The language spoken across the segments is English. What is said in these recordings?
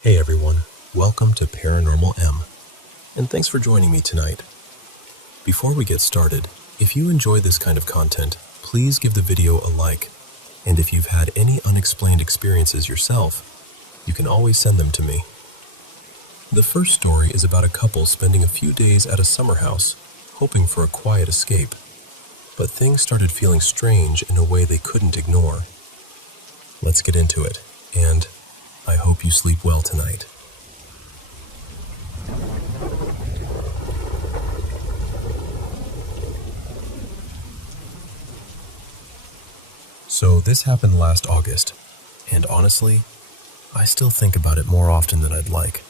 Hey everyone, welcome to Paranormal M, and thanks for joining me tonight. Before we get started, if you enjoy this kind of content, please give the video a like, and if you've had any unexplained experiences yourself, you can always send them to me. The first story is about a couple spending a few days at a summer house, hoping for a quiet escape, but things started feeling strange in a way they couldn't ignore. Let's get into it, and I hope you sleep well tonight. So this happened last August, and honestly, I still think about it more often than I'd like.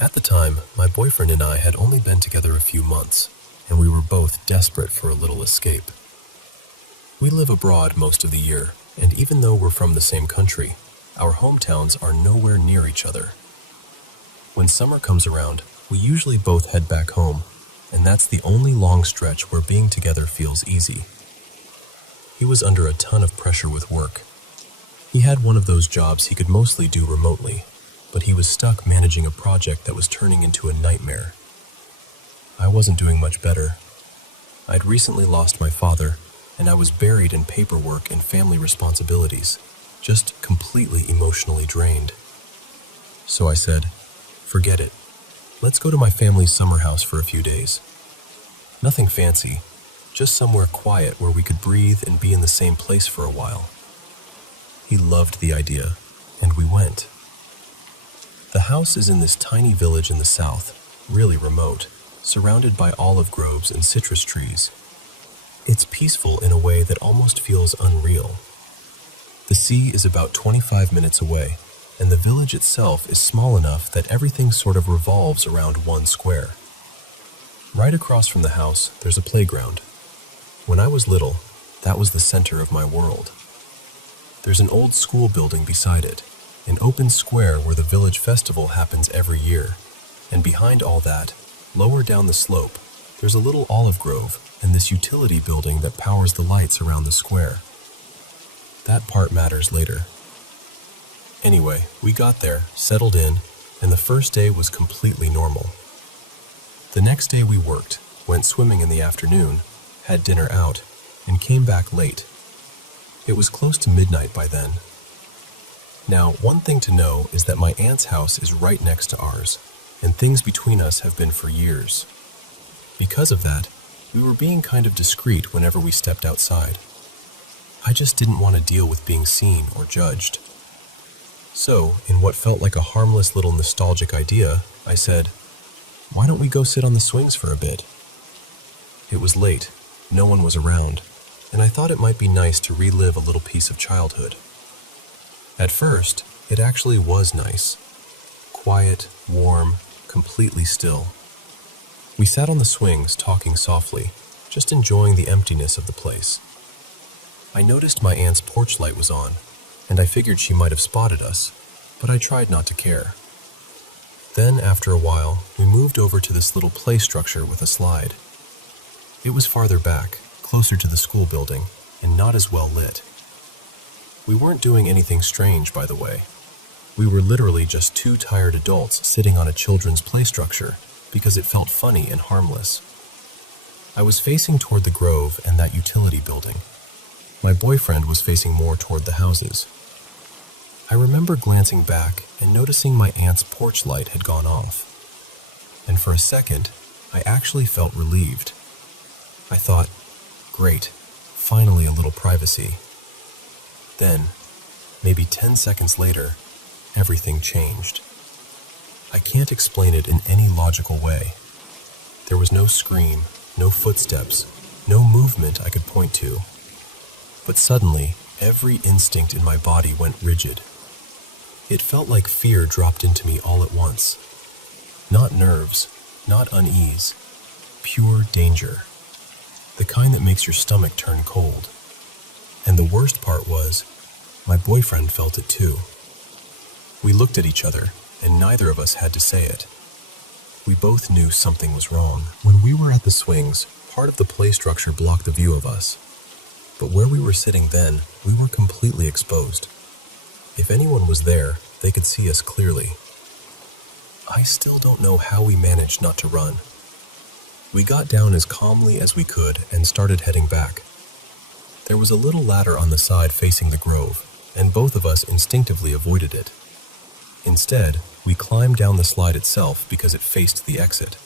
At the time, my boyfriend and I had only been together a few months, and we were both desperate for a little escape. We live abroad most of the year, and even though we're from the same country, our hometowns are nowhere near each other. When summer comes around, we usually both head back home, and that's the only long stretch where being together feels easy. He was under a ton of pressure with work. He had one of those jobs he could mostly do remotely, but he was stuck managing a project that was turning into a nightmare. I wasn't doing much better. I'd recently lost my father, and I was buried in paperwork and family responsibilities, just completely emotionally drained. So I said, forget it. Let's go to my family's summer house for a few days. Nothing fancy, just somewhere quiet where we could breathe and be in the same place for a while. He loved the idea, and we went. The house is in this tiny village in the south, really remote, surrounded by olive groves and citrus trees. It's peaceful in a way that almost feels unreal. The sea is about 25 minutes away, and the village itself is small enough that everything sort of revolves around one square. Right across from the house, there's a playground. When I was little, that was the center of my world. There's an old school building beside it, an open square where the village festival happens every year, and behind all that, lower down the slope, there's a little olive grove and this utility building that powers the lights around the square. That part matters later. Anyway, we got there, settled in, and the first day was completely normal. The next day we worked, went swimming in the afternoon, had dinner out, and came back late. It was close to midnight by then. Now, one thing to know is that my aunt's house is right next to ours, and things between us have been for years. Because of that, we were being kind of discreet whenever we stepped outside. I just didn't want to deal with being seen or judged. So, in what felt like a harmless little nostalgic idea, I said, "Why don't we go sit on the swings for a bit?" It was late, no one was around, and I thought it might be nice to relive a little piece of childhood. At first, it actually was nice. Quiet, warm, completely still. We sat on the swings talking softly, just enjoying the emptiness of the place. I noticed my aunt's porch light was on, and I figured she might have spotted us, but I tried not to care. Then, after a while, we moved over to this little play structure with a slide. It was farther back, closer to the school building, and not as well lit. We weren't doing anything strange, by the way. We were literally just two tired adults sitting on a children's play structure because it felt funny and harmless. I was facing toward the grove and that utility building. My boyfriend was facing more toward the houses. I remember glancing back and noticing my aunt's porch light had gone off. And for a second, I actually felt relieved. I thought, great, finally a little privacy. Then, maybe 10 seconds later, everything changed. I can't explain it in any logical way. There was no scream, no footsteps, no movement I could point to. But suddenly, every instinct in my body went rigid. It felt like fear dropped into me all at once. Not nerves, not unease, pure danger. The kind that makes your stomach turn cold. And the worst part was, my boyfriend felt it too. We looked at each other, and neither of us had to say it. We both knew something was wrong. When we were at the swings, part of the play structure blocked the view of us. But where we were sitting then, we were completely exposed. If anyone was there, they could see us clearly. I still don't know how we managed not to run. We got down as calmly as we could and started heading back. There was a little ladder on the side facing the grove, and both of us instinctively avoided it. Instead, we climbed down the slide itself because it faced the exit.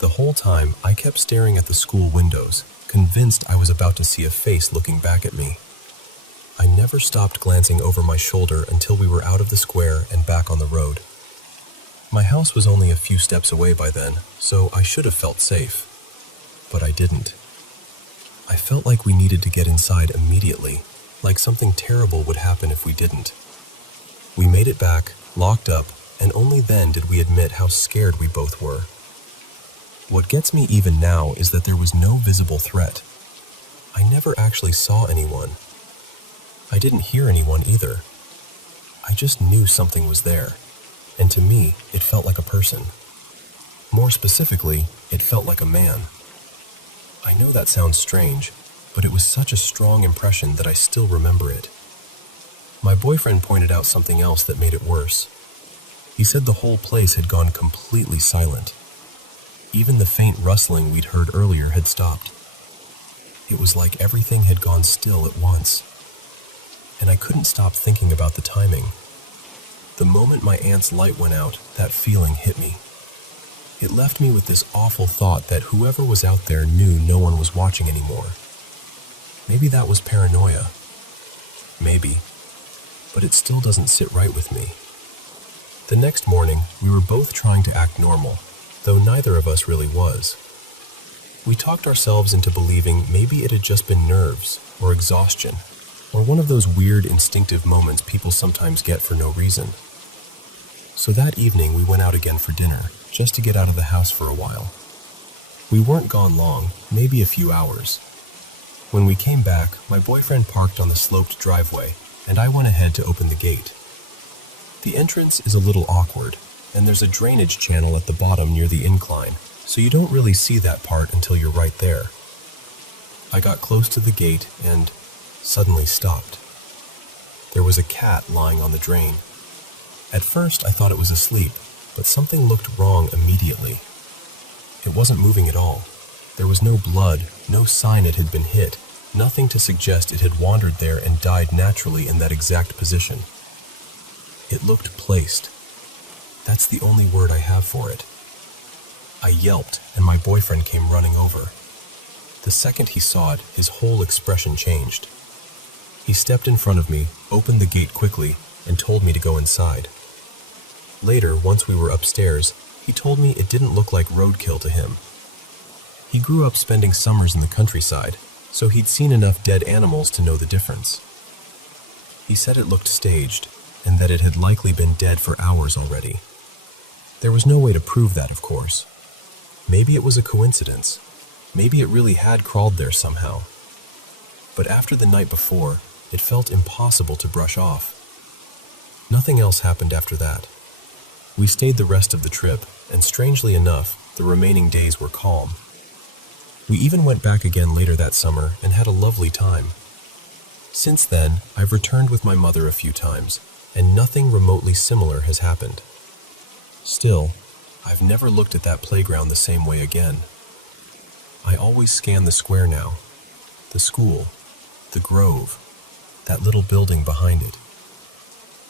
The whole time, I kept staring at the school windows, convinced I was about to see a face looking back at me. I never stopped glancing over my shoulder until we were out of the square and back on the road. My house was only a few steps away by then, so I should have felt safe. But I didn't. I felt like we needed to get inside immediately, like something terrible would happen if we didn't. We made it back, locked up, and only then did we admit how scared we both were. What gets me even now is that there was no visible threat. I never actually saw anyone. I didn't hear anyone either. I just knew something was there, and to me, it felt like a person. More specifically, it felt like a man. I know that sounds strange, but it was such a strong impression that I still remember it. My boyfriend pointed out something else that made it worse. He said the whole place had gone completely silent. Even the faint rustling we'd heard earlier had stopped. It was like everything had gone still at once. And I couldn't stop thinking about the timing. The moment my aunt's light went out, that feeling hit me. It left me with this awful thought that whoever was out there knew no one was watching anymore. Maybe that was paranoia. Maybe. But it still doesn't sit right with me. The next morning, we were both trying to act normal, though neither of us really was. We talked ourselves into believing maybe it had just been nerves, or exhaustion, or one of those weird instinctive moments people sometimes get for no reason. So that evening we went out again for dinner, just to get out of the house for a while. We weren't gone long, maybe a few hours. When we came back, my boyfriend parked on the sloped driveway, and I went ahead to open the gate. The entrance is a little awkward, and there's a drainage channel at the bottom near the incline, so you don't really see that part until you're right there. I got close to the gate and suddenly stopped. There was a cat lying on the drain. At first, I thought it was asleep, but something looked wrong immediately. It wasn't moving at all. There was no blood, no sign it had been hit, nothing to suggest it had wandered there and died naturally in that exact position. It looked placed. That's the only word I have for it. I yelped, and my boyfriend came running over. The second he saw it, his whole expression changed. He stepped in front of me, opened the gate quickly, and told me to go inside. Later, once we were upstairs, he told me it didn't look like roadkill to him. He grew up spending summers in the countryside, so he'd seen enough dead animals to know the difference. He said it looked staged, and that it had likely been dead for hours already. There was no way to prove that, of course. Maybe it was a coincidence. Maybe it really had crawled there somehow. But after the night before, it felt impossible to brush off. Nothing else happened after that. We stayed the rest of the trip, and strangely enough, the remaining days were calm. We even went back again later that summer and had a lovely time. Since then, I've returned with my mother a few times, and nothing remotely similar has happened. Still, I've never looked at that playground the same way again. I always scan the square now, the school, the grove, that little building behind it.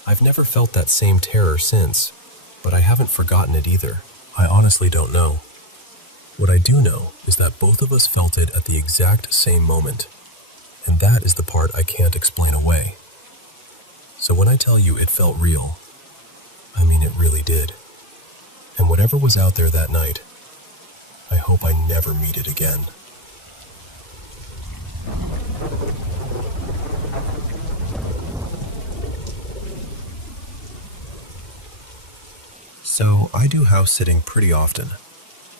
I've never felt that same terror since, but I haven't forgotten it either. I honestly don't know. What I do know is that both of us felt it at the exact same moment, and that is the part I can't explain away. So when I tell you it felt real, I mean it really did. And whatever was out there that night, I hope I never meet it again. So I do house sitting pretty often.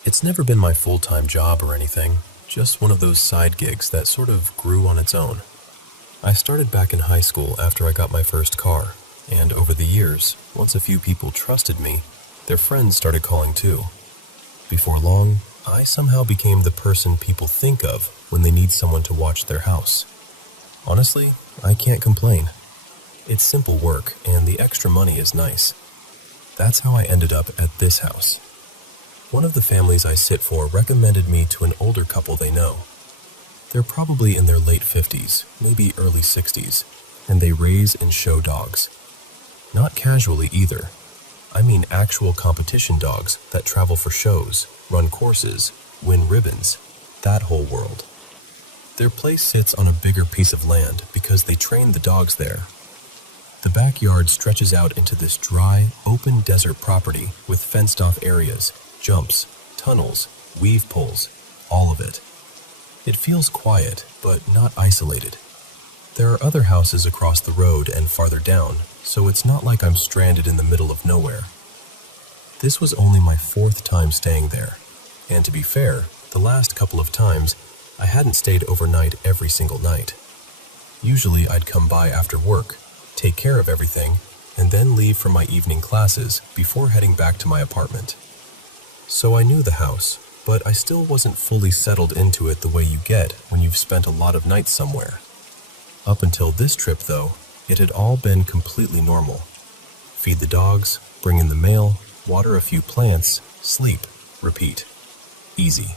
It's never been my full-time job or anything, just one of those side gigs that sort of grew on its own. I started back in high school after I got my first car, and over the years, once a few people trusted me, their friends started calling too. Before long, I somehow became the person people think of when they need someone to watch their house. Honestly, I can't complain. It's simple work, and the extra money is nice. That's how I ended up at this house. One of the families I sit for recommended me to an older couple they know. They're probably in their late 50s, maybe early 60s, and they raise and show dogs. Not casually either. I mean actual competition dogs that travel for shows, run courses, win ribbons, that whole world. Their place sits on a bigger piece of land because they train the dogs there. The backyard stretches out into this dry, open desert property with fenced-off areas, jumps, tunnels, weave pulls, all of it. It feels quiet, but not isolated. There are other houses across the road and farther down, so it's not like I'm stranded in the middle of nowhere. This was only my 4th time staying there, and to be fair, the last couple of times, I hadn't stayed overnight every single night. Usually I'd come by after work, take care of everything, and then leave for my evening classes before heading back to my apartment. So I knew the house, but I still wasn't fully settled into it the way you get when you've spent a lot of nights somewhere. Up until this trip, though, it had all been completely normal. Feed the dogs, bring in the mail, water a few plants, sleep, repeat. Easy.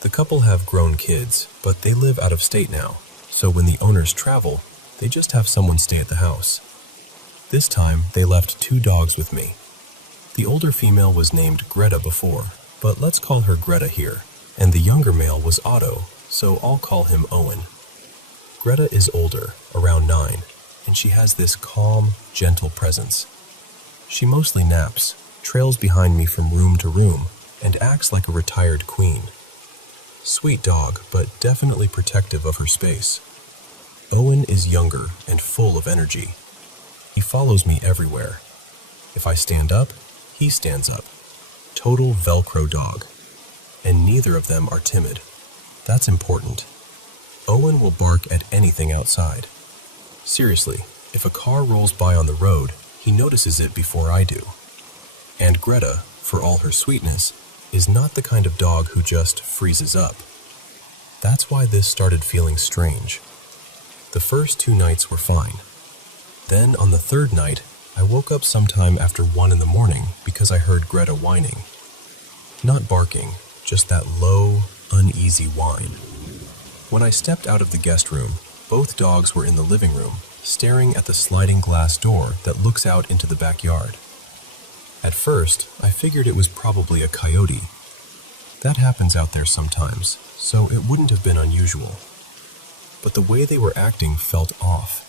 The couple have grown kids, but they live out of state now, so when the owners travel, they just have someone stay at the house. This time, they left 2 dogs with me. The older female was named Greta before, but let's call her Greta here, and the younger male was Otto, so I'll call him Owen. Greta is older, around 9, and she has this calm, gentle presence. She mostly naps, trails behind me from room to room, and acts like a retired queen. Sweet dog, but definitely protective of her space. Owen is younger and full of energy. He follows me everywhere. If I stand up, he stands up. Total Velcro dog. And neither of them are timid. That's important. Owen will bark at anything outside. Seriously, if a car rolls by on the road, he notices it before I do. And Greta, for all her sweetness, is not the kind of dog who just freezes up. That's why this started feeling strange. The first 2 nights were fine. Then on the 3rd night, I woke up sometime after 1 in the morning because I heard Greta whining. Not barking, just that low, uneasy whine. When I stepped out of the guest room, both dogs were in the living room, staring at the sliding glass door that looks out into the backyard. At first, I figured it was probably a coyote. That happens out there sometimes, so it wouldn't have been unusual. But the way they were acting felt off.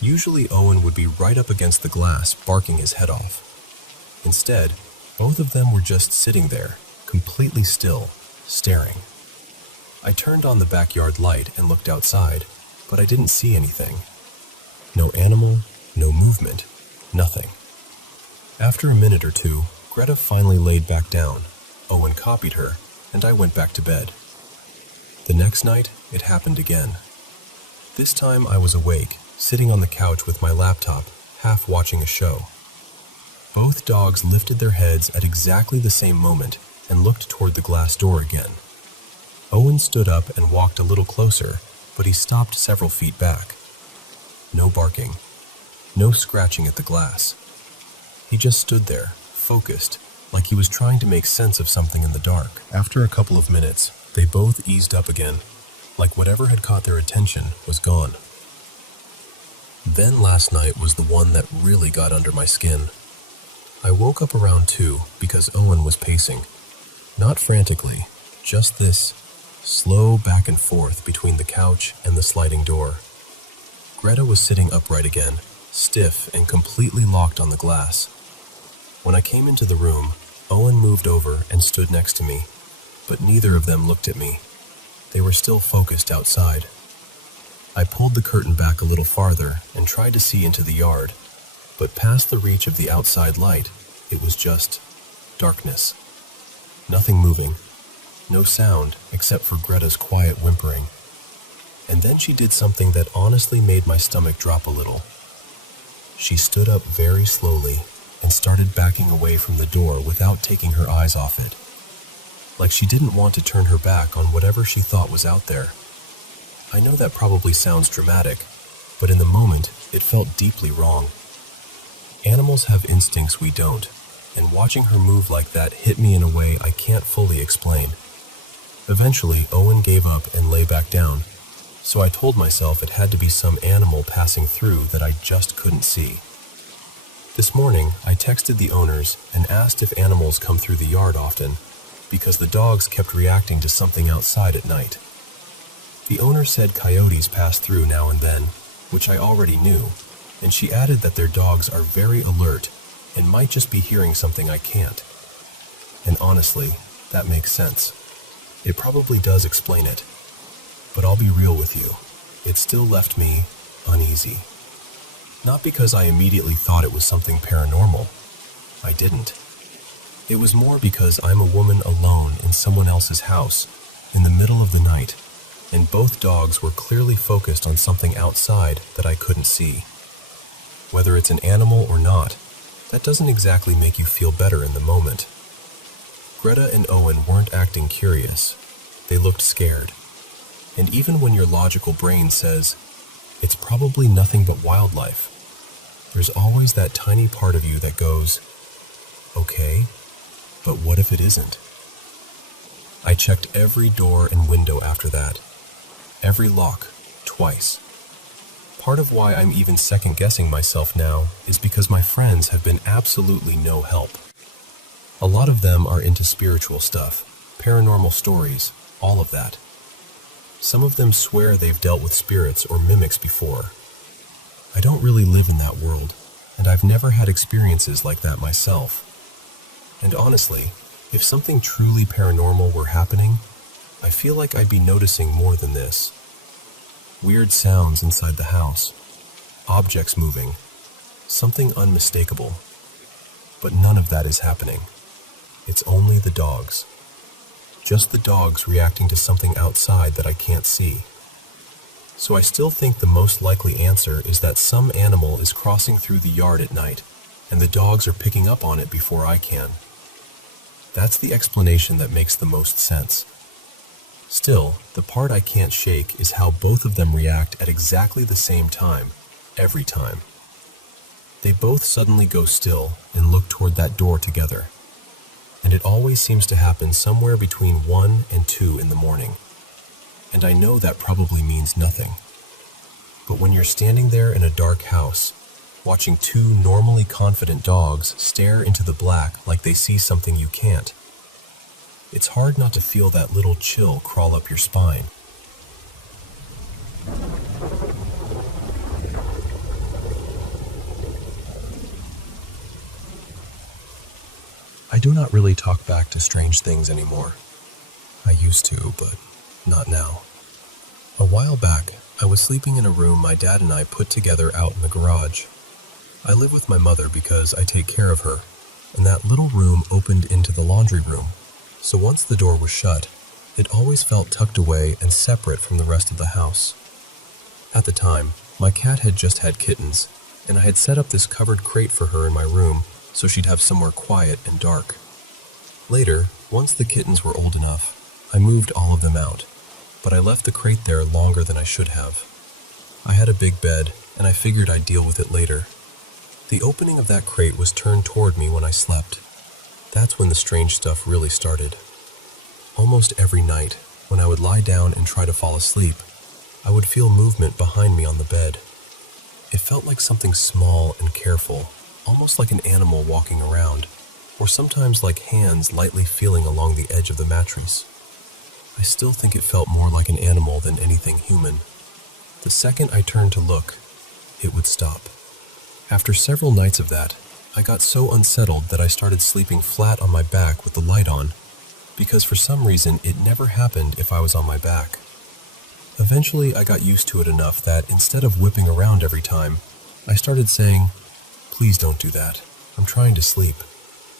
Usually Owen would be right up against the glass, barking his head off. Instead, both of them were just sitting there, completely still, staring. I turned on the backyard light and looked outside, but I didn't see anything. No animal, no movement, nothing. After a minute or 2, Greta finally laid back down. Owen copied her, and I went back to bed. The next night, it happened again. This time I was awake, sitting on the couch with my laptop, half watching a show. Both dogs lifted their heads at exactly the same moment and looked toward the glass door again. Owen stood up and walked a little closer, but he stopped several feet back. No barking, no scratching at the glass. He just stood there, focused, like he was trying to make sense of something in the dark. After a couple of minutes, they both eased up again, like whatever had caught their attention was gone. Then last night was the one that really got under my skin. I woke up around 2 because Owen was pacing. Not frantically, just this slow back and forth between the couch and the sliding door. Greta was sitting upright again, stiff and completely locked on the glass. When I came into the room, Owen moved over and stood next to me, but neither of them looked at me. They were still focused outside. I pulled the curtain back a little farther and tried to see into the yard, but past the reach of the outside light, it was just darkness. Nothing moving, no sound except for Greta's quiet whimpering. And then she did something that honestly made my stomach drop a little. She stood up very slowly and started backing away from the door without taking her eyes off it, like she didn't want to turn her back on whatever she thought was out there. I know that probably sounds dramatic, but in the moment, it felt deeply wrong. Animals have instincts we don't, and watching her move like that hit me in a way I can't fully explain. Eventually, Owen gave up and lay back down, so I told myself it had to be some animal passing through that I just couldn't see. This morning, I texted the owners and asked if animals come through the yard often, because the dogs kept reacting to something outside at night. The owner said coyotes pass through now and then, which I already knew, and she added that their dogs are very alert and might just be hearing something I can't. And honestly, that makes sense. It probably does explain it. But I'll be real with you, it still left me uneasy. Not because I immediately thought it was something paranormal. I didn't. It was more because I'm a woman alone in someone else's house, in the middle of the night, and both dogs were clearly focused on something outside that I couldn't see. Whether it's an animal or not, that doesn't exactly make you feel better in the moment. Greta and Owen weren't acting curious. They looked scared. And even when your logical brain says, it's probably nothing but wildlife, there's always that tiny part of you that goes, okay, but what if it isn't? I checked every door and window after that. Every lock, twice. Part of why I'm even second-guessing myself now is because my friends have been absolutely no help. A lot of them are into spiritual stuff, paranormal stories, all of that. Some of them swear they've dealt with spirits or mimics before. I don't really live in that world, and I've never had experiences like that myself. And honestly, if something truly paranormal were happening, I feel like I'd be noticing more than this. Weird sounds inside the house, objects moving, something unmistakable. But none of that is happening. It's only the dogs. Just the dogs reacting to something outside that I can't see. So I still think the most likely answer is that some animal is crossing through the yard at night, and the dogs are picking up on it before I can. That's the explanation that makes the most sense. Still, the part I can't shake is how both of them react at exactly the same time, every time. They both suddenly go still and look toward that door together. And it always seems to happen somewhere between 1 and 2 in the morning. And I know that probably means nothing. But when you're standing there in a dark house, watching two normally confident dogs stare into the black like they see something you can't, it's hard not to feel that little chill crawl up your spine. I do not really talk back to strange things anymore. I used to, but not now. A while back, I was sleeping in a room my dad and I put together out in the garage. I live with my mother because I take care of her, and that little room opened into the laundry room. So once the door was shut, it always felt tucked away and separate from the rest of the house. At the time, my cat had just had kittens, and I had set up this covered crate for her in my room so she'd have somewhere quiet and dark. Later, once the kittens were old enough, I moved all of them out, but I left the crate there longer than I should have. I had a big bed, and I figured I'd deal with it later. The opening of that crate was turned toward me when I slept. That's when the strange stuff really started. Almost every night, when I would lie down and try to fall asleep, I would feel movement behind me on the bed. It felt like something small and careful, almost like an animal walking around, or sometimes like hands lightly feeling along the edge of the mattress. I still think it felt more like an animal than anything human. The second I turned to look, it would stop. After several nights of that, I got so unsettled that I started sleeping flat on my back with the light on, because for some reason it never happened if I was on my back. Eventually I got used to it enough that instead of whipping around every time, I started saying, "Please don't do that. I'm trying to sleep.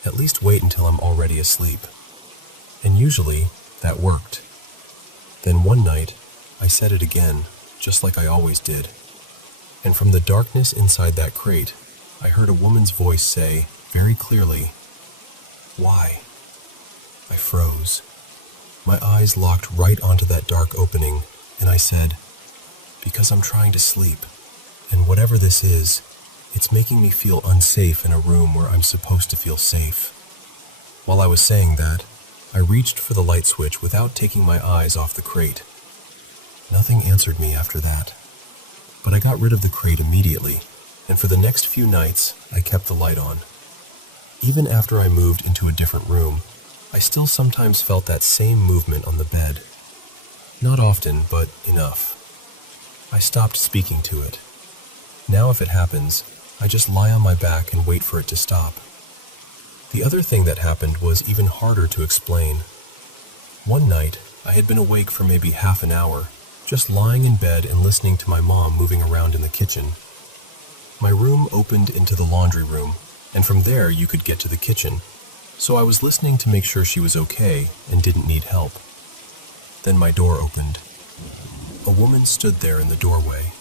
At least wait until I'm already asleep." And usually, that worked. Then one night, I said it again, just like I always did. And from the darkness inside that crate, I heard a woman's voice say, very clearly, "Why?" I froze. My eyes locked right onto that dark opening, and I said, "Because I'm trying to sleep." And whatever this is, it's making me feel unsafe in a room where I'm supposed to feel safe. While I was saying that, I reached for the light switch without taking my eyes off the crate. Nothing answered me after that. But I got rid of the crate immediately, and for the next few nights, I kept the light on. Even after I moved into a different room, I still sometimes felt that same movement on the bed. Not often, but enough. I stopped speaking to it. Now if it happens, I just lie on my back and wait for it to stop. The other thing that happened was even harder to explain. One night, I had been awake for maybe half an hour, just lying in bed and listening to my mom moving around in the kitchen. My room opened into the laundry room, and from there you could get to the kitchen, so I was listening to make sure she was okay and didn't need help. Then my door opened. A woman stood there in the doorway.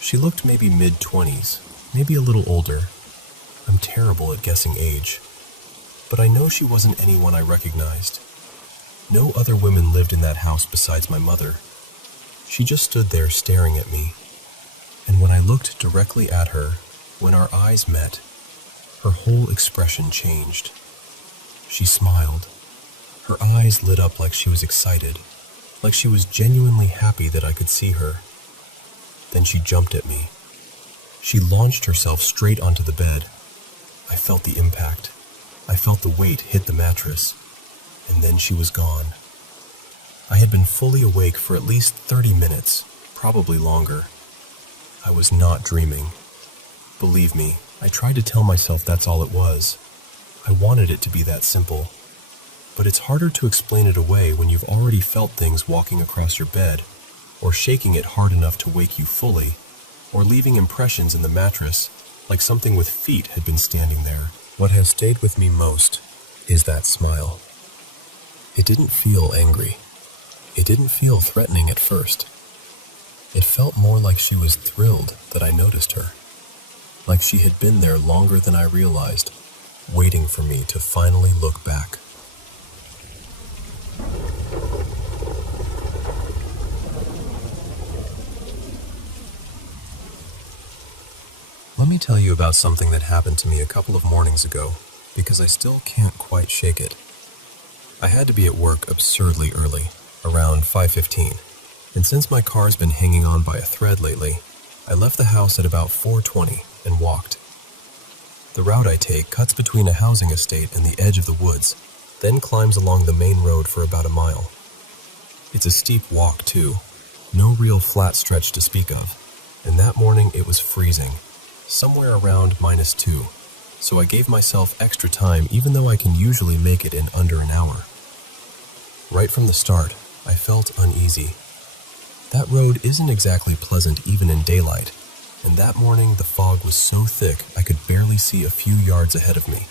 She looked maybe mid-20s, maybe a little older. I'm terrible at guessing age, but I know she wasn't anyone I recognized. No other women lived in that house besides my mother. She just stood there staring at me, and when I looked directly at her, when our eyes met, her whole expression changed. She smiled. Her eyes lit up like she was excited, like she was genuinely happy that I could see her. Then she jumped at me. She launched herself straight onto the bed. I felt the impact. I felt the weight hit the mattress, and then she was gone. I had been fully awake for at least 30 minutes, probably longer. I was not dreaming. Believe me, I tried to tell myself that's all it was. I wanted it to be that simple. But it's harder to explain it away when you've already felt things walking across your bed, or shaking it hard enough to wake you fully, or leaving impressions in the mattress like something with feet had been standing there. What has stayed with me most is that smile. It didn't feel angry. It didn't feel threatening at first. It felt more like she was thrilled that I noticed her, like she had been there longer than I realized, waiting for me to finally look back. Let me tell you about something that happened to me a couple of mornings ago, because I still can't quite shake it. I had to be at work absurdly early, around 5:15, and since my car's been hanging on by a thread lately, I left the house at about 4:20 and walked. The route I take cuts between a housing estate and the edge of the woods, then climbs along the main road for about a mile. It's a steep walk too, no real flat stretch to speak of, and that morning it was freezing, somewhere around -2, so I gave myself extra time even though I can usually make it in under an hour. Right from the start, I felt uneasy. That road isn't exactly pleasant even in daylight, and that morning the fog was so thick I could barely see a few yards ahead of me.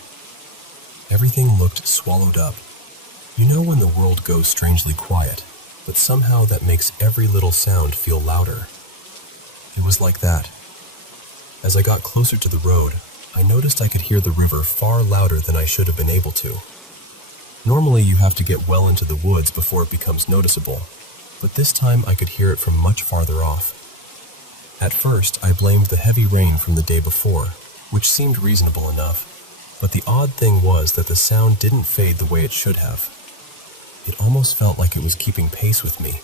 Everything looked swallowed up. You know when the world goes strangely quiet, but somehow that makes every little sound feel louder. It was like that. As I got closer to the road, I noticed I could hear the river far louder than I should have been able to. Normally you have to get well into the woods before it becomes noticeable, but this time I could hear it from much farther off. At first, I blamed the heavy rain from the day before, which seemed reasonable enough, but the odd thing was that the sound didn't fade the way it should have. It almost felt like it was keeping pace with me,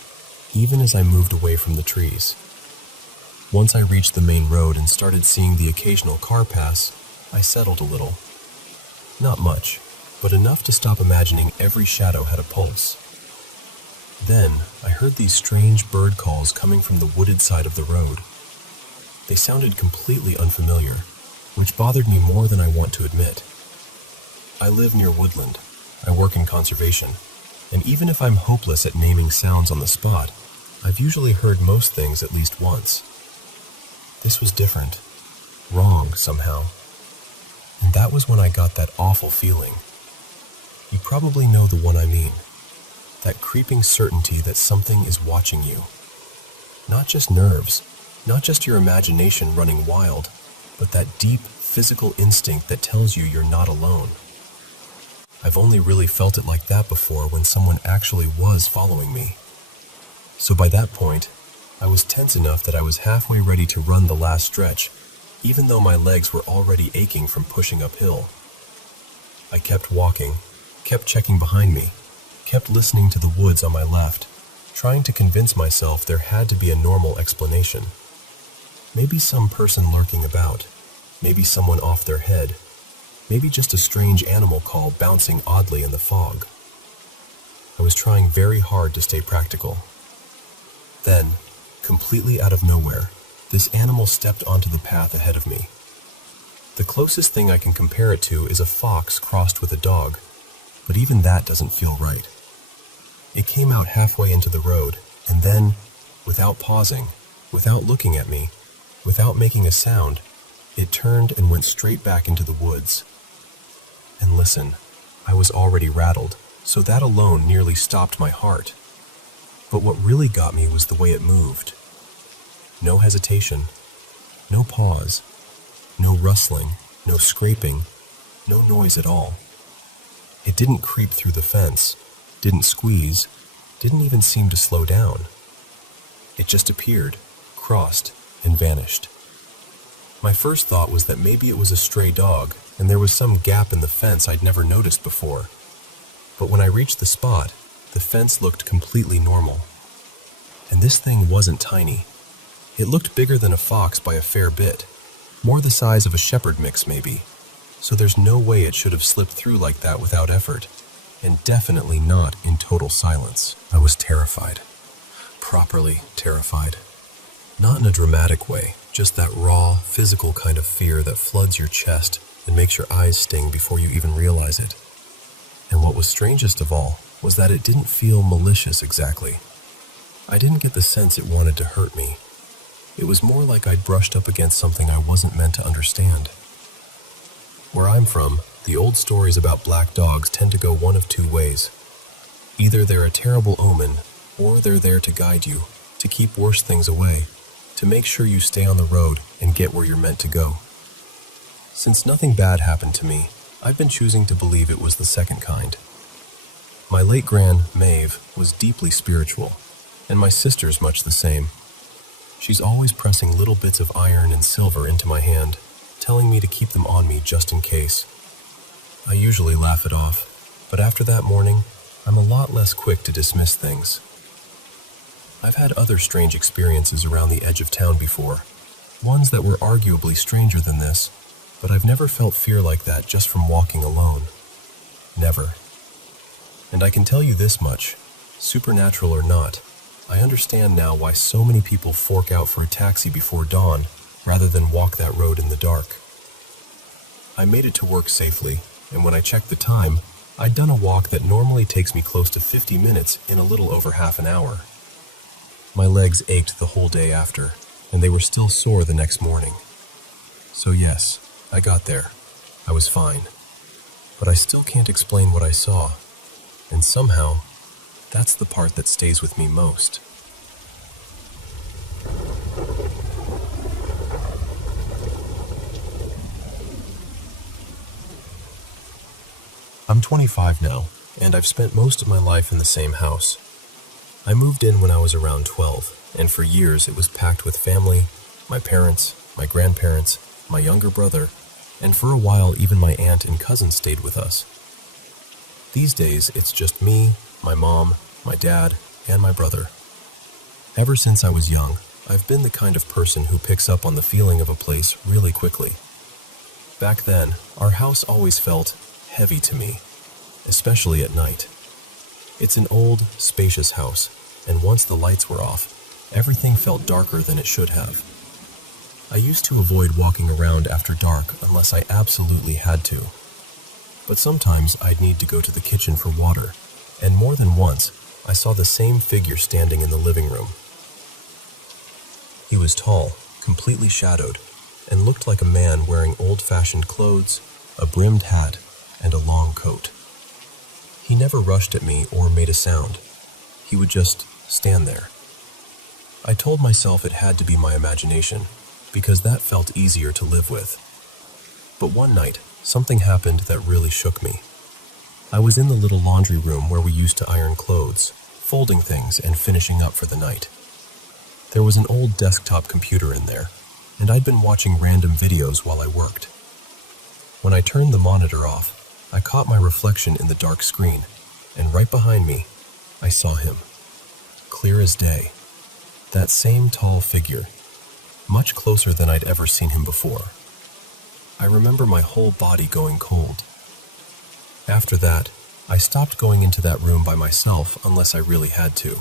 even as I moved away from the trees. Once I reached the main road and started seeing the occasional car pass, I settled a little. Not much, but enough to stop imagining every shadow had a pulse. Then, I heard these strange bird calls coming from the wooded side of the road. They sounded completely unfamiliar, which bothered me more than I want to admit. I live near woodland. I work in conservation, and even if I'm hopeless at naming sounds on the spot, I've usually heard most things at least once. This was different, wrong somehow, and that was when I got that awful feeling. You probably know the one I mean, that creeping certainty that something is watching you. Not just nerves, not just your imagination running wild, but that deep physical instinct that tells you you're not alone. I've only really felt it like that before when someone actually was following me. So by that point, I was tense enough that I was halfway ready to run the last stretch, even though my legs were already aching from pushing uphill. I kept walking, kept checking behind me, kept listening to the woods on my left, trying to convince myself there had to be a normal explanation. Maybe some person lurking about, maybe someone off their head, maybe just a strange animal call bouncing oddly in the fog. I was trying very hard to stay practical. Then, completely out of nowhere, this animal stepped onto the path ahead of me. The closest thing I can compare it to is a fox crossed with a dog, but even that doesn't feel right. It came out halfway into the road, and then, without pausing, without looking at me, without making a sound, it turned and went straight back into the woods. And listen, I was already rattled, so that alone nearly stopped my heart. But what really got me was the way it moved. No hesitation, no pause, no rustling, no scraping, no noise at all. It didn't creep through the fence, didn't squeeze, didn't even seem to slow down. It just appeared, crossed, and vanished. My first thought was that maybe it was a stray dog, and there was some gap in the fence I'd never noticed before. But when I reached the spot, the fence looked completely normal. And this thing wasn't tiny. It looked bigger than a fox by a fair bit, more the size of a shepherd mix maybe, so there's no way it should have slipped through like that without effort, and definitely not in total silence. I was terrified. Properly terrified. Not in a dramatic way, just that raw, physical kind of fear that floods your chest and makes your eyes sting before you even realize it. And what was strangest of all was that it didn't feel malicious exactly. I didn't get the sense it wanted to hurt me. It was more like I'd brushed up against something I wasn't meant to understand. Where I'm from, the old stories about black dogs tend to go one of two ways. Either they're a terrible omen, or they're there to guide you, to keep worse things away, to make sure you stay on the road and get where you're meant to go. Since nothing bad happened to me, I've been choosing to believe it was the second kind. My late gran, Maeve, was deeply spiritual, and my sister's much the same. She's always pressing little bits of iron and silver into my hand, telling me to keep them on me just in case. I usually laugh it off, but after that morning, I'm a lot less quick to dismiss things. I've had other strange experiences around the edge of town before, ones that were arguably stranger than this, but I've never felt fear like that just from walking alone. Never. And I can tell you this much, supernatural or not, I understand now why so many people fork out for a taxi before dawn rather than walk that road in the dark. I made it to work safely, and when I checked the time, I'd done a walk that normally takes me close to 50 minutes in a little over half an hour. My legs ached the whole day after, and they were still sore the next morning. So yes, I got there. I was fine. But I still can't explain what I saw, and somehow, that's the part that stays with me most. I'm 25 now, and I've spent most of my life in the same house. I moved in when I was around 12, and for years it was packed with family, my parents, my grandparents, my younger brother, and for a while even my aunt and cousin stayed with us. These days it's just me, my mom, my dad, and my brother. Ever since I was young, I've been the kind of person who picks up on the feeling of a place really quickly. Back then, our house always felt heavy to me, especially at night. It's an old, spacious house, and once the lights were off, everything felt darker than it should have. I used to avoid walking around after dark unless I absolutely had to. But sometimes I'd need to go to the kitchen for water, and more than once, I saw the same figure standing in the living room. He was tall, completely shadowed, and looked like a man wearing old-fashioned clothes, a brimmed hat, and a long coat. He never rushed at me or made a sound. He would just stand there. I told myself it had to be my imagination, because that felt easier to live with. But one night, something happened that really shook me. I was in the little laundry room where we used to iron clothes, folding things and finishing up for the night. There was an old desktop computer in there, and I'd been watching random videos while I worked. When I turned the monitor off, I caught my reflection in the dark screen, and right behind me, I saw him. Clear as day. That same tall figure, much closer than I'd ever seen him before. I remember my whole body going cold. After that, I stopped going into that room by myself unless I really had to.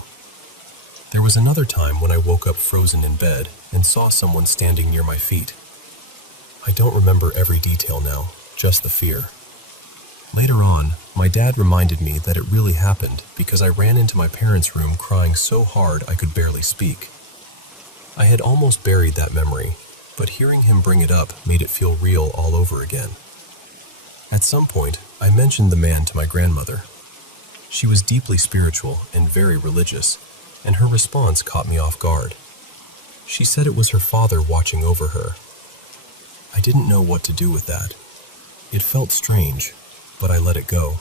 There was another time when I woke up frozen in bed and saw someone standing near my feet. I don't remember every detail now, just the fear. Later on, my dad reminded me that it really happened because I ran into my parents' room crying so hard I could barely speak. I had almost buried that memory, but hearing him bring it up made it feel real all over again. At some point, I mentioned the man to my grandmother. She was deeply spiritual and very religious, and her response caught me off guard. She said it was her father watching over her. I didn't know what to do with that. It felt strange, but I let it go.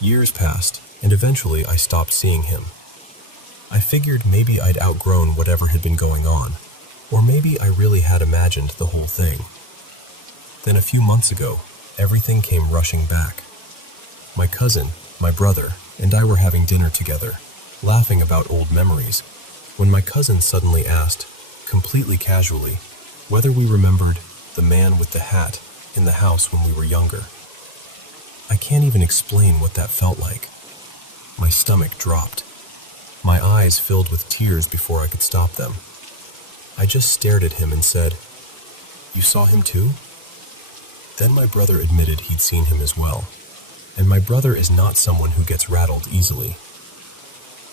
Years passed, and eventually I stopped seeing him. I figured maybe I'd outgrown whatever had been going on, or maybe I really had imagined the whole thing. Then a few months ago, everything came rushing back. My cousin, my brother, and I were having dinner together, laughing about old memories, when my cousin suddenly asked, completely casually, whether we remembered the man with the hat in the house when we were younger. I can't even explain what that felt like. My stomach dropped. My eyes filled with tears before I could stop them. I just stared at him and said, "You saw him too?" Then my brother admitted he'd seen him as well, and my brother is not someone who gets rattled easily.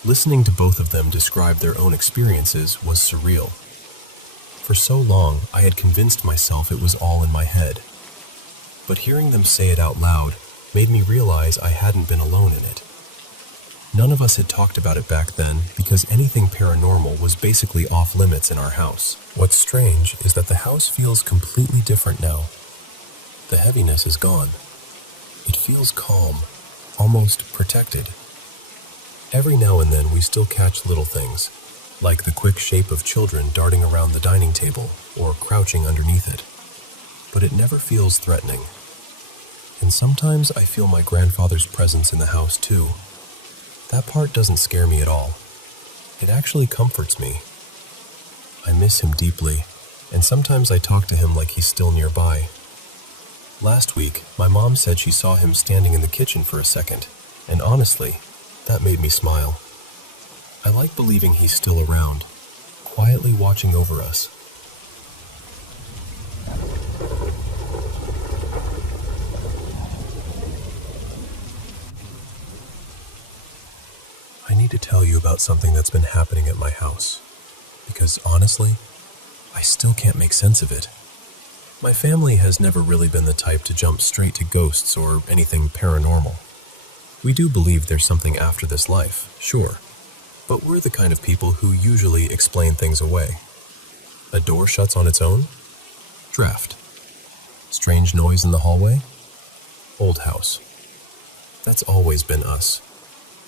Listening to both of them describe their own experiences was surreal. For so long, I had convinced myself it was all in my head. But hearing them say it out loud made me realize I hadn't been alone in it. None of us had talked about it back then because anything paranormal was basically off limits in our house. What's strange is that the house feels completely different now. The heaviness is gone. It feels calm, almost protected. Every now and then we still catch little things, like the quick shape of children darting around the dining table or crouching underneath it. But it never feels threatening. And sometimes I feel my grandfather's presence in the house too. That part doesn't scare me at all. It actually comforts me. I miss him deeply, and sometimes I talk to him like he's still nearby. Last week, my mom said she saw him standing in the kitchen for a second, and honestly, that made me smile. I like believing he's still around, quietly watching over us. I need to tell you about something that's been happening at my house, because honestly, I still can't make sense of it. My family has never really been the type to jump straight to ghosts or anything paranormal. We do believe there's something after this life, sure, but we're the kind of people who usually explain things away. A door shuts on its own? Draft. Strange noise in the hallway? Old house. That's always been us.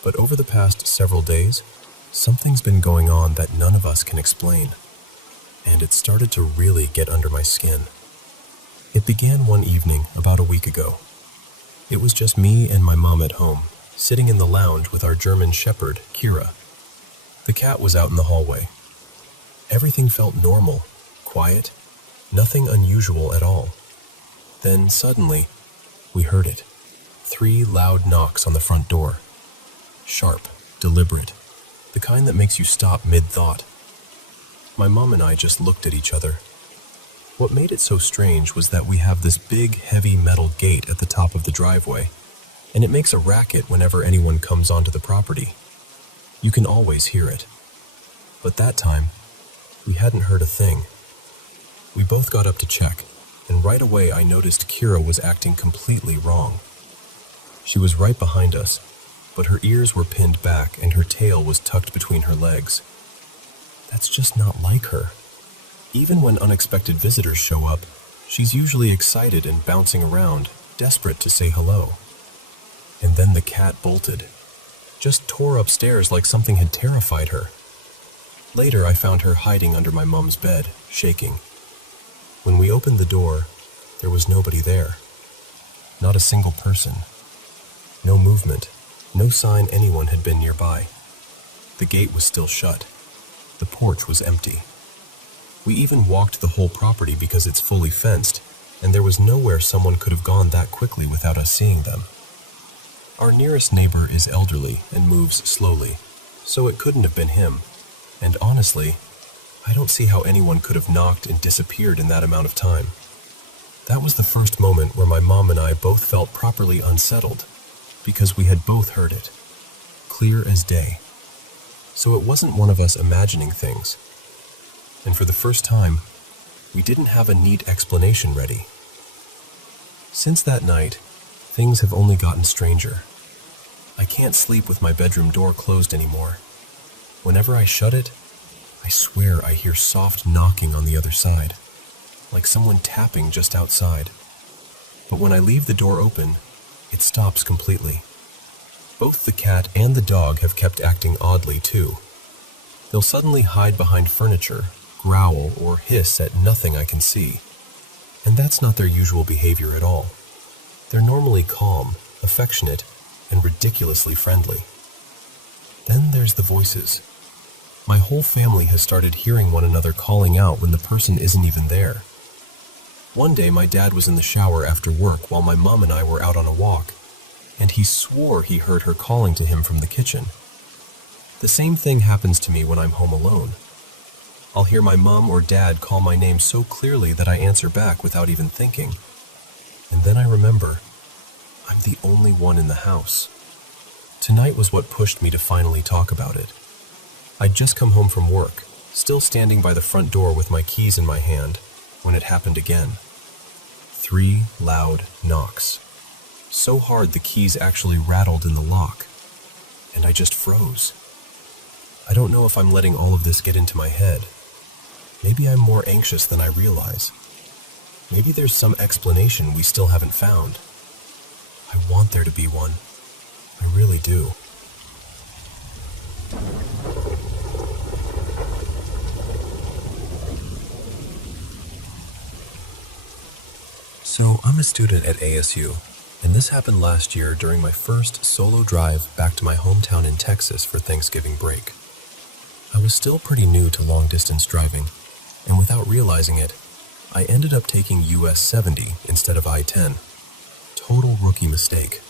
But over the past several days, something's been going on that none of us can explain. And it started to really get under my skin. It began one evening about a week ago. It was just me and my mom at home, sitting in the lounge with our German shepherd, Kira. The cat was out in the hallway. Everything felt normal, quiet, nothing unusual at all. Then suddenly, we heard it. 3 loud knocks on the front door. Sharp, deliberate, the kind that makes you stop mid-thought. My mom and I just looked at each other. What made it so strange was that we have this big, heavy metal gate at the top of the driveway, and it makes a racket whenever anyone comes onto the property. You can always hear it. But that time, we hadn't heard a thing. We both got up to check, and right away I noticed Kira was acting completely wrong. She was right behind us, but her ears were pinned back and her tail was tucked between her legs. That's just not like her. Even when unexpected visitors show up, she's usually excited and bouncing around, desperate to say hello. And then the cat bolted. Just tore upstairs like something had terrified her. Later, I found her hiding under my mom's bed, shaking. When we opened the door, there was nobody there. Not a single person. No movement, no sign anyone had been nearby. The gate was still shut. The porch was empty. We even walked the whole property because it's fully fenced, and there was nowhere someone could have gone that quickly without us seeing them. Our nearest neighbor is elderly and moves slowly, so it couldn't have been him. And honestly, I don't see how anyone could have knocked and disappeared in that amount of time. That was the first moment where my mom and I both felt properly unsettled, because we had both heard it, clear as day. So it wasn't one of us imagining things. And for the first time, we didn't have a neat explanation ready. Since that night, things have only gotten stranger. I can't sleep with my bedroom door closed anymore. Whenever I shut it, I swear I hear soft knocking on the other side, like someone tapping just outside. But when I leave the door open, it stops completely. Both the cat and the dog have kept acting oddly too. They'll suddenly hide behind furniture, growl, or hiss at nothing I can see. And that's not their usual behavior at all. They're normally calm, affectionate, and ridiculously friendly. Then there's the voices. My whole family has started hearing one another calling out when the person isn't even there. One day my dad was in the shower after work while my mom and I were out on a walk, and he swore he heard her calling to him from the kitchen. The same thing happens to me when I'm home alone. I'll hear my mom or dad call my name so clearly that I answer back without even thinking. And then I remember, I'm the only one in the house. Tonight was what pushed me to finally talk about it. I'd just come home from work, still standing by the front door with my keys in my hand, when it happened again. 3 loud knocks. So hard the keys actually rattled in the lock, and I just froze. I don't know if I'm letting all of this get into my head. Maybe I'm more anxious than I realize. Maybe there's some explanation we still haven't found. I want there to be one. I really do. So, I'm a student at ASU, and this happened last year during my first solo drive back to my hometown in Texas for Thanksgiving break. I was still pretty new to long-distance driving, and without realizing it, I ended up taking US 70 instead of I-10. Total rookie mistake.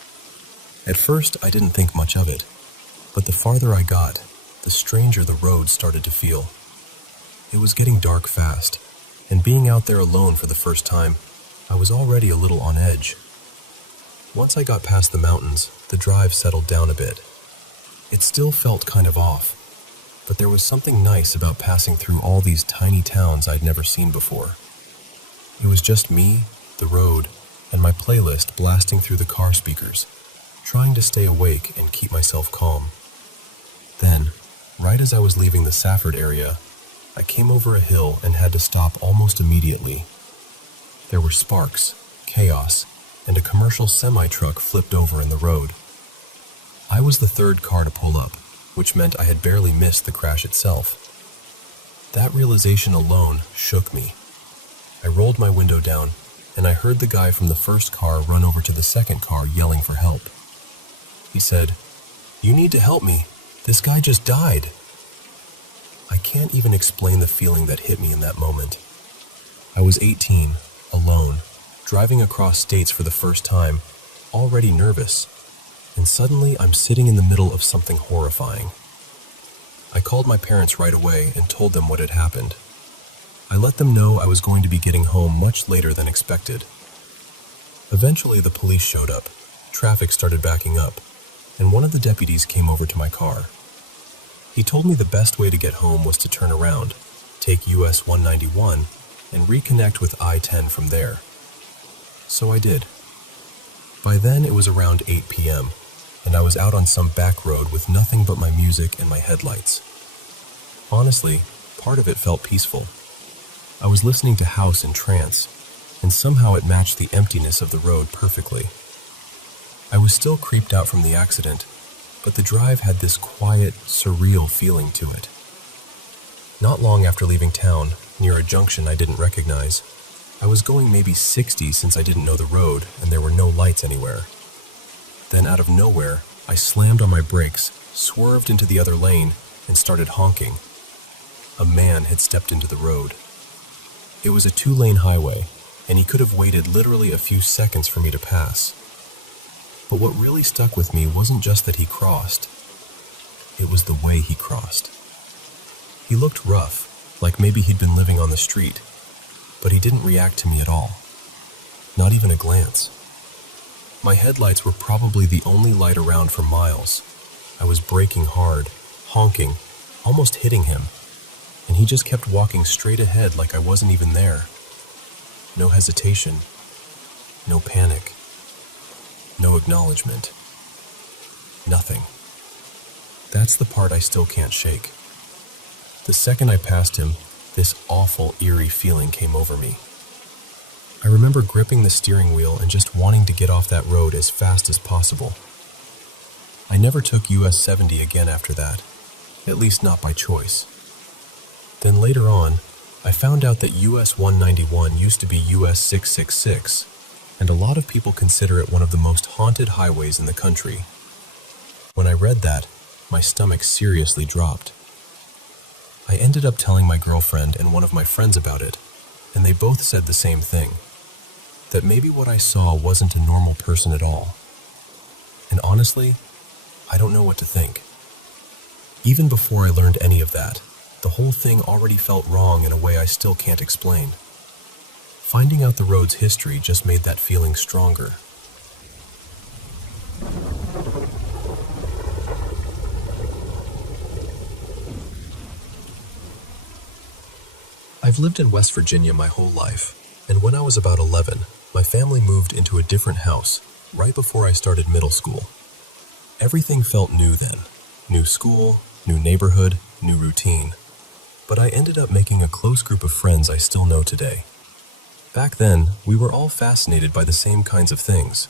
At first, I didn't think much of it, but the farther I got, the stranger the road started to feel. It was getting dark fast, and being out there alone for the first time, I was already a little on edge. Once I got past the mountains, the drive settled down a bit. It still felt kind of off, but there was something nice about passing through all these tiny towns I'd never seen before. It was just me, the road, and my playlist blasting through the car speakers, trying to stay awake and keep myself calm. Then, right as I was leaving the Safford area, I came over a hill and had to stop almost immediately. There were sparks, chaos, and a commercial semi-truck flipped over in the road. I was the third car to pull up, which meant I had barely missed the crash itself. That realization alone shook me. I rolled my window down, and I heard the guy from the first car run over to the second car yelling for help. He said, "You need to help me. This guy just died." I can't even explain the feeling that hit me in that moment. I was 18, alone, driving across states for the first time, already nervous, and suddenly I'm sitting in the middle of something horrifying. I called my parents right away and told them what had happened. I let them know I was going to be getting home much later than expected. Eventually the police showed up, traffic started backing up, and one of the deputies came over to my car. He told me the best way to get home was to turn around, take US 191, and reconnect with I-10 from there. So I did. By then it was around 8 p.m., and I was out on some back road with nothing but my music and my headlights. Honestly, part of it felt peaceful. I was listening to house in trance, and somehow it matched the emptiness of the road perfectly. I was still creeped out from the accident, but the drive had this quiet, surreal feeling to it. Not long after leaving town, near a junction I didn't recognize, I was going maybe 60 since I didn't know the road and there were no lights anywhere. Then out of nowhere, I slammed on my brakes, swerved into the other lane, and started honking. A man had stepped into the road. It was a 2-lane highway, and he could have waited literally a few seconds for me to pass. But what really stuck with me wasn't just that he crossed. It was the way he crossed. He looked rough, like maybe he'd been living on the street, but he didn't react to me at all. Not even a glance. My headlights were probably the only light around for miles. I was braking hard, honking, almost hitting him, and he just kept walking straight ahead like I wasn't even there. No hesitation, no panic, no acknowledgement. Nothing. That's the part I still can't shake. The second I passed him, this awful, eerie feeling came over me. I remember gripping the steering wheel and just wanting to get off that road as fast as possible. I never took US 70 again after that, at least not by choice. Then later on, I found out that US 191 used to be US 666, and a lot of people consider it one of the most haunted highways in the country. When I read that, my stomach seriously dropped. I ended up telling my girlfriend and one of my friends about it, and they both said the same thing, that maybe what I saw wasn't a normal person at all. And honestly, I don't know what to think. Even before I learned any of that, the whole thing already felt wrong in a way I still can't explain. Finding out the road's history just made that feeling stronger. I've lived in West Virginia my whole life, and when I was about 11, my family moved into a different house right before I started middle school. Everything felt new then. New school, new neighborhood, new routine. But I ended up making a close group of friends I still know today. Back then, we were all fascinated by the same kinds of things.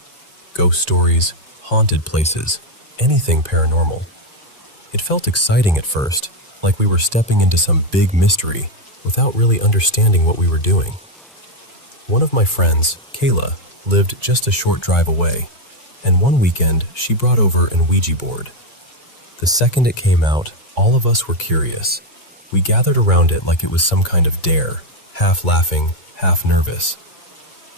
Ghost stories, haunted places, anything paranormal. It felt exciting at first, like we were stepping into some big mystery without really understanding what we were doing. One of my friends, Kayla, lived just a short drive away, and one weekend she brought over an Ouija board. The second it came out, all of us were curious. We gathered around it like it was some kind of dare, half laughing, half nervous.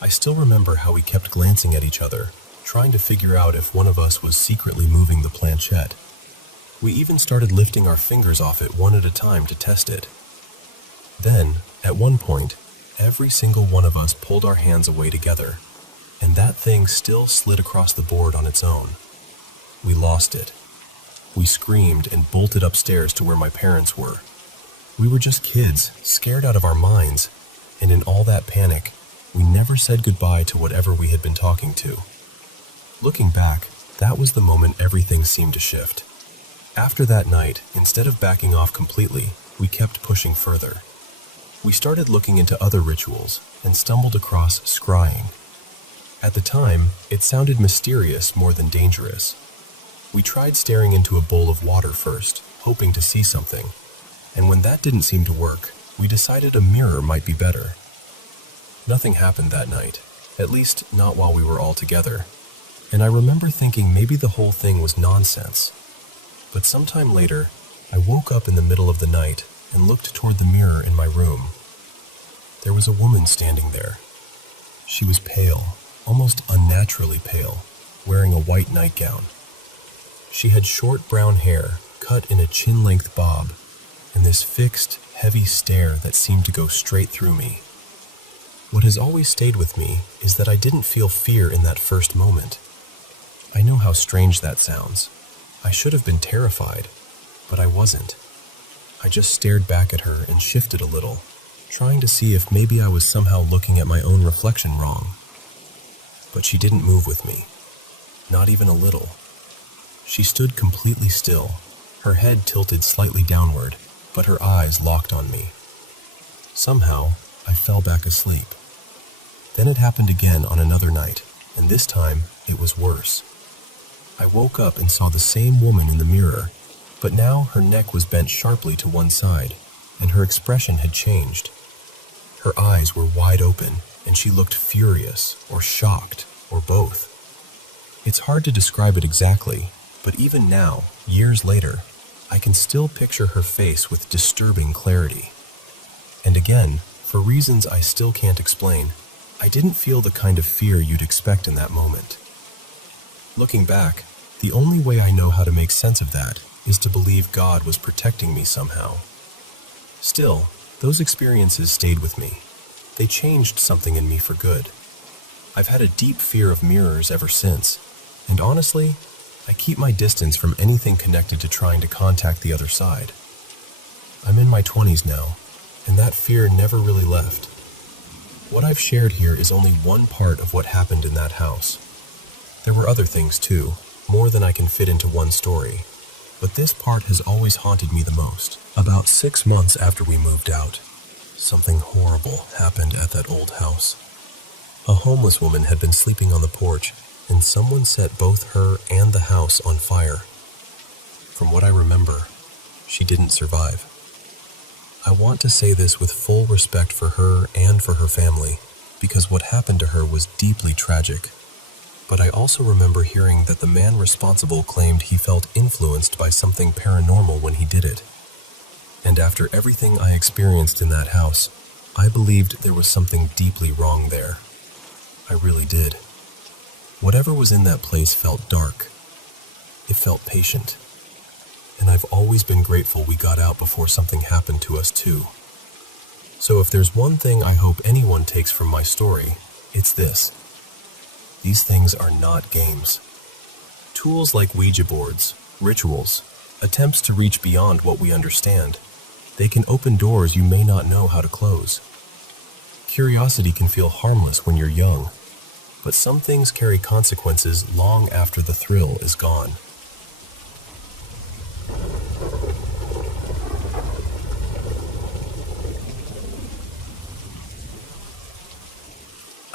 I still remember how we kept glancing at each other, trying to figure out if one of us was secretly moving the planchette. We even started lifting our fingers off it one at a time to test it. Then, at one point, every single one of us pulled our hands away together, and that thing still slid across the board on its own. We lost it. We screamed and bolted upstairs to where my parents were. We were just kids, scared out of our minds, and in all that panic, we never said goodbye to whatever we had been talking to. Looking back, that was the moment everything seemed to shift. After that night, instead of backing off completely, we kept pushing further. We started looking into other rituals and stumbled across scrying. At the time, it sounded mysterious more than dangerous. We tried staring into a bowl of water first, hoping to see something, and when that didn't seem to work, we decided a mirror might be better. Nothing happened that night, at least not while we were all together, and I remember thinking maybe the whole thing was nonsense. But sometime later, I woke up in the middle of the night and looked toward the mirror in my room. There was a woman standing there. She was pale, almost unnaturally pale, wearing a white nightgown. She had short brown hair, cut in a chin-length bob, and this fixed, heavy stare that seemed to go straight through me. What has always stayed with me is that I didn't feel fear in that first moment. I know how strange that sounds. I should have been terrified, but I wasn't. I just stared back at her and shifted a little, trying to see if maybe I was somehow looking at my own reflection wrong. But she didn't move with me, not even a little. She stood completely still, her head tilted slightly downward, but her eyes locked on me. Somehow, I fell back asleep. Then it happened again on another night, and this time it was worse. I woke up and saw the same woman in the mirror, but now her neck was bent sharply to one side, and her expression had changed. Her eyes were wide open, and she looked furious or shocked or both. It's hard to describe it exactly, but even now, years later, I can still picture her face with disturbing clarity. And again, for reasons I still can't explain, I didn't feel the kind of fear you'd expect in that moment. Looking back, the only way I know how to make sense of that is to believe God was protecting me somehow. Still, those experiences stayed with me. They changed something in me for good. I've had a deep fear of mirrors ever since, and honestly, I keep my distance from anything connected to trying to contact the other side. I'm in my 20s now, and that fear never really left. What I've shared here is only one part of what happened in that house. There were other things too, more than I can fit into one story, but this part has always haunted me the most. About 6 months after we moved out, something horrible happened at that old house. A homeless woman had been sleeping on the porch, and someone set both her and the house on fire. From what I remember, she didn't survive. I want to say this with full respect for her and for her family, because what happened to her was deeply tragic. But I also remember hearing that the man responsible claimed he felt influenced by something paranormal when he did it. And after everything I experienced in that house, I believed there was something deeply wrong there. I really did. Whatever was in that place felt dark. It felt patient. And I've always been grateful we got out before something happened to us too. So if there's one thing I hope anyone takes from my story, it's this. These things are not games. Tools like Ouija boards, rituals, attempts to reach beyond what we understand, they can open doors you may not know how to close. Curiosity can feel harmless when you're young, but some things carry consequences long after the thrill is gone.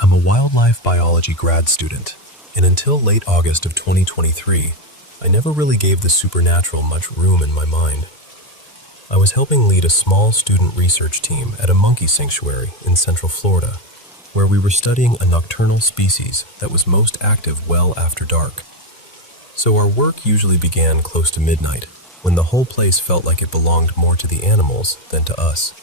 I'm a wildlife biology grad student, and until late August of 2023, I never really gave the supernatural much room in my mind. I was helping lead a small student research team at a monkey sanctuary in Central Florida, where we were studying a nocturnal species that was most active well after dark. So our work usually began close to midnight, when the whole place felt like it belonged more to the animals than to us.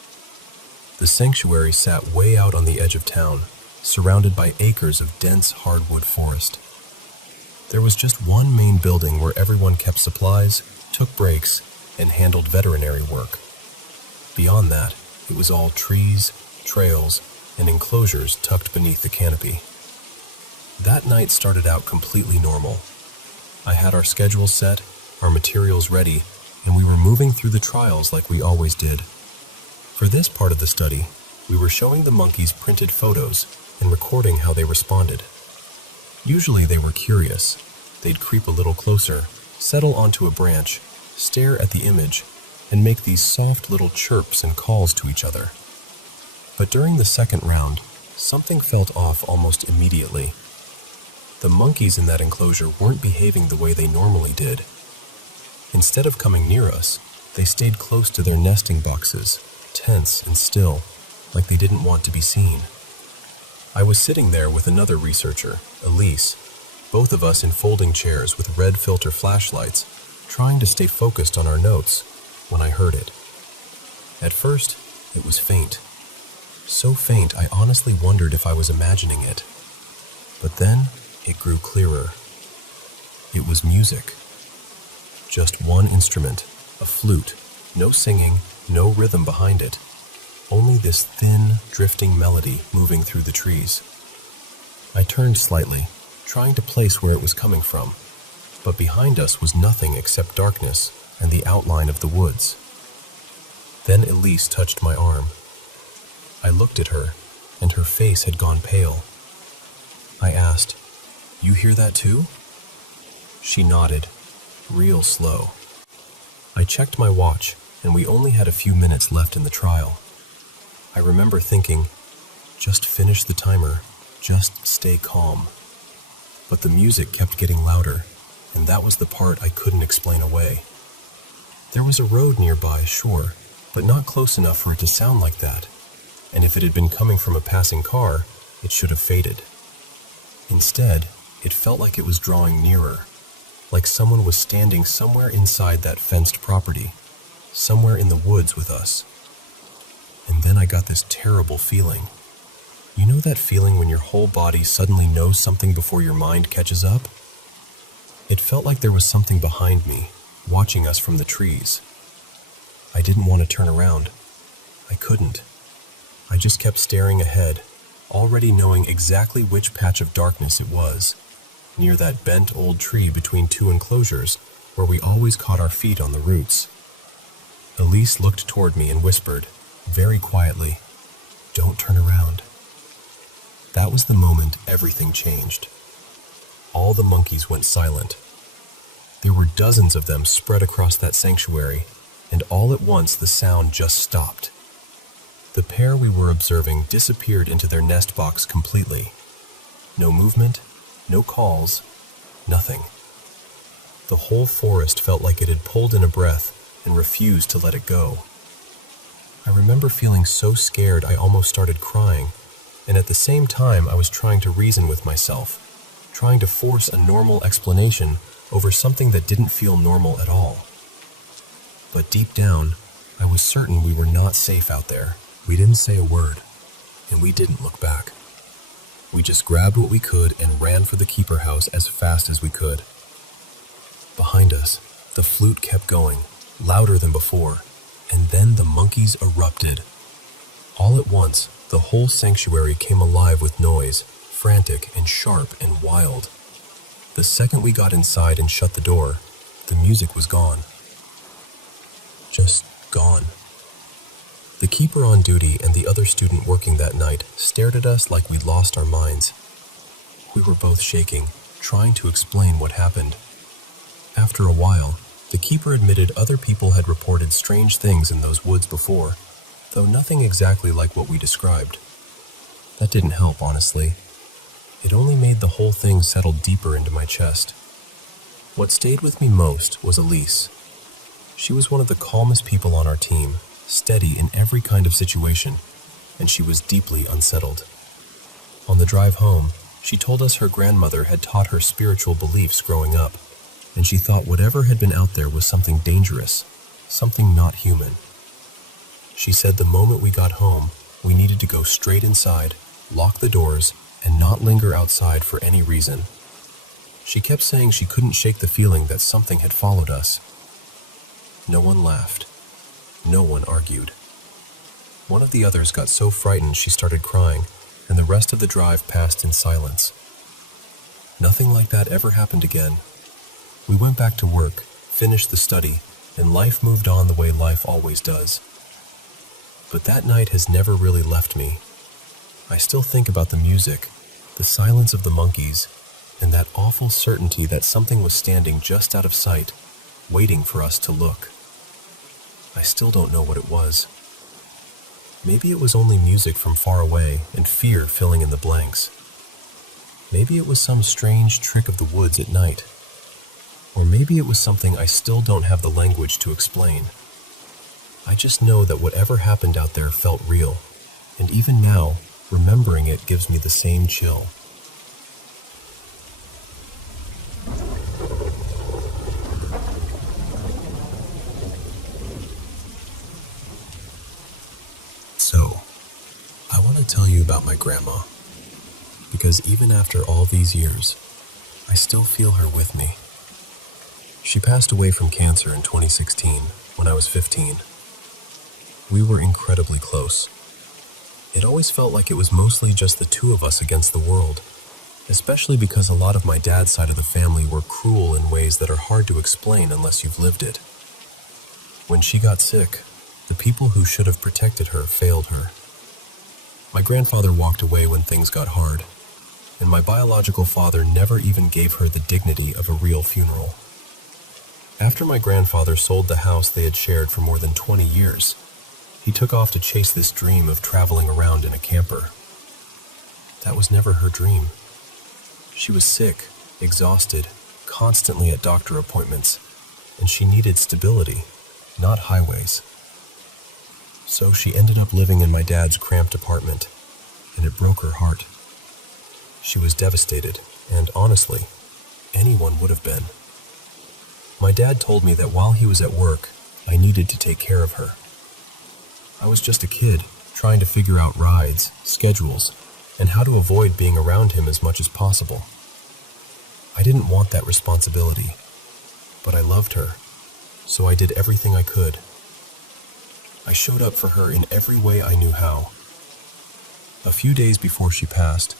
The sanctuary sat way out on the edge of town, surrounded by acres of dense hardwood forest. There was just one main building where everyone kept supplies, took breaks, and handled veterinary work. Beyond that, it was all trees, trails, and enclosures tucked beneath the canopy. That night started out completely normal. I had our schedule set, our materials ready, and we were moving through the trials like we always did. For this part of the study, we were showing the monkeys printed photos and recording how they responded. Usually they were curious. They'd creep a little closer, settle onto a branch, stare at the image, and make these soft little chirps and calls to each other. But during the second round, something felt off almost immediately. The monkeys in that enclosure weren't behaving the way they normally did. Instead of coming near us, they stayed close to their nesting boxes, tense and still, like they didn't want to be seen. I was sitting there with another researcher, Elise, both of us in folding chairs with red filter flashlights, trying to stay focused on our notes, when I heard it. At first, it was faint. So faint I honestly wondered if I was imagining it. But then, it grew clearer. It was music. Just one instrument, a flute, no singing, no rhythm behind it. Only this thin, drifting melody moving through the trees. I turned slightly, trying to place where it was coming from, but behind us was nothing except darkness and the outline of the woods. Then Elise touched my arm. I looked at her, and her face had gone pale. I asked, "You hear that too?" She nodded, real slow. I checked my watch, and we only had a few minutes left in the trial. I remember thinking, just finish the timer, just stay calm. But the music kept getting louder, and that was the part I couldn't explain away. There was a road nearby, sure, but not close enough for it to sound like that. And if it had been coming from a passing car, it should have faded. Instead, it felt like it was drawing nearer, like someone was standing somewhere inside that fenced property, somewhere in the woods with us. And then I got this terrible feeling. You know that feeling when your whole body suddenly knows something before your mind catches up? It felt like there was something behind me, watching us from the trees. I didn't want to turn around. I couldn't. I just kept staring ahead, already knowing exactly which patch of darkness it was, near that bent old tree between two enclosures where we always caught our feet on the roots. Elise looked toward me and whispered, very quietly, "Don't turn around." That was the moment everything changed. All the monkeys went silent. There were dozens of them spread across that sanctuary, and all at once the sound just stopped. The pair we were observing disappeared into their nest box completely. No movement, no calls, nothing. The whole forest felt like it had pulled in a breath and refused to let it go. I remember feeling so scared I almost started crying, and at the same time I was trying to reason with myself, trying to force a normal explanation over something that didn't feel normal at all. But deep down, I was certain we were not safe out there. We didn't say a word, and we didn't look back. We just grabbed what we could and ran for the keeper house as fast as we could. Behind us, the flute kept going, louder than before, and then the monkeys erupted. All at once, the whole sanctuary came alive with noise, frantic and sharp and wild. The second we got inside and shut the door, the music was gone. Just gone. The keeper on duty and the other student working that night stared at us like we'd lost our minds. We were both shaking, trying to explain what happened. After a while, the keeper admitted other people had reported strange things in those woods before, though nothing exactly like what we described. That didn't help, honestly. It only made the whole thing settle deeper into my chest. What stayed with me most was Elise. She was one of the calmest people on our team, steady in every kind of situation, and she was deeply unsettled. On the drive home, she told us her grandmother had taught her spiritual beliefs growing up, and she thought whatever had been out there was something dangerous, something not human. She said the moment we got home, we needed to go straight inside, lock the doors, and not linger outside for any reason. She kept saying she couldn't shake the feeling that something had followed us. No one laughed. No one argued. One of the others got so frightened she started crying, and the rest of the drive passed in silence. Nothing like that ever happened again. We went back to work, finished the study, and life moved on the way life always does. But that night has never really left me. I still think about the music, the silence of the monkeys, and that awful certainty that something was standing just out of sight, waiting for us to look. I still don't know what it was. Maybe it was only music from far away and fear filling in the blanks. Maybe it was some strange trick of the woods at night. Or maybe it was something I still don't have the language to explain. I just know that whatever happened out there felt real, and even now, remembering it gives me the same chill. So, I want to tell you about my grandma, because even after all these years, I still feel her with me. She passed away from cancer in 2016 when I was 15. We were incredibly close. It always felt like it was mostly just the two of us against the world, especially because a lot of my dad's side of the family were cruel in ways that are hard to explain unless you've lived it. When she got sick, the people who should have protected her failed her. My grandfather walked away when things got hard, and my biological father never even gave her the dignity of a real funeral. After my grandfather sold the house they had shared for more than 20 years, he took off to chase this dream of traveling around in a camper. That was never her dream. She was sick, exhausted, constantly at doctor appointments, and she needed stability, not highways. So she ended up living in my dad's cramped apartment, and it broke her heart. She was devastated, and honestly, anyone would have been. My dad told me that while he was at work, I needed to take care of her. I was just a kid, trying to figure out rides, schedules, and how to avoid being around him as much as possible. I didn't want that responsibility, but I loved her, so I did everything I could. I showed up for her in every way I knew how. A few days before she passed,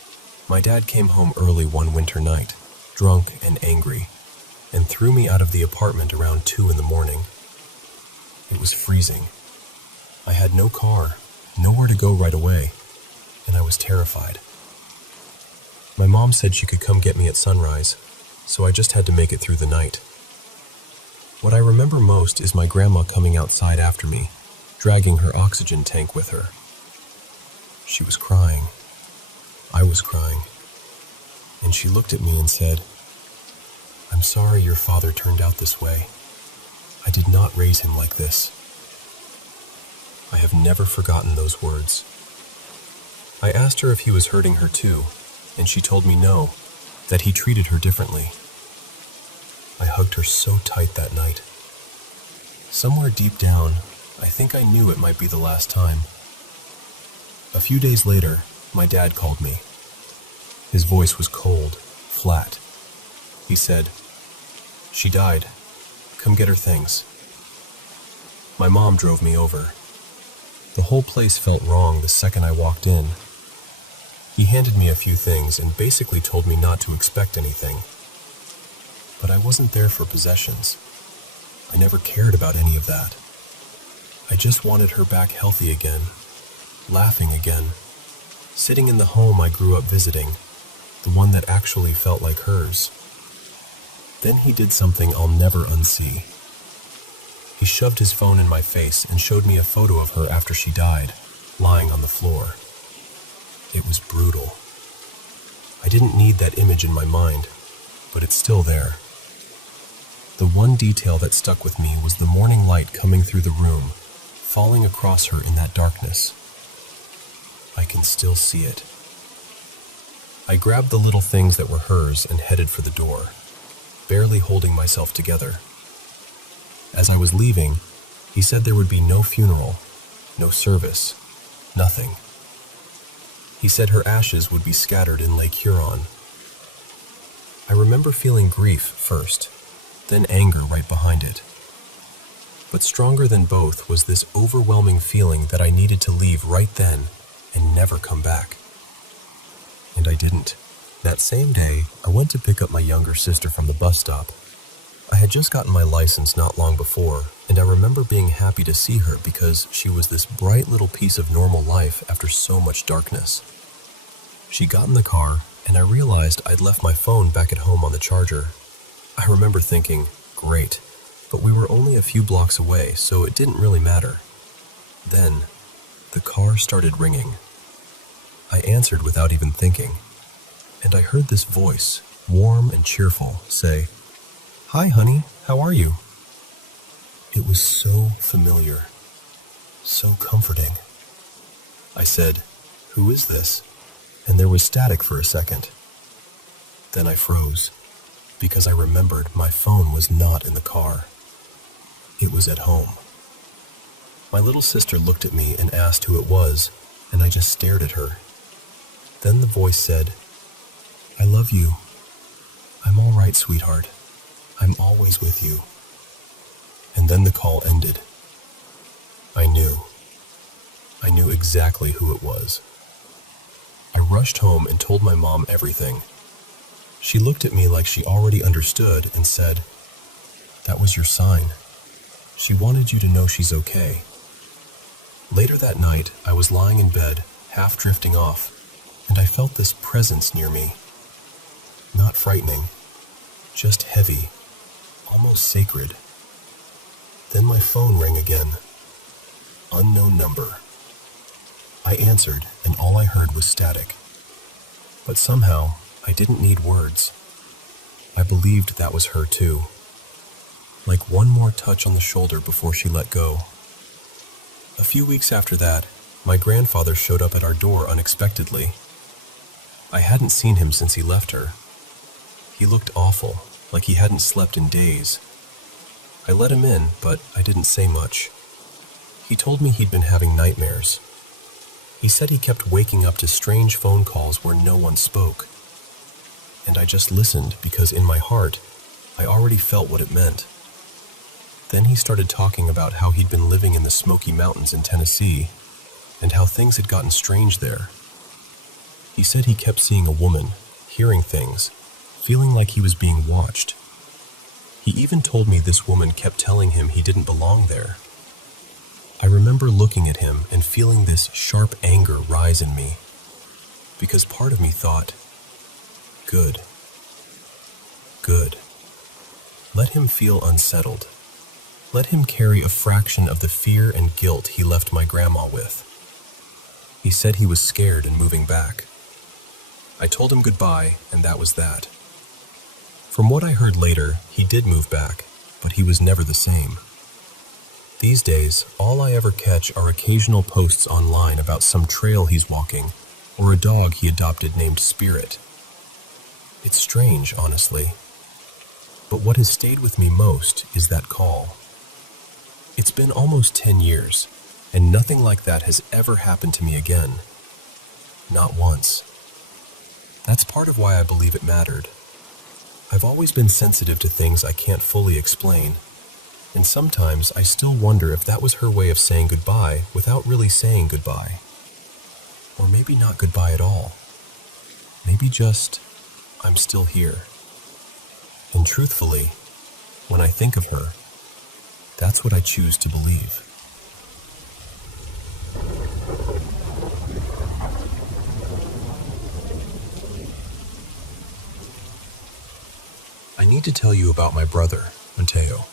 my dad came home early one winter night, drunk and angry, and threw me out of the apartment around 2 in the morning. It was freezing. I had no car, nowhere to go right away, and I was terrified. My mom said she could come get me at sunrise, so I just had to make it through the night. What I remember most is my grandma coming outside after me, dragging her oxygen tank with her. She was crying. I was crying. And she looked at me and said, "I'm sorry your father turned out this way. I did not raise him like this." I have never forgotten those words. I asked her if he was hurting her too, and she told me no, that he treated her differently. I hugged her so tight that night. Somewhere deep down, I think I knew it might be the last time. A few days later, my dad called me. His voice was cold, flat. He said, "She died. Come get her things." My mom drove me over. The whole place felt wrong the second I walked in. He handed me a few things and basically told me not to expect anything. But I wasn't there for possessions. I never cared about any of that. I just wanted her back healthy again, laughing again, sitting in the home I grew up visiting, the one that actually felt like hers. Then he did something I'll never unsee. He shoved his phone in my face and showed me a photo of her after she died, lying on the floor. It was brutal. I didn't need that image in my mind, but it's still there. The one detail that stuck with me was the morning light coming through the room, falling across her in that darkness. I can still see it. I grabbed the little things that were hers and headed for the door, barely holding myself together. As I was leaving, he said there would be no funeral, no service, nothing. He said her ashes would be scattered in Lake Huron. I remember feeling grief first, then anger right behind it. But stronger than both was this overwhelming feeling that I needed to leave right then and never come back. And I didn't. That same day, I went to pick up my younger sister from the bus stop. I had just gotten my license not long before, and I remember being happy to see her because she was this bright little piece of normal life after so much darkness. She got in the car, and I realized I'd left my phone back at home on the charger. I remember thinking, great, but we were only a few blocks away, so it didn't really matter. Then, the car started ringing. I answered without even thinking, and I heard this voice, warm and cheerful, say, "Hi, honey, how are you?" It was so familiar, so comforting. I said, "Who is this?" And there was static for a second. Then I froze, because I remembered my phone was not in the car. It was at home. My little sister looked at me and asked who it was, and I just stared at her. Then the voice said, "I love you. I'm all right, sweetheart. I'm always with you." And then the call ended. I knew. I knew exactly who it was. I rushed home and told my mom everything. She looked at me like she already understood and said, "That was your sign. She wanted you to know she's okay." Later that night, I was lying in bed, half drifting off, and I felt this presence near me. Not frightening, just heavy, almost sacred. Then my phone rang again. Unknown number. I answered, and all I heard was static. But somehow, I didn't need words. I believed that was her too. Like one more touch on the shoulder before she let go. A few weeks after that, my grandfather showed up at our door unexpectedly. I hadn't seen him since he left her. He looked awful, like he hadn't slept in days. I let him in, but I didn't say much. He told me he'd been having nightmares. He said he kept waking up to strange phone calls where no one spoke. And I just listened because in my heart, I already felt what it meant. Then he started talking about how he'd been living in the Smoky Mountains in Tennessee, and how things had gotten strange there. He said he kept seeing a woman, hearing things, feeling like he was being watched. He even told me this woman kept telling him he didn't belong there. I remember looking at him and feeling this sharp anger rise in me, because part of me thought, good. Let him feel unsettled. Let him carry a fraction of the fear and guilt he left my grandma with. He said he was scared and moving back. I told him goodbye, and that was that. From what I heard later, he did move back, but he was never the same. These days, all I ever catch are occasional posts online about some trail he's walking, or a dog he adopted named Spirit. It's strange, honestly. But what has stayed with me most is that call. It's been almost 10 years, and nothing like that has ever happened to me again. Not once. That's part of why I believe it mattered. I've always been sensitive to things I can't fully explain, and sometimes I still wonder if that was her way of saying goodbye without really saying goodbye. Or maybe not goodbye at all. Maybe just, I'm still here. And truthfully, when I think of her, that's what I choose to believe. I need to tell you about my brother, Mateo.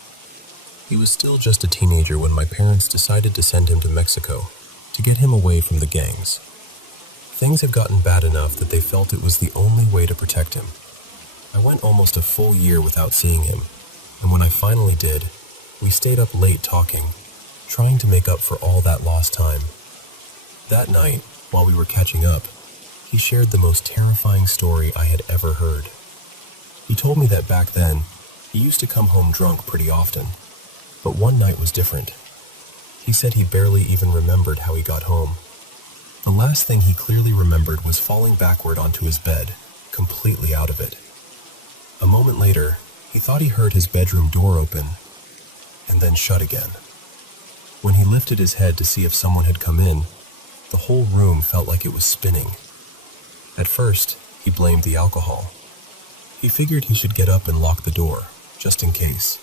He was still just a teenager when my parents decided to send him to Mexico to get him away from the gangs. Things had gotten bad enough that they felt it was the only way to protect him. I went almost a full year without seeing him, and when I finally did, we stayed up late talking, trying to make up for all that lost time. That night, while we were catching up, he shared the most terrifying story I had ever heard. He told me that back then, he used to come home drunk pretty often, but one night was different. He said he barely even remembered how he got home. The last thing he clearly remembered was falling backward onto his bed, completely out of it. A moment later, he thought he heard his bedroom door open, and then shut again. When he lifted his head to see if someone had come in, the whole room felt like it was spinning. At first, he blamed the alcohol. He figured he should get up and lock the door, just in case.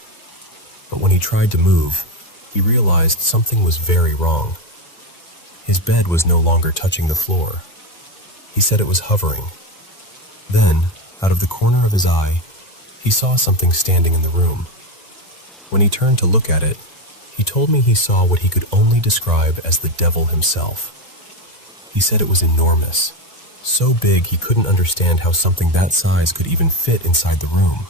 But when he tried to move, he realized something was very wrong. His bed was no longer touching the floor. He said it was hovering. Then, out of the corner of his eye, he saw something standing in the room. When he turned to look at it, he told me he saw what he could only describe as the devil himself. He said it was enormous, so big he couldn't understand how something that size could even fit inside the room.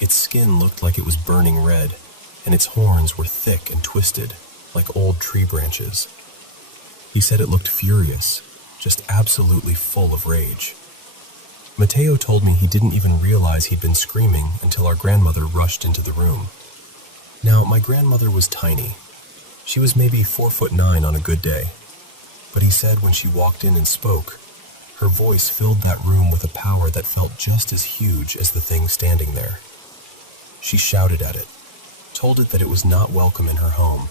Its skin looked like it was burning red, and its horns were thick and twisted, like old tree branches. He said it looked furious, just absolutely full of rage. Mateo told me he didn't even realize he'd been screaming until our grandmother rushed into the room. Now, my grandmother was tiny. She was maybe 4'9" on a good day. But he said when she walked in and spoke, her voice filled that room with a power that felt just as huge as the thing standing there. She shouted at it, told it that it was not welcome in her home,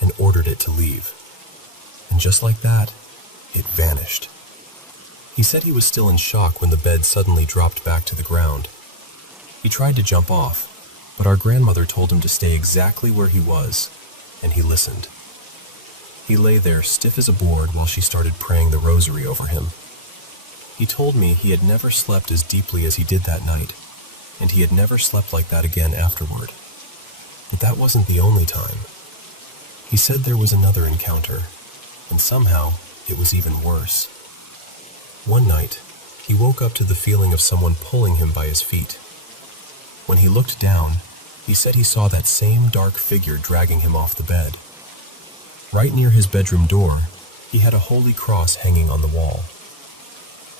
and ordered it to leave. And just like that, it vanished. He said he was still in shock when the bed suddenly dropped back to the ground. He tried to jump off, but our grandmother told him to stay exactly where he was, and he listened. He lay there stiff as a board while she started praying the rosary over him. He told me he had never slept as deeply as he did that night, and he had never slept like that again afterward. But that wasn't the only time. He said there was another encounter, and somehow it was even worse. One night, he woke up to the feeling of someone pulling him by his feet. When he looked down, he said he saw that same dark figure dragging him off the bed. Right near his bedroom door, he had a holy cross hanging on the wall.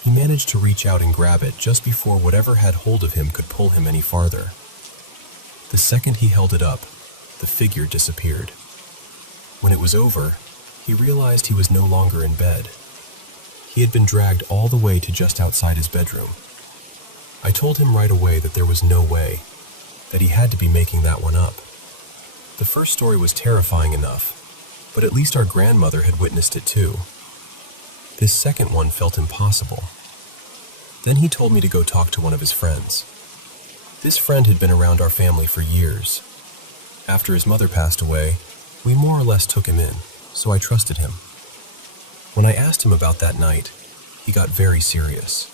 He managed to reach out and grab it just before whatever had hold of him could pull him any farther. The second he held it up, the figure disappeared. When it was over, he realized he was no longer in bed. He had been dragged all the way to just outside his bedroom. I told him right away that there was no way, that he had to be making that one up. The first story was terrifying enough, but at least our grandmother had witnessed it too. This second one felt impossible. Then he told me to go talk to one of his friends. This friend had been around our family for years. After his mother passed away, we more or less took him in, so I trusted him. When I asked him about that night, he got very serious.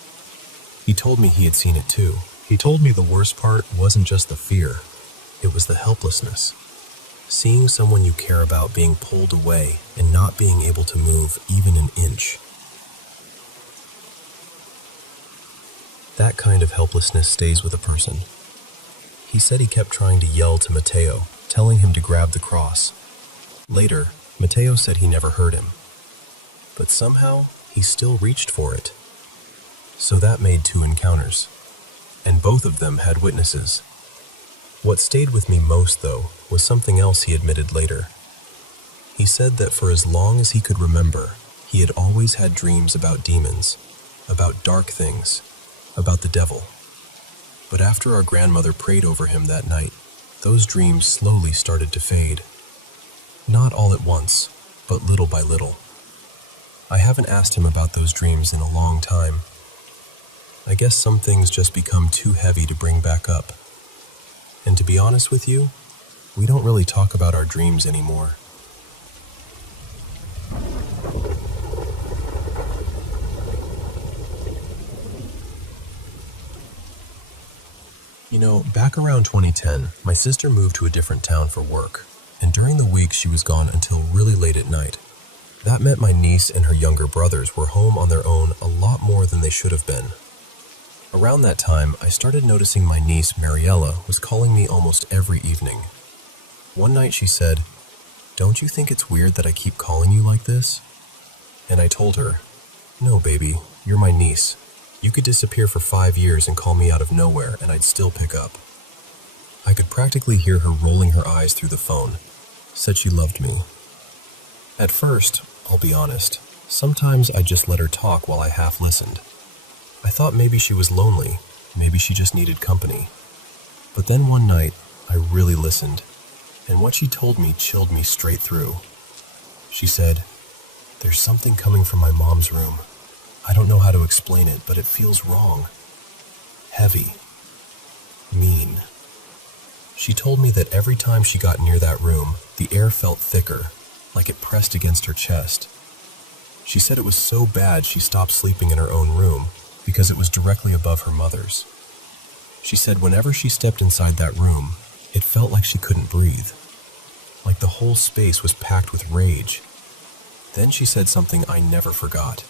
He told me he had seen it too. He told me the worst part wasn't just the fear, it was the helplessness. Seeing someone you care about being pulled away and not being able to move even an inch. That kind of helplessness stays with a person. He said he kept trying to yell to Mateo, telling him to grab the cross. Later, Mateo said he never heard him. But somehow, he still reached for it. So that made 2 encounters, and both of them had witnesses. What stayed with me most, though, was something else he admitted later. He said that for as long as he could remember, he had always had dreams about demons, about dark things, about the devil. But after our grandmother prayed over him that night, those dreams slowly started to fade. Not all at once, but little by little. I haven't asked him about those dreams in a long time. I guess some things just become too heavy to bring back up. And to be honest with you, we don't really talk about our dreams anymore. You know, back around 2010, my sister moved to a different town for work, and during the week she was gone until really late at night. That meant my niece and her younger brothers were home on their own a lot more than they should have been. Around that time, I started noticing my niece, Mariella, was calling me almost every evening. One night she said, "Don't you think it's weird that I keep calling you like this?" And I told her, "No, baby, you're my niece. You could disappear for 5 years and call me out of nowhere and I'd still pick up." I could practically hear her rolling her eyes through the phone. Said she loved me. At first, I'll be honest, sometimes I just let her talk while I half listened. I thought maybe she was lonely, maybe she just needed company. But then one night, I really listened, and what she told me chilled me straight through. She said, "There's something coming from my mom's room. I don't know how to explain it, but it feels wrong. Heavy. Mean." She told me that every time she got near that room, the air felt thicker, like it pressed against her chest. She said it was so bad she stopped sleeping in her own room because it was directly above her mother's. She said whenever she stepped inside that room, it felt like she couldn't breathe, like the whole space was packed with rage. Then she said something I never forgot.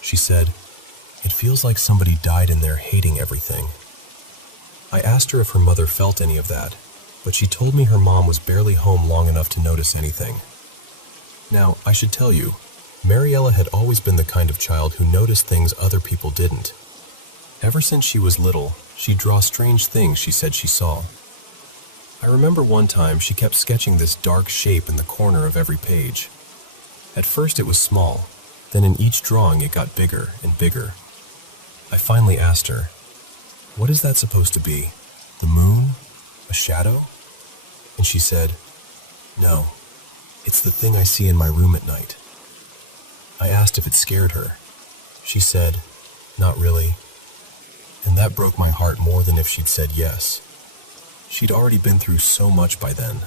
She said, "It feels like somebody died in there hating everything." I asked her if her mother felt any of that, but she told me her mom was barely home long enough to notice anything. Now, I should tell you, Mariella had always been the kind of child who noticed things other people didn't. Ever since she was little, she'd draw strange things she said she saw. I remember one time she kept sketching this dark shape in the corner of every page. At first it was small, then in each drawing it got bigger and bigger. I finally asked her, "What is that supposed to be? The moon? A shadow?" And she said, "No, it's the thing I see in my room at night." I asked if it scared her. She said, "Not really." And that broke my heart more than if she'd said yes. She'd already been through so much by then.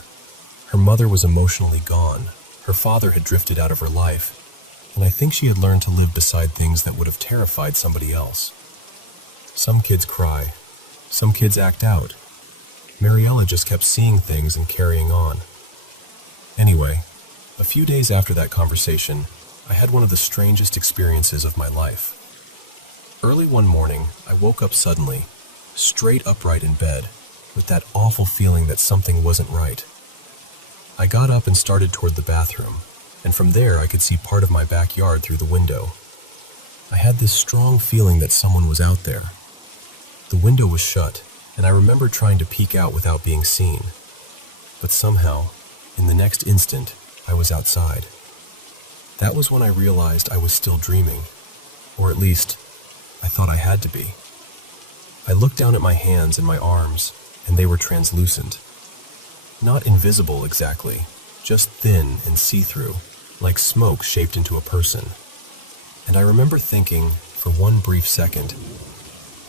Her mother was emotionally gone. Her father had drifted out of her life. And I think she had learned to live beside things that would have terrified somebody else. Some kids cry. Some kids act out. Mariella just kept seeing things and carrying on. Anyway, a few days after that conversation, I had one of the strangest experiences of my life. Early one morning, I woke up suddenly, straight upright in bed, with that awful feeling that something wasn't right. I got up and started toward the bathroom, and from there I could see part of my backyard through the window. I had this strong feeling that someone was out there. The window was shut, and I remember trying to peek out without being seen. But somehow, in the next instant, I was outside. That was when I realized I was still dreaming, or at least, I thought I had to be. I looked down at my hands and my arms, and they were translucent. Not invisible exactly, just thin and see-through, like smoke shaped into a person. And I remember thinking, for one brief second,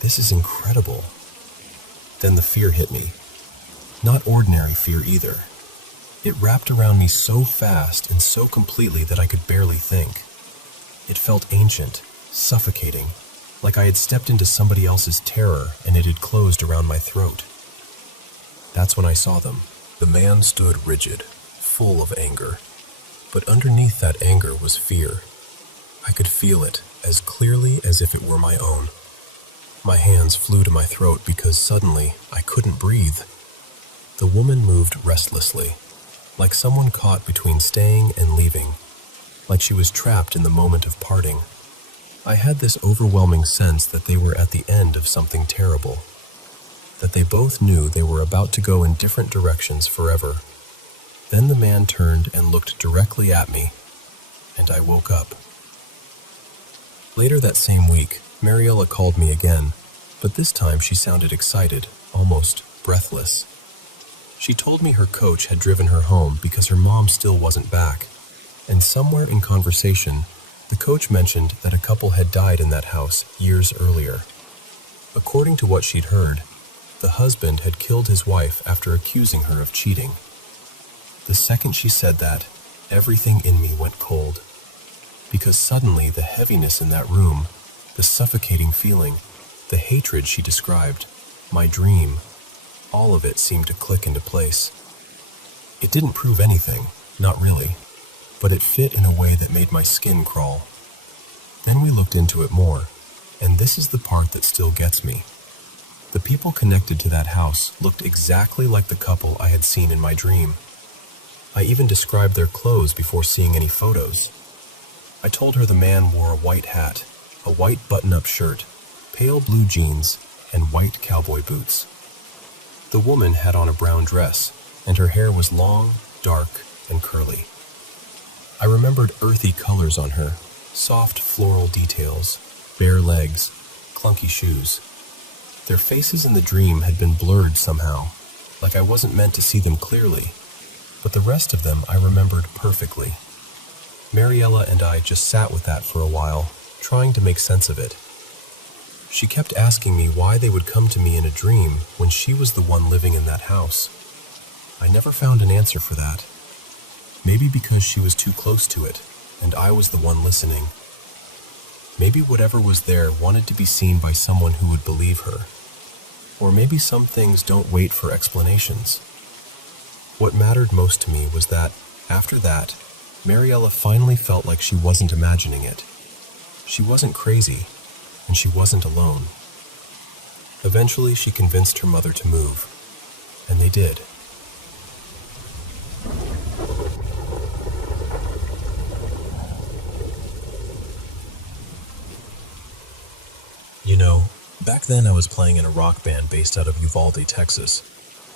this is incredible. Then the fear hit me. Not ordinary fear either. It wrapped around me so fast and so completely that I could barely think. It felt ancient, suffocating, like I had stepped into somebody else's terror and it had closed around my throat. That's when I saw them. The man stood rigid, full of anger. But underneath that anger was fear. I could feel it as clearly as if it were my own. My hands flew to my throat because suddenly I couldn't breathe. The woman moved restlessly, like someone caught between staying and leaving, like she was trapped in the moment of parting. I had this overwhelming sense that they were at the end of something terrible, that they both knew they were about to go in different directions forever. Then the man turned and looked directly at me, and I woke up. Later that same week, Mariella called me again, but this time she sounded excited, almost breathless. She told me her coach had driven her home because her mom still wasn't back, and somewhere in conversation, the coach mentioned that a couple had died in that house years earlier. According to what she'd heard, the husband had killed his wife after accusing her of cheating. The second she said that, everything in me went cold, because suddenly the heaviness in that room, the suffocating feeling, the hatred she described, my dream, all of it seemed to click into place. It didn't prove anything, not really, but it fit in a way that made my skin crawl. Then we looked into it more, and this is the part that still gets me. The people connected to that house looked exactly like the couple I had seen in my dream. I even described their clothes before seeing any photos. I told her the man wore a white hat, a white button-up shirt, pale blue jeans, and white cowboy boots. The woman had on a brown dress, and her hair was long, dark, and curly. I remembered earthy colors on her, soft floral details, bare legs, clunky shoes. Their faces in the dream had been blurred somehow, like I wasn't meant to see them clearly, but the rest of them I remembered perfectly. Mariella and I just sat with that for a while, trying to make sense of it. She kept asking me why they would come to me in a dream when she was the one living in that house. I never found an answer for that. Maybe because she was too close to it, and I was the one listening. Maybe whatever was there wanted to be seen by someone who would believe her. Or maybe some things don't wait for explanations. What mattered most to me was that, after that, Mariella finally felt like she wasn't imagining it. She wasn't crazy, and she wasn't alone. Eventually, she convinced her mother to move, and they did. You know, back then I was playing in a rock band based out of Uvalde, Texas,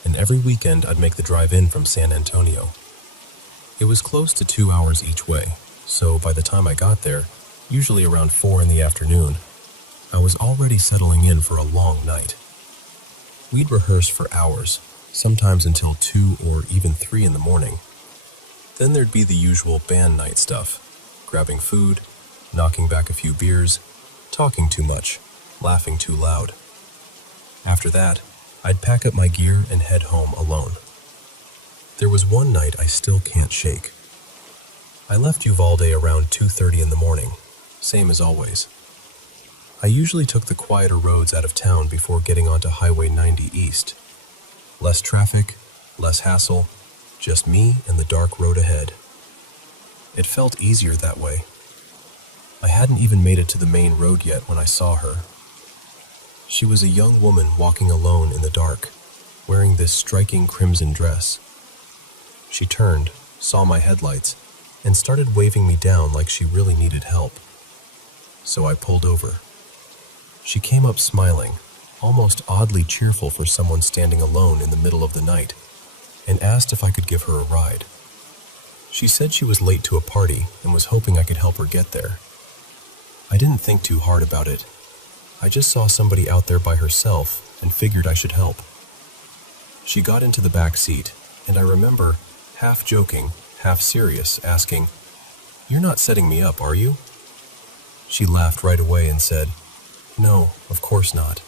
and every weekend I'd make the drive in from San Antonio. It was close to 2 hours each way, so by the time I got there, usually around 4 in the afternoon, I was already settling in for a long night. We'd rehearse for hours, sometimes until 2 or even 3 in the morning. Then there'd be the usual band night stuff, grabbing food, knocking back a few beers, talking too much, laughing too loud. After that, I'd pack up my gear and head home alone. There was one night I still can't shake. I left Uvalde around 2:30 in the morning, same as always. I usually took the quieter roads out of town before getting onto Highway 90 East. Less traffic, less hassle, just me and the dark road ahead. It felt easier that way. I hadn't even made it to the main road yet when I saw her. She was a young woman walking alone in the dark, wearing this striking crimson dress. She turned, saw my headlights, and started waving me down like she really needed help. So I pulled over. She came up smiling, almost oddly cheerful for someone standing alone in the middle of the night, and asked if I could give her a ride. She said she was late to a party and was hoping I could help her get there. I didn't think too hard about it. I just saw somebody out there by herself and figured I should help. She got into the back seat, and I remember, half joking, half serious, asking, "You're not setting me up, are you?" She laughed right away and said, "No, of course not."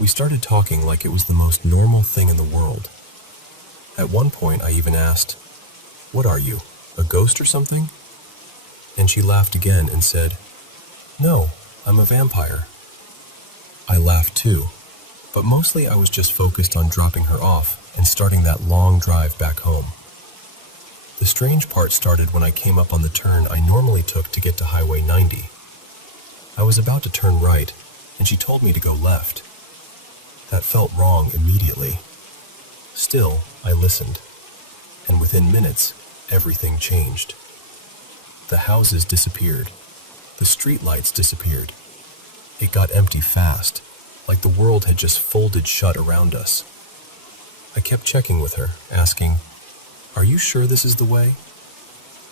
We started talking like it was the most normal thing in the world. At one point I even asked, "What are you, a ghost or something?" And she laughed again and said, "No, I'm a vampire." I laughed too, but mostly I was just focused on dropping her off and starting that long drive back home. The strange part started when I came up on the turn I normally took to get to Highway 90. I was about to turn right, and she told me to go left. That felt wrong immediately. Still, I listened, and within minutes, everything changed. The houses disappeared. The streetlights disappeared. It got empty fast, like the world had just folded shut around us. I kept checking with her, asking, "Are you sure this is the way?"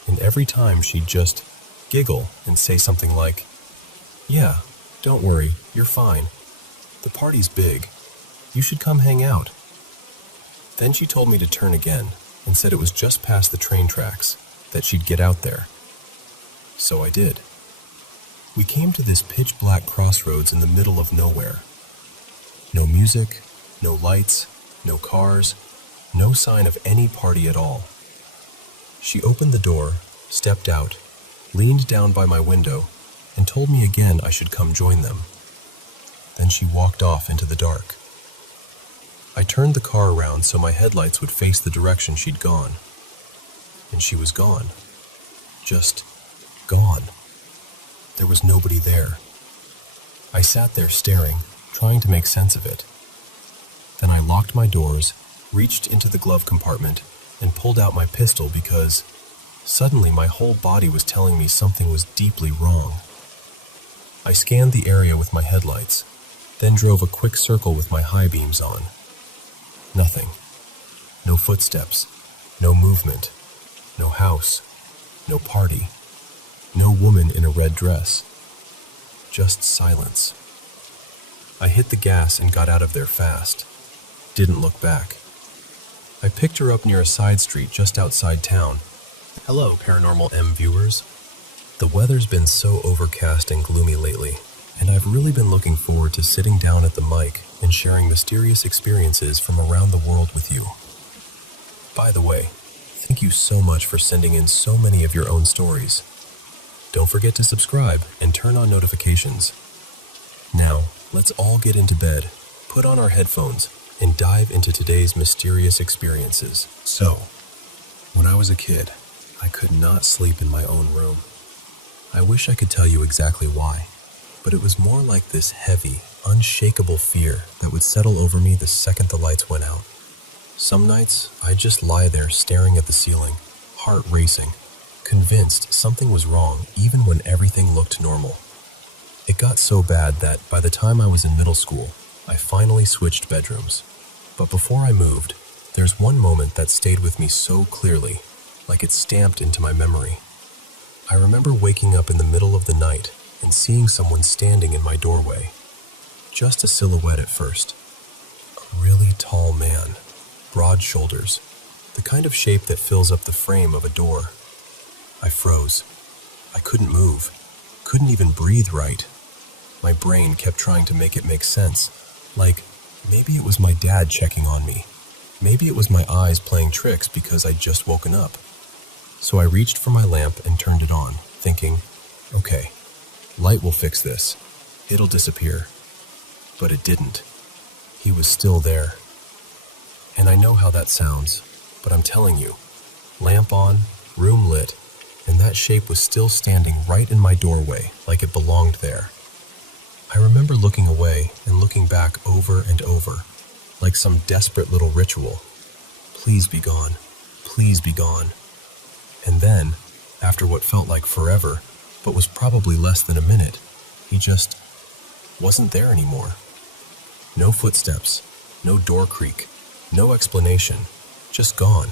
And every time she'd just giggle and say something like, "Yeah, don't worry, you're fine. The party's big. You should come hang out." Then she told me to turn again and said it was just past the train tracks, that she'd get out there. So I did. We came to this pitch-black crossroads in the middle of nowhere. No music, no lights, no cars, no sign of any party at all. She opened the door, stepped out, leaned down by my window, and told me again I should come join them. Then she walked off into the dark. I turned the car around so my headlights would face the direction she'd gone. And she was gone. Just gone. There was nobody there. I sat there staring, trying to make sense of it. Then I locked my doors, reached into the glove compartment, and pulled out my pistol because suddenly my whole body was telling me something was deeply wrong. I scanned the area with my headlights, then drove a quick circle with my high beams on. Nothing. No footsteps, no movement, no house, no party, no woman in a red dress. Just silence. I hit the gas and got out of there fast. Didn't look back. I picked her up near a side street just outside town. Hello, Paranormal M viewers. The weather's been so overcast and gloomy lately, and I've really been looking forward to sitting down at the mic and sharing mysterious experiences from around the world with you. By the way, thank you so much for sending in so many of your own stories. Don't forget to subscribe and turn on notifications. Now, let's all get into bed, put on our headphones, and dive into today's mysterious experiences. So, when I was a kid, I could not sleep in my own room. I wish I could tell you exactly why, but it was more like this heavy, unshakable fear that would settle over me the second the lights went out. Some nights, I'd just lie there staring at the ceiling, heart racing, convinced something was wrong even when everything looked normal. It got so bad that by the time I was in middle school, I finally switched bedrooms. But before I moved, there's one moment that stayed with me so clearly, like it's stamped into my memory. I remember waking up in the middle of the night and seeing someone standing in my doorway. Just a silhouette at first. A really tall man, broad shoulders, the kind of shape that fills up the frame of a door. I froze. I couldn't move, couldn't even breathe right. My brain kept trying to make it make sense, like maybe it was my dad checking on me. Maybe it was my eyes playing tricks because I'd just woken up. So I reached for my lamp and turned it on, thinking, okay, light will fix this. It'll disappear. But it didn't. He was still there. And I know how that sounds, but I'm telling you, lamp on, room lit, and that shape was still standing right in my doorway like it belonged there. I remember looking away and looking back over and over, like some desperate little ritual. Please be gone. Please be gone. And then, after what felt like forever, but was probably less than a minute, he just wasn't there anymore. No footsteps, no door creak, no explanation, just gone.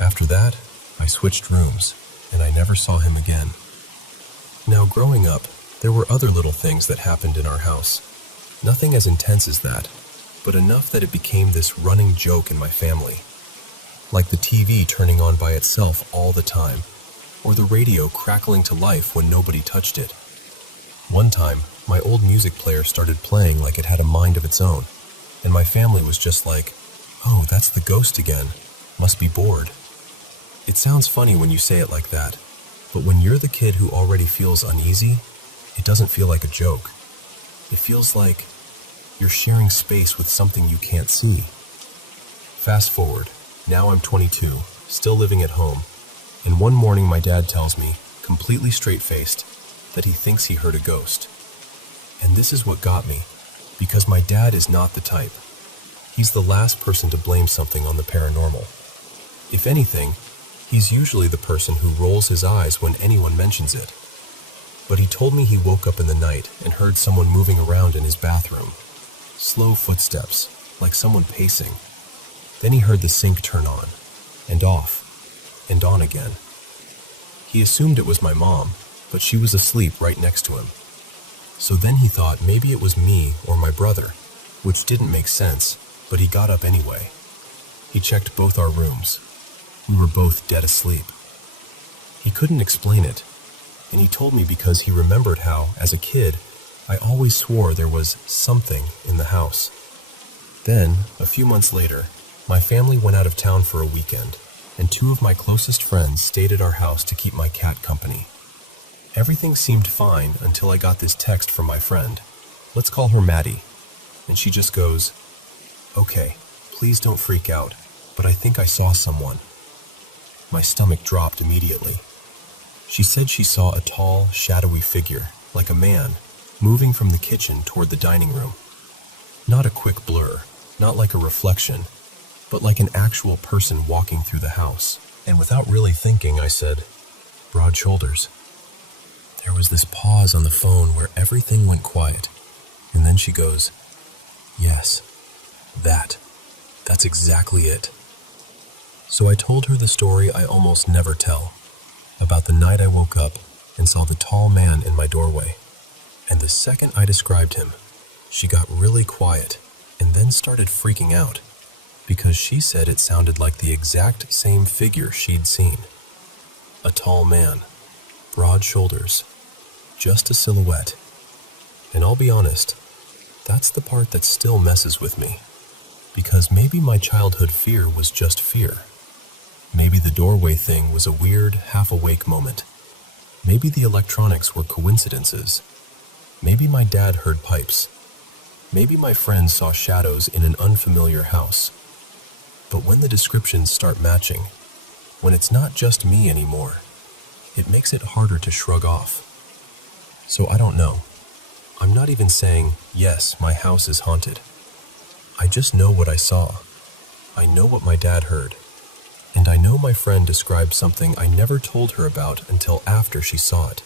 After that, I switched rooms, and I never saw him again. Now, growing up, there were other little things that happened in our house. Nothing as intense as that, but enough that it became this running joke in my family. Like the TV turning on by itself all the time, or the radio crackling to life when nobody touched it. One time, my old music player started playing like it had a mind of its own, and my family was just like, "Oh, that's the ghost again. Must be bored." It sounds funny when you say it like that, but when you're the kid who already feels uneasy, it doesn't feel like a joke. It feels like you're sharing space with something you can't see. Fast forward, now I'm 22, still living at home, and one morning my dad tells me, completely straight-faced, that he thinks he heard a ghost. And this is what got me, because my dad is not the type. He's the last person to blame something on the paranormal. If anything, he's usually the person who rolls his eyes when anyone mentions it. But he told me he woke up in the night and heard someone moving around in his bathroom. Slow footsteps, like someone pacing. Then he heard the sink turn on, and off, and on again. He assumed it was my mom, but she was asleep right next to him. So then he thought maybe it was me or my brother, which didn't make sense, but he got up anyway. He checked both our rooms. We were both dead asleep. He couldn't explain it, and he told me because he remembered how, as a kid, I always swore there was something in the house. Then, a few months later, my family went out of town for a weekend, and two of my closest friends stayed at our house to keep my cat company. Everything seemed fine until I got this text from my friend. Let's call her Maddie. And she just goes, "Okay, please don't freak out, but I think I saw someone." My stomach dropped immediately. She said she saw a tall, shadowy figure, like a man, moving from the kitchen toward the dining room. Not a quick blur, not like a reflection, but like an actual person walking through the house. And without really thinking, I said, "Broad shoulders." There was this pause on the phone where everything went quiet, and then she goes, "Yes, that's exactly it." So I told her the story I almost never tell, about the night I woke up and saw the tall man in my doorway. And the second I described him, she got really quiet and then started freaking out, because she said it sounded like the exact same figure she'd seen. A tall man, broad shoulders, just a silhouette. And I'll be honest, that's the part that still messes with me, because maybe my childhood fear was just fear. Maybe the doorway thing was a weird, half-awake moment. Maybe the electronics were coincidences. Maybe my dad heard pipes. Maybe my friends saw shadows in an unfamiliar house. But when the descriptions start matching, when it's not just me anymore, it makes it harder to shrug off. So I don't know. I'm not even saying, yes, my house is haunted. I just know what I saw. I know what my dad heard. And I know my friend described something I never told her about until after she saw it.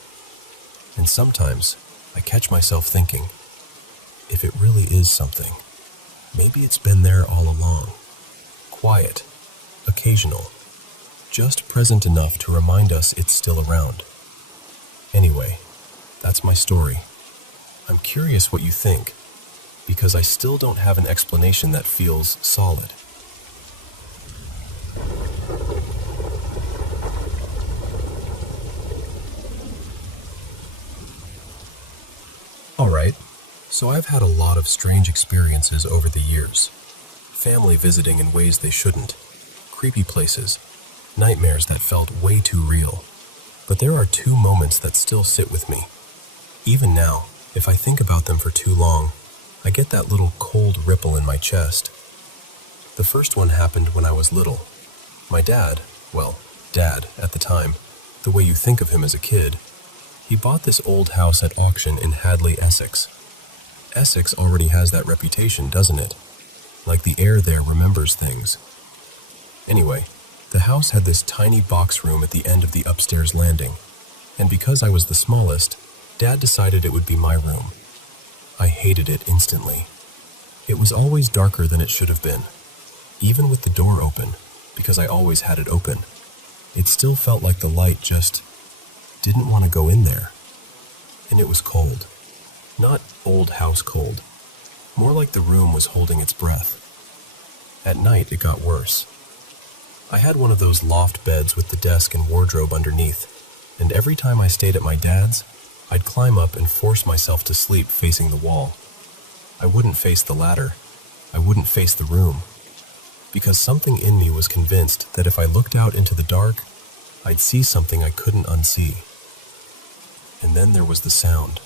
And sometimes I catch myself thinking, if it really is something, maybe it's been there all along. Quiet, occasional, just present enough to remind us it's still around. Anyway, that's my story. I'm curious what you think, because I still don't have an explanation that feels solid. Alright, so I've had a lot of strange experiences over the years. Family visiting in ways they shouldn't, creepy places, nightmares that felt way too real. But there are two moments that still sit with me. Even now, if I think about them for too long, I get that little cold ripple in my chest. The first one happened when I was little. My dad, well, dad at the time, the way you think of him as a kid, he bought this old house at auction in Hadley, Essex. Essex already has that reputation, doesn't it? Like the air there remembers things. Anyway, The house had this tiny box room at the end of the upstairs landing, and because I was the smallest, Dad decided it would be my room. I hated it instantly. It was always darker than it should have been. Even with the door open, because I always had it open, it still felt like the light just didn't want to go in there. And it was cold. Not old house cold. More like the room was holding its breath. At night, it got worse. I had one of those loft beds with the desk and wardrobe underneath, and every time I stayed at my dad's, I'd climb up and force myself to sleep facing the wall. I wouldn't face the ladder. I wouldn't face the room. Because something in me was convinced that if I looked out into the dark, I'd see something I couldn't unsee. And then there was the sound.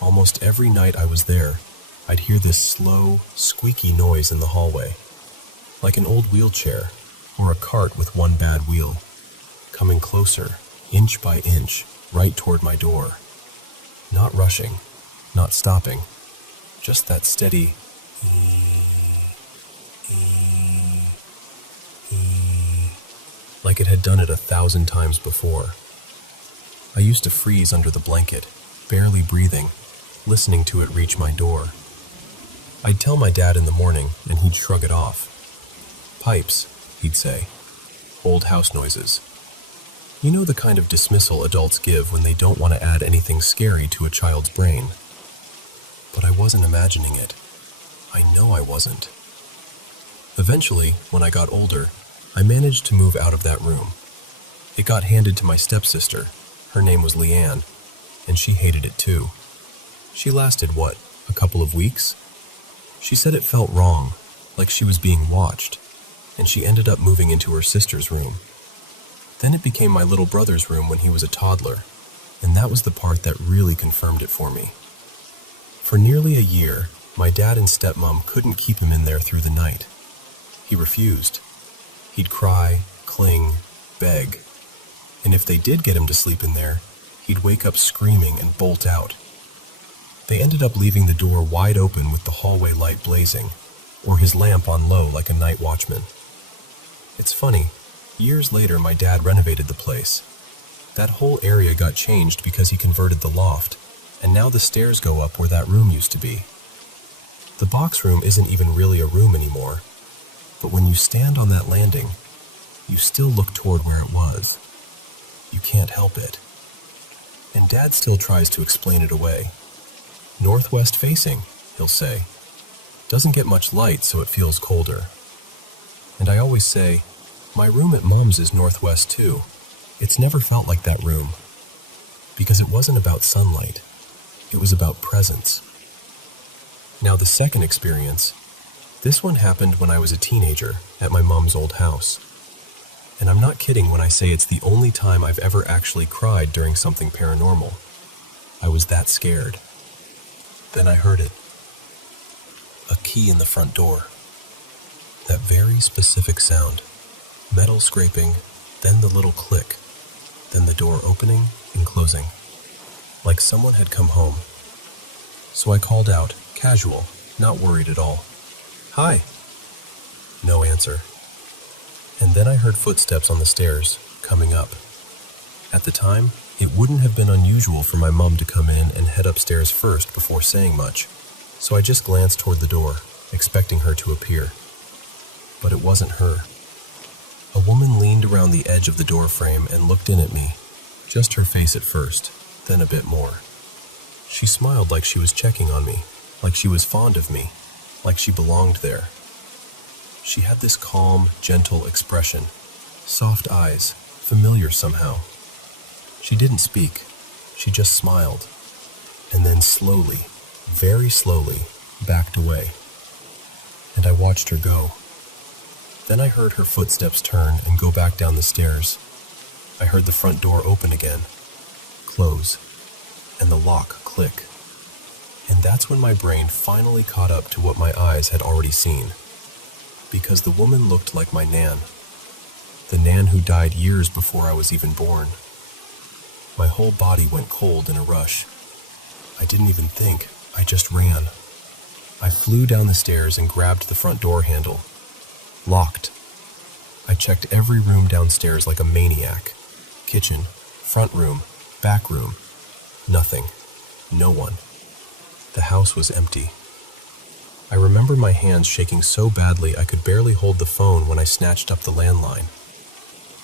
Almost every night I was there, I'd hear this slow, squeaky noise in the hallway, like an old wheelchair or a cart with one bad wheel, coming closer, inch by inch, right toward my door. Not rushing, not stopping, just that steady like it had done it 1,000 times before. I used to freeze under the blanket, barely breathing, listening to it reach my door. I'd tell my dad in the morning, and he'd shrug it off. Pipes, he'd say. Old house noises. You know the kind of dismissal adults give when they don't want to add anything scary to a child's brain. But I wasn't imagining it. I know I wasn't. Eventually, when I got older, I managed to move out of that room. It got handed to my stepsister. Her name was Leanne, and she hated it too. She lasted, a couple of weeks? She said it felt wrong, like she was being watched, and she ended up moving into her sister's room. Then it became my little brother's room when he was a toddler, and that was the part that really confirmed it for me. For nearly a year, my dad and stepmom couldn't keep him in there through the night. He refused. He'd cry, cling, beg, and if they did get him to sleep in there, he'd wake up screaming and bolt out. They ended up leaving the door wide open with the hallway light blazing, or his lamp on low like a night watchman. It's funny, years later my dad renovated the place. That whole area got changed because he converted the loft, and now the stairs go up where that room used to be. The box room isn't even really a room anymore, but when you stand on that landing, you still look toward where it was. You can't help it. And Dad still tries to explain it away. Northwest facing, he'll say. Doesn't get much light, so it feels colder. And I always say, my room at Mom's is northwest too. It's never felt like that room. Because it wasn't about sunlight. It was about presence. Now the second experience, this one happened when I was a teenager at my mom's old house. And I'm not kidding when I say it's the only time I've ever actually cried during something paranormal. I was that scared. Then I heard it. A key in the front door. That very specific sound. Metal scraping, then the little click, then the door opening and closing. Like someone had come home. So I called out, casual, not worried at all. Hi. No answer. And then I heard footsteps on the stairs, coming up. At the time, it wouldn't have been unusual for my mom to come in and head upstairs first before saying much, so I just glanced toward the door, expecting her to appear. But it wasn't her. A woman leaned around the edge of the door frame and looked in at me, just her face at first, then a bit more. She smiled like she was checking on me, like she was fond of me, like she belonged there. She had this calm, gentle expression, soft eyes, familiar somehow. She didn't speak, she just smiled, and then slowly, very slowly, backed away. And I watched her go. Then I heard her footsteps turn and go back down the stairs. I heard the front door open again, close, and the lock click. And that's when my brain finally caught up to what my eyes had already seen. Because the woman looked like my Nan. The Nan who died years before I was even born. My whole body went cold in a rush. I didn't even think, I just ran. I flew down the stairs and grabbed the front door handle. Locked. I checked every room downstairs like a maniac. Kitchen, front room, back room. Nothing. No one. The house was empty. I remember my hands shaking so badly I could barely hold the phone when I snatched up the landline.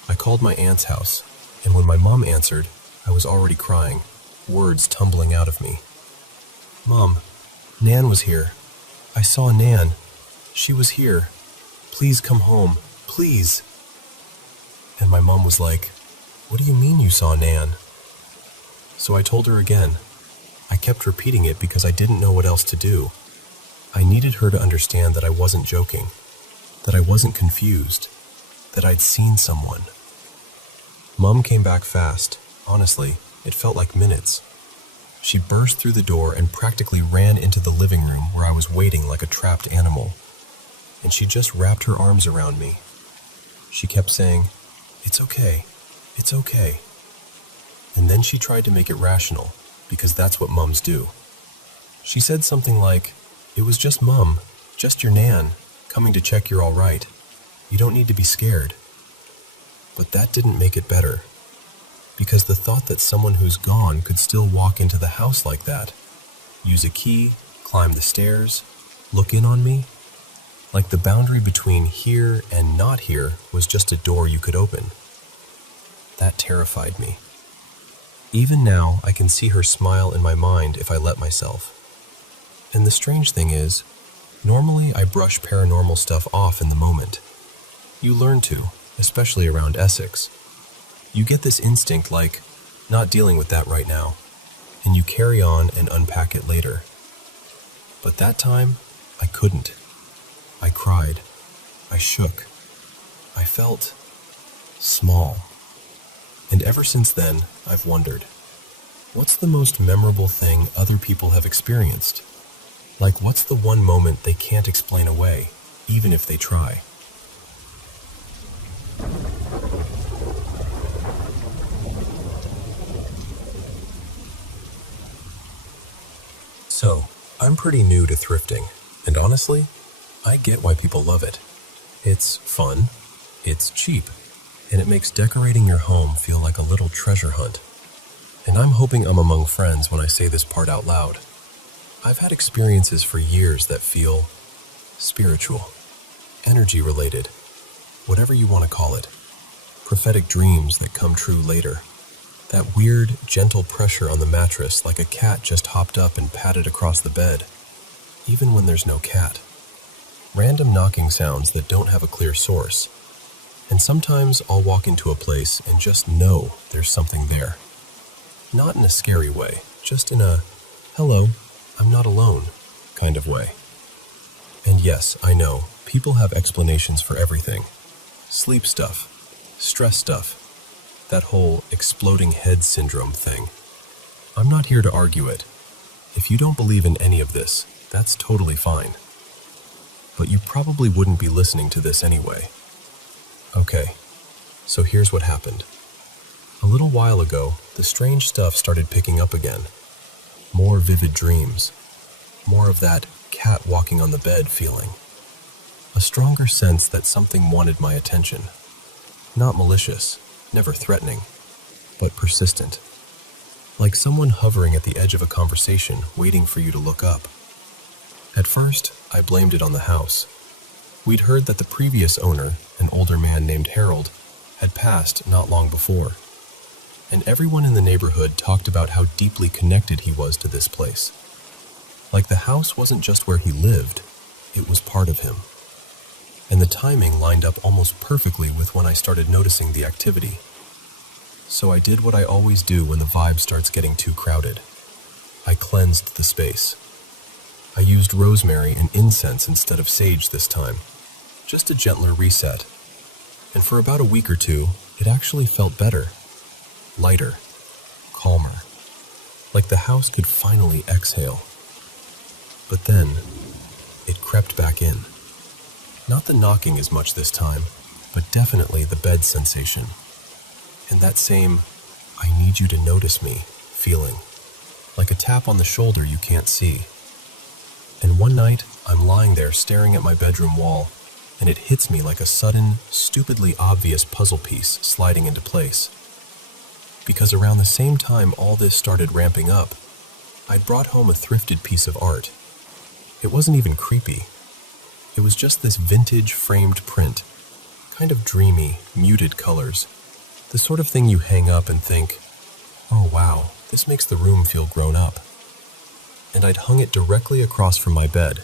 I called my aunt's house, and when my mom answered, I was already crying, words tumbling out of me. "Mom, Nan was here. I saw Nan. She was here. Please come home. Please." And my mom was like, "What do you mean you saw Nan?" So I told her again. I kept repeating it because I didn't know what else to do. I needed her to understand that I wasn't joking, that I wasn't confused, that I'd seen someone. Mom came back fast. Honestly, it felt like minutes. She burst through the door and practically ran into the living room where I was waiting like a trapped animal. And she just wrapped her arms around me. She kept saying, "It's okay. It's okay." And then she tried to make it rational, because that's what mums do. She said something like, "It was just Mum, just your Nan, coming to check you're all right. You don't need to be scared." But that didn't make it better, because the thought that someone who's gone could still walk into the house like that, use a key, climb the stairs, look in on me, like the boundary between here and not here was just a door you could open. That terrified me. Even now, I can see her smile in my mind if I let myself. And the strange thing is, normally I brush paranormal stuff off in the moment. You learn to, especially around Essex. You get this instinct like, not dealing with that right now, and you carry on and unpack it later. But that time, I couldn't. I cried. I shook. I felt small. And ever since then, I've wondered, what's the most memorable thing other people have experienced? Like, what's the one moment they can't explain away, even if they try? So, I'm pretty new to thrifting, and honestly, I get why people love it. It's fun, it's cheap, and it makes decorating your home feel like a little treasure hunt. And I'm hoping I'm among friends when I say this part out loud. I've had experiences for years that feel spiritual, energy related, whatever you want to call it. Prophetic dreams that come true later. That weird, gentle pressure on the mattress like a cat just hopped up and patted across the bed, even when there's no cat. Random knocking sounds that don't have a clear source. And sometimes I'll walk into a place and just know there's something there. Not in a scary way, just in a, "Hello, I'm not alone," kind of way. And yes, I know, people have explanations for everything. Sleep stuff, stress stuff, that whole exploding head syndrome thing. I'm not here to argue it. If you don't believe in any of this, that's totally fine. But you probably wouldn't be listening to this anyway. Okay, so here's what happened. A little while ago, the strange stuff started picking up again. More vivid dreams. More of that cat walking on the bed feeling. A stronger sense that something wanted my attention. Not malicious, never threatening, but persistent. Like someone hovering at the edge of a conversation, waiting for you to look up. At first, I blamed it on the house. We'd heard that the previous owner, an older man named Harold, had passed not long before. And everyone in the neighborhood talked about how deeply connected he was to this place. Like the house wasn't just where he lived, it was part of him. And the timing lined up almost perfectly with when I started noticing the activity. So I did what I always do when the vibe starts getting too crowded. I cleansed the space. I used rosemary and incense instead of sage this time. Just a gentler reset. And for about a week or two, it actually felt better. Lighter. Calmer. Like the house could finally exhale. But then, it crept back in. Not the knocking as much this time, but definitely the bed sensation. And that same, "I need you to notice me" feeling. Like a tap on the shoulder you can't see. And one night, I'm lying there staring at my bedroom wall, and it hits me like a sudden, stupidly obvious puzzle piece sliding into place. Because around the same time all this started ramping up, I'd brought home a thrifted piece of art. It wasn't even creepy. It was just this vintage framed print, kind of dreamy, muted colors, the sort of thing you hang up and think, oh wow, this makes the room feel grown up. And I'd hung it directly across from my bed,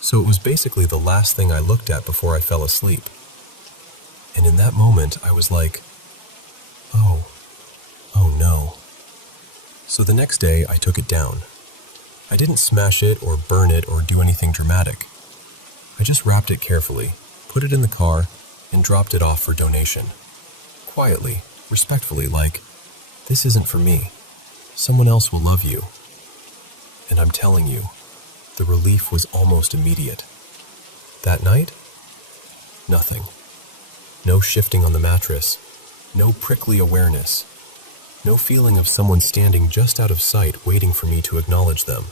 so it was basically the last thing I looked at before I fell asleep. And in that moment, I was like, oh no. So the next day, I took it down. I didn't smash it or burn it or do anything dramatic. I just wrapped it carefully, put it in the car, and dropped it off for donation. Quietly, respectfully, like, this isn't for me. Someone else will love you. And I'm telling you, the relief was almost immediate. That night? Nothing. No shifting on the mattress, no prickly awareness, no feeling of someone standing just out of sight waiting for me to acknowledge them.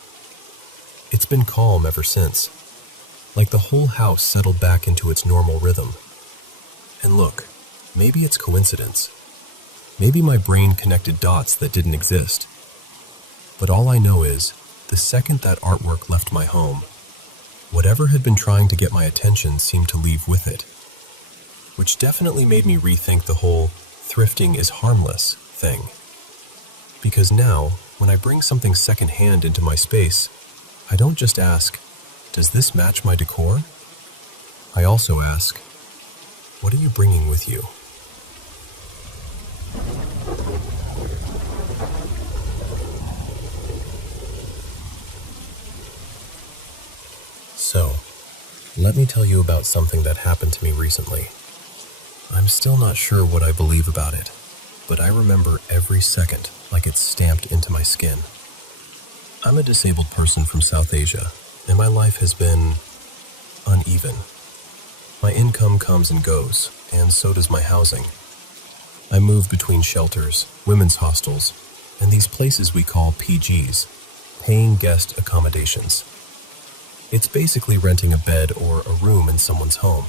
It's been calm ever since, like the whole house settled back into its normal rhythm. And look, maybe it's coincidence. Maybe my brain connected dots that didn't exist. But all I know is, the second that artwork left my home, whatever had been trying to get my attention seemed to leave with it. Which definitely made me rethink the whole thrifting is harmless thing. Because now, when I bring something secondhand into my space, I don't just ask, does this match my decor? I also ask, what are you bringing with you? So, let me tell you about something that happened to me recently. I'm still not sure what I believe about it, but I remember every second like it's stamped into my skin. I'm a disabled person from South Asia, and my life has been uneven. My income comes and goes, and so does my housing. I move between shelters, women's hostels, and these places we call PGs, paying guest accommodations. It's basically renting a bed or a room in someone's home.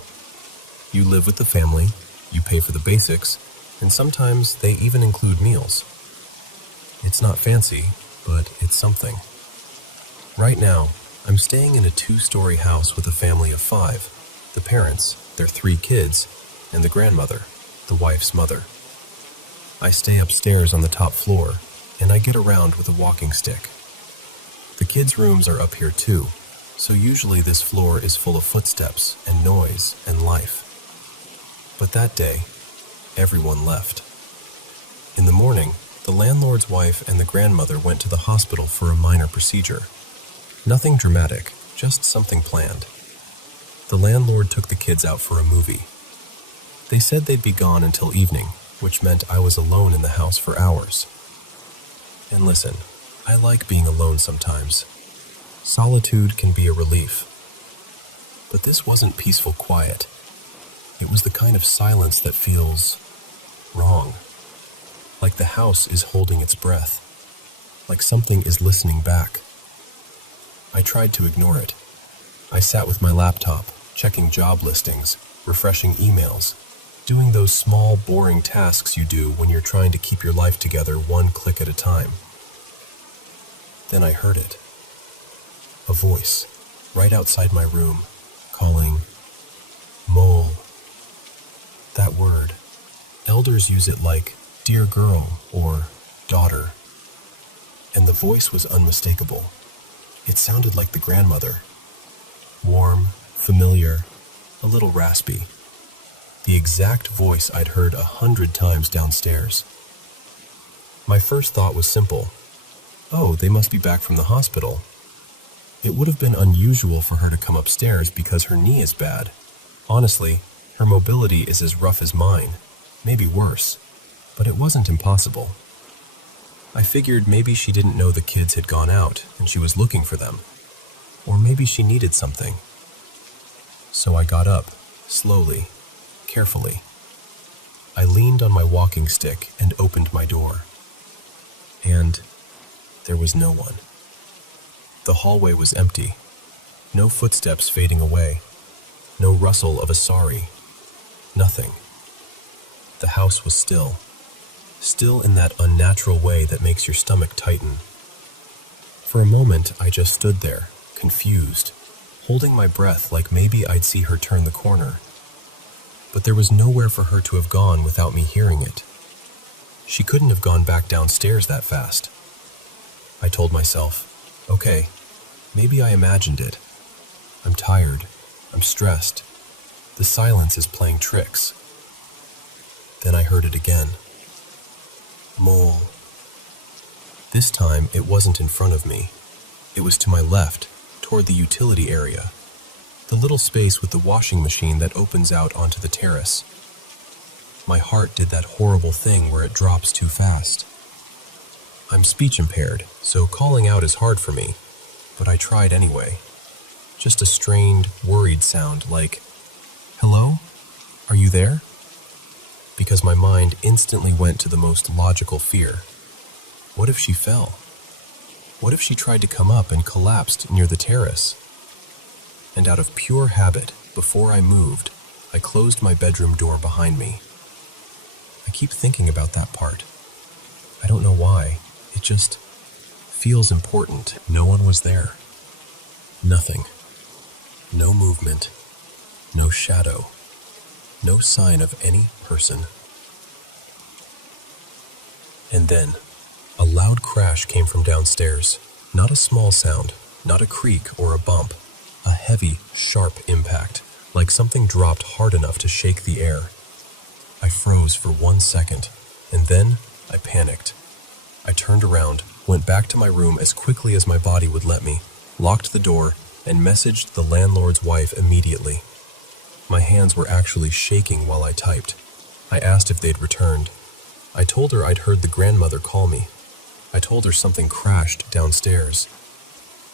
You live with the family, you pay for the basics, and sometimes they even include meals. It's not fancy, but it's something. Right now, I'm staying in a 2-story house with a family of 5, the parents, their 3 kids, and the grandmother, the wife's mother. I stay upstairs on the top floor, and I get around with a walking stick. The kids' rooms are up here too, so usually this floor is full of footsteps and noise and life. But that day, everyone left. In the morning, the landlord's wife and the grandmother went to the hospital for a minor procedure. Nothing dramatic, just something planned. The landlord took the kids out for a movie. They said they'd be gone until evening, which meant I was alone in the house for hours. And listen, I like being alone sometimes. Solitude can be a relief. But this wasn't peaceful quiet. It was the kind of silence that feels wrong. Like the house is holding its breath. Like something is listening back. I tried to ignore it. I sat with my laptop, checking job listings, refreshing emails, doing those small, boring tasks you do when you're trying to keep your life together one click at a time. Then I heard it. A voice, right outside my room, calling, "Mole." That word, elders use it like, "dear girl," or "daughter." And the voice was unmistakable. It sounded like the grandmother. Warm, familiar, a little raspy. The exact voice I'd heard 100 times downstairs. My first thought was simple. Oh, they must be back from the hospital. It would have been unusual for her to come upstairs because her knee is bad. Honestly, her mobility is as rough as mine, maybe worse, but it wasn't impossible. I figured maybe she didn't know the kids had gone out and she was looking for them. Or maybe she needed something. So I got up, slowly, carefully. I leaned on my walking stick and opened my door. And there was no one. The hallway was empty, no footsteps fading away. No rustle of a sari. Nothing. The house was still. Still in that unnatural way that makes your stomach tighten. For a moment, I just stood there, confused, holding my breath like maybe I'd see her turn the corner. But there was nowhere for her to have gone without me hearing it. She couldn't have gone back downstairs that fast. I told myself, okay, maybe I imagined it. I'm tired. I'm stressed. The silence is playing tricks. Then I heard it again. Mole. This time, it wasn't in front of me. It was to my left, toward the utility area. The little space with the washing machine that opens out onto the terrace. My heart did that horrible thing where it drops too fast. I'm speech impaired, so calling out is hard for me, but I tried anyway. Just a strained, worried sound like, "Hello? Are you there?" Because my mind instantly went to the most logical fear. What if she fell? What if she tried to come up and collapsed near the terrace? And out of pure habit, before I moved, I closed my bedroom door behind me. I keep thinking about that part. I don't know why. It just feels important. No one was there. Nothing. No movement. No shadow. No sign of any person. And then, a loud crash came from downstairs. Not a small sound, not a creak or a bump. A heavy, sharp impact, like something dropped hard enough to shake the air. I froze for 1 second, and then I panicked. I turned around, went back to my room as quickly as my body would let me, locked the door, and messaged the landlord's wife immediately. My hands were actually shaking while I typed. I asked if they'd returned. I told her I'd heard the grandmother call me. I told her something crashed downstairs.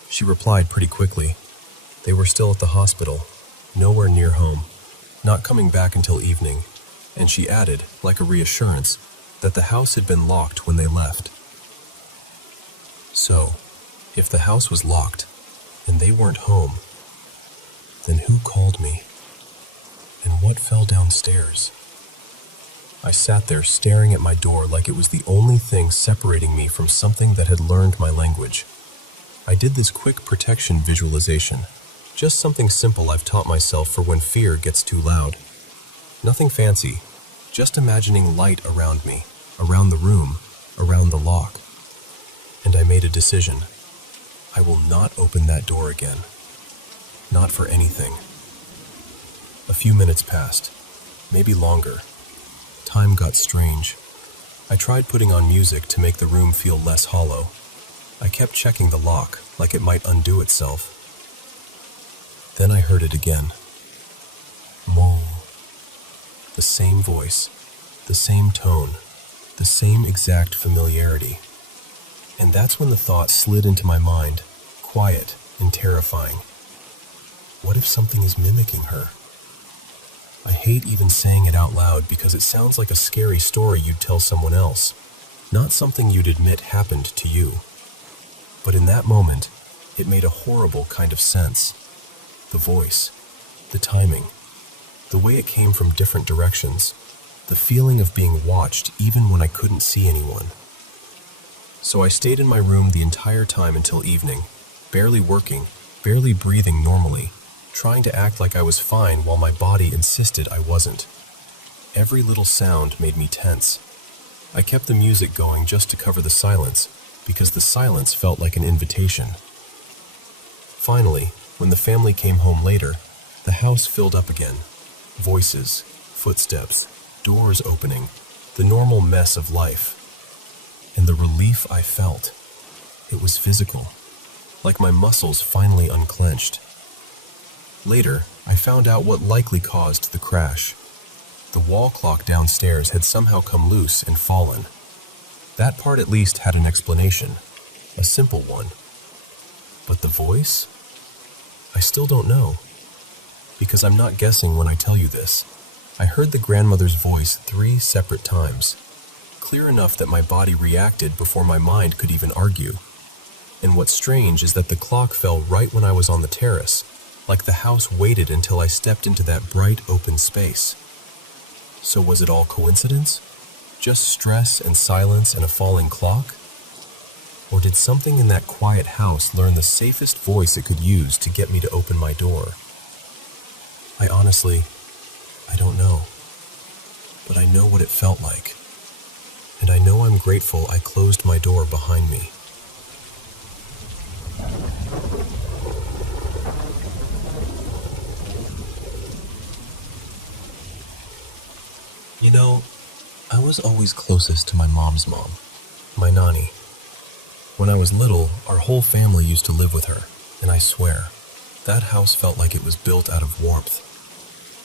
She replied pretty quickly. They were still at the hospital, nowhere near home, not coming back until evening, and she added, like a reassurance, that the house had been locked when they left. So, if the house was locked, and they weren't home, then who called me? And what fell downstairs? I sat there staring at my door like it was the only thing separating me from something that had learned my language. I did this quick protection visualization, just something simple I've taught myself for when fear gets too loud. Nothing fancy, just imagining light around me, around the room, around the lock. And I made a decision. I will not open that door again. Not for anything. A few minutes passed, maybe longer. Time got strange. I tried putting on music to make the room feel less hollow. I kept checking the lock, like it might undo itself. Then I heard it again. Mole. The same voice, the same tone, the same exact familiarity. And that's when the thought slid into my mind, quiet and terrifying. What if something is mimicking her? I hate even saying it out loud because it sounds like a scary story you'd tell someone else, not something you'd admit happened to you. But in that moment, it made a horrible kind of sense. The voice, the timing, the way it came from different directions, the feeling of being watched even when I couldn't see anyone. So I stayed in my room the entire time until evening, barely working, barely breathing normally, trying to act like I was fine while my body insisted I wasn't. Every little sound made me tense. I kept the music going just to cover the silence, because the silence felt like an invitation. Finally, when the family came home later, the house filled up again. Voices, footsteps, doors opening, the normal mess of life. And the relief I felt, it was physical, like my muscles finally unclenched. Later, I found out what likely caused the crash. The wall clock downstairs had somehow come loose and fallen. That part at least had an explanation, a simple one. But the voice? I still don't know. Because I'm not guessing when I tell you this. I heard the grandmother's voice 3 separate times, clear enough that my body reacted before my mind could even argue. And what's strange is that the clock fell right when I was on the terrace, like the house waited until I stepped into that bright, open space. So was it all coincidence? Just stress and silence and a falling clock? Or did something in that quiet house learn the safest voice it could use to get me to open my door? I don't know. But I know what it felt like. And I know I'm grateful I closed my door behind me. You know, I was always closest to my mom's mom, my nanny. When I was little, our whole family used to live with her, and I swear, that house felt like it was built out of warmth.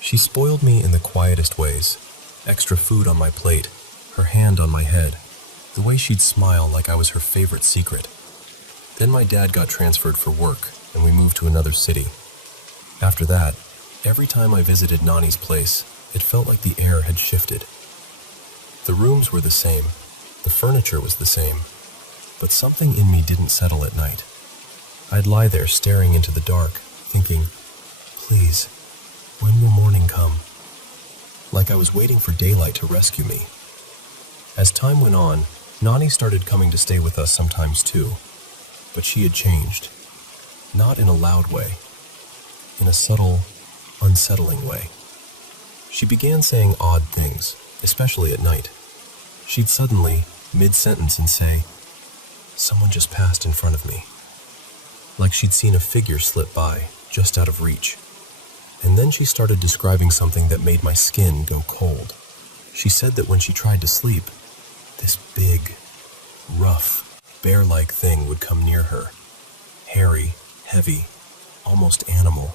She spoiled me in the quietest ways. Extra food on my plate, her hand on my head, the way she'd smile like I was her favorite secret. Then my dad got transferred for work, and we moved to another city. After that, every time I visited Nani's place, it felt like the air had shifted. The rooms were the same, the furniture was the same, but something in me didn't settle at night. I'd lie there staring into the dark, thinking, please, when will morning come? Like I was waiting for daylight to rescue me. As time went on, Nani started coming to stay with us sometimes too, but she had changed. Not in a loud way, in a subtle, unsettling way. She began saying odd things, especially at night. She'd suddenly, mid-sentence, and say, someone just passed in front of me. Like she'd seen a figure slip by, just out of reach. And then she started describing something that made my skin go cold. She said that when she tried to sleep, this big, rough, bear-like thing would come near her. Hairy, heavy, almost animal.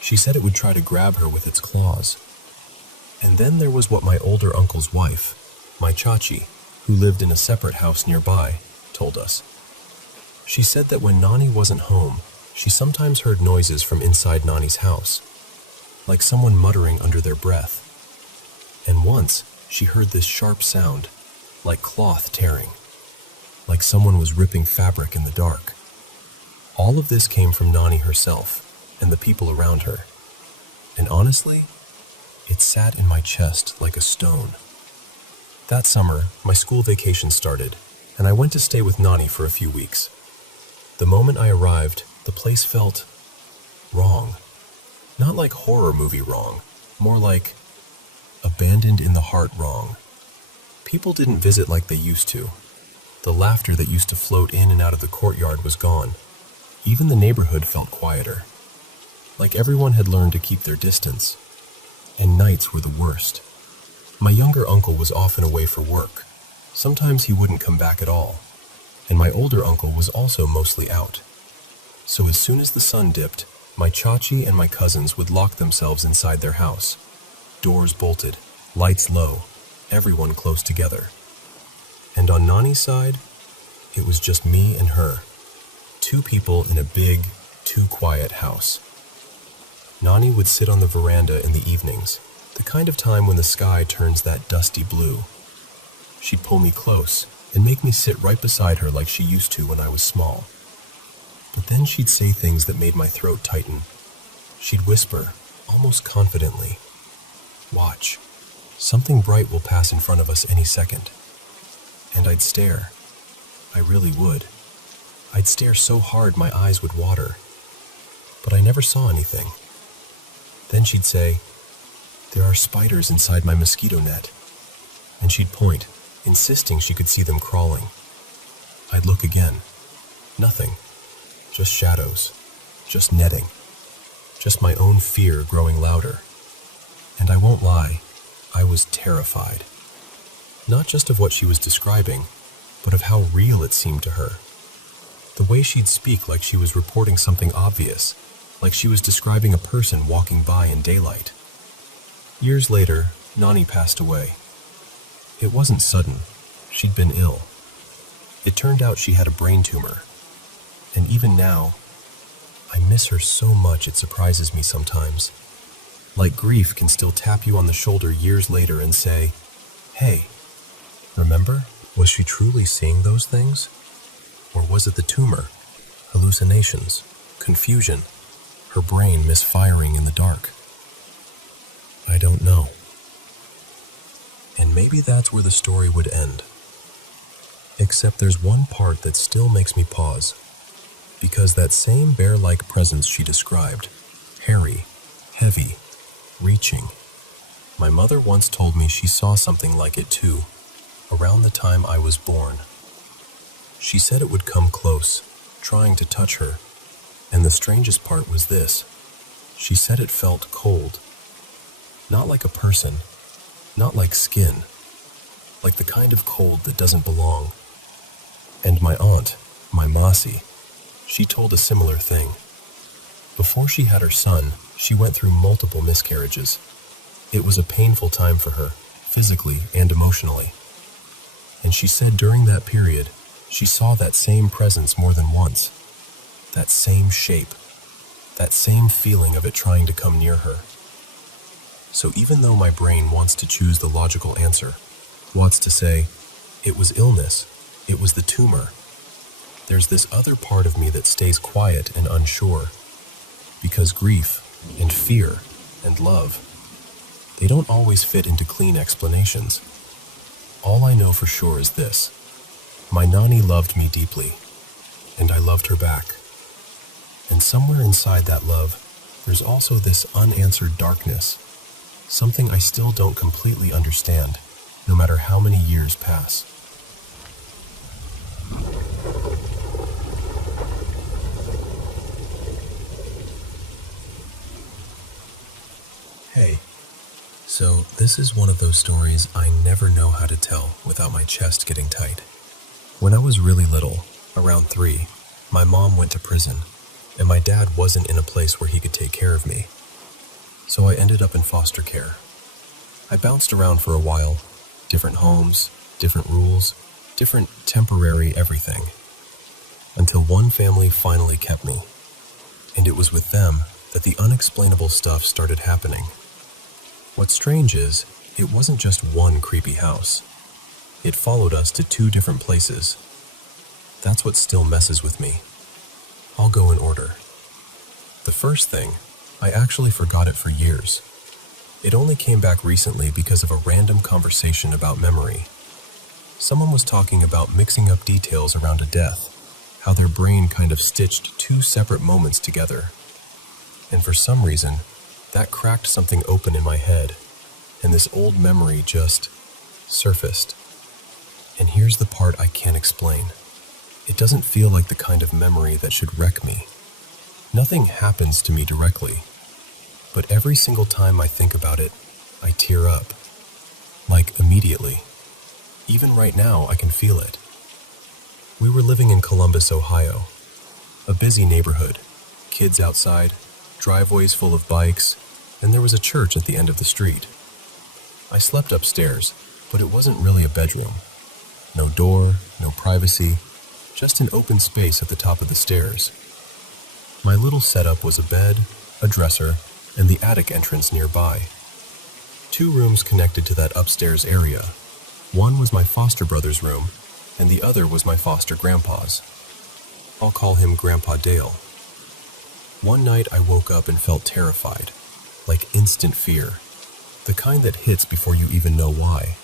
She said it would try to grab her with its claws. And then there was what my older uncle's wife, my Chachi, who lived in a separate house nearby, told us. She said that when Nani wasn't home, she sometimes heard noises from inside Nani's house, like someone muttering under their breath. And once, she heard this sharp sound, like cloth tearing, like someone was ripping fabric in the dark. All of this came from Nani herself and the people around her. And honestly, it sat in my chest like a stone. That summer, my school vacation started, and I went to stay with Nani for a few weeks. The moment I arrived, the place felt wrong. Not like horror movie wrong, more like abandoned in the heart wrong. People didn't visit like they used to. The laughter that used to float in and out of the courtyard was gone. Even the neighborhood felt quieter. Like everyone had learned to keep their distance. And nights were the worst. My younger uncle was often away for work. Sometimes he wouldn't come back at all. And my older uncle was also mostly out. So as soon as the sun dipped, my Chachi and my cousins would lock themselves inside their house. Doors bolted, lights low, everyone close together. And on Nani's side, it was just me and her. Two people in a big, too quiet house. Nani would sit on the veranda in the evenings, the kind of time when the sky turns that dusty blue. She'd pull me close and make me sit right beside her like she used to when I was small. But then she'd say things that made my throat tighten. She'd whisper, almost confidently, "Watch, something bright will pass in front of us any second." And I'd stare. I really would. I'd stare so hard my eyes would water. But I never saw anything. Then she'd say, "There are spiders inside my mosquito net." And she'd point, insisting she could see them crawling. I'd look again. Nothing. Just shadows. Just netting. Just my own fear growing louder. And I won't lie, I was terrified. Not just of what she was describing, but of how real it seemed to her. The way she'd speak like she was reporting something obvious, like she was describing a person walking by in daylight. Years later, Nani passed away. It wasn't sudden. She'd been ill. It turned out she had a brain tumor. And even now, I miss her so much it surprises me sometimes. Like grief can still tap you on the shoulder years later and say, "Hey, remember? Was she truly seeing those things? Or was it the tumor, hallucinations, confusion, her brain misfiring in the dark? I don't know. And maybe that's where the story would end. Except there's one part that still makes me pause, because that same bear-like presence she described, hairy, heavy, reaching, my mother once told me she saw something like it too, around the time I was born. She said it would come close, trying to touch her, and the strangest part was this. She said it felt cold. Not like a person, not like skin, like the kind of cold that doesn't belong. And my aunt, my Masi, she told a similar thing. Before she had her son, she went through multiple miscarriages. It was a painful time for her, physically and emotionally. And she said during that period, she saw that same presence more than once. That same shape. That same feeling of it trying to come near her. So even though my brain wants to choose the logical answer, wants to say, it was illness, it was the tumor, there's this other part of me that stays quiet and unsure. Because grief and fear and love, they don't always fit into clean explanations. All I know for sure is this. My Nani loved me deeply, and I loved her back. And somewhere inside that love, there's also this unanswered darkness, something I still don't completely understand, no matter how many years pass. Hey, so this is one of those stories I never know how to tell without my chest getting tight. When I was really little, around 3, my mom went to prison, and my dad wasn't in a place where he could take care of me. So I ended up in foster care. I bounced around for a while, different homes, different rules, different temporary everything, until one family finally kept me. And it was with them that the unexplainable stuff started happening. What's strange is, it wasn't just one creepy house. It followed us to 2 different places. That's what still messes with me. I'll go in order. The first thing, I actually forgot it for years. It only came back recently because of a random conversation about memory. Someone was talking about mixing up details around a death, how their brain kind of stitched 2 separate moments together. And for some reason, that cracked something open in my head, and this old memory just surfaced. And here's the part I can't explain. It doesn't feel like the kind of memory that should wreck me. Nothing happens to me directly, but every single time I think about it, I tear up. Like immediately. Even right now, I can feel it. We were living in Columbus, Ohio. A busy neighborhood, kids outside, driveways full of bikes, and there was a church at the end of the street. I slept upstairs, but it wasn't really a bedroom. No door, no privacy, just an open space at the top of the stairs. My little setup was a bed, a dresser, and the attic entrance nearby. 2 rooms connected to that upstairs area. One was my foster brother's room, and the other was my foster grandpa's. I'll call him Grandpa Dale. One night I woke up and felt terrified, like instant fear, the kind that hits before you even know why.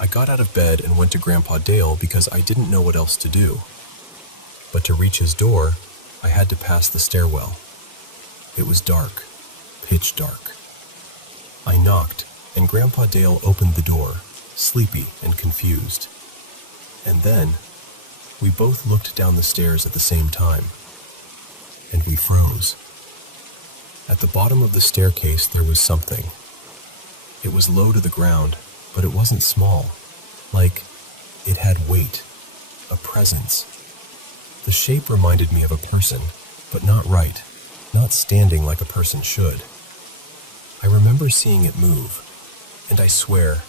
I got out of bed and went to Grandpa Dale because I didn't know what else to do. But to reach his door, I had to pass the stairwell. It was dark, pitch dark. I knocked, and Grandpa Dale opened the door, sleepy and confused. And then, we both looked down the stairs at the same time, and we froze. At the bottom of the staircase there was something. It was low to the ground, but it wasn't small. Like, it had weight, a presence. The shape reminded me of a person, but not right, not standing like a person should. I remember seeing it move, and I swear,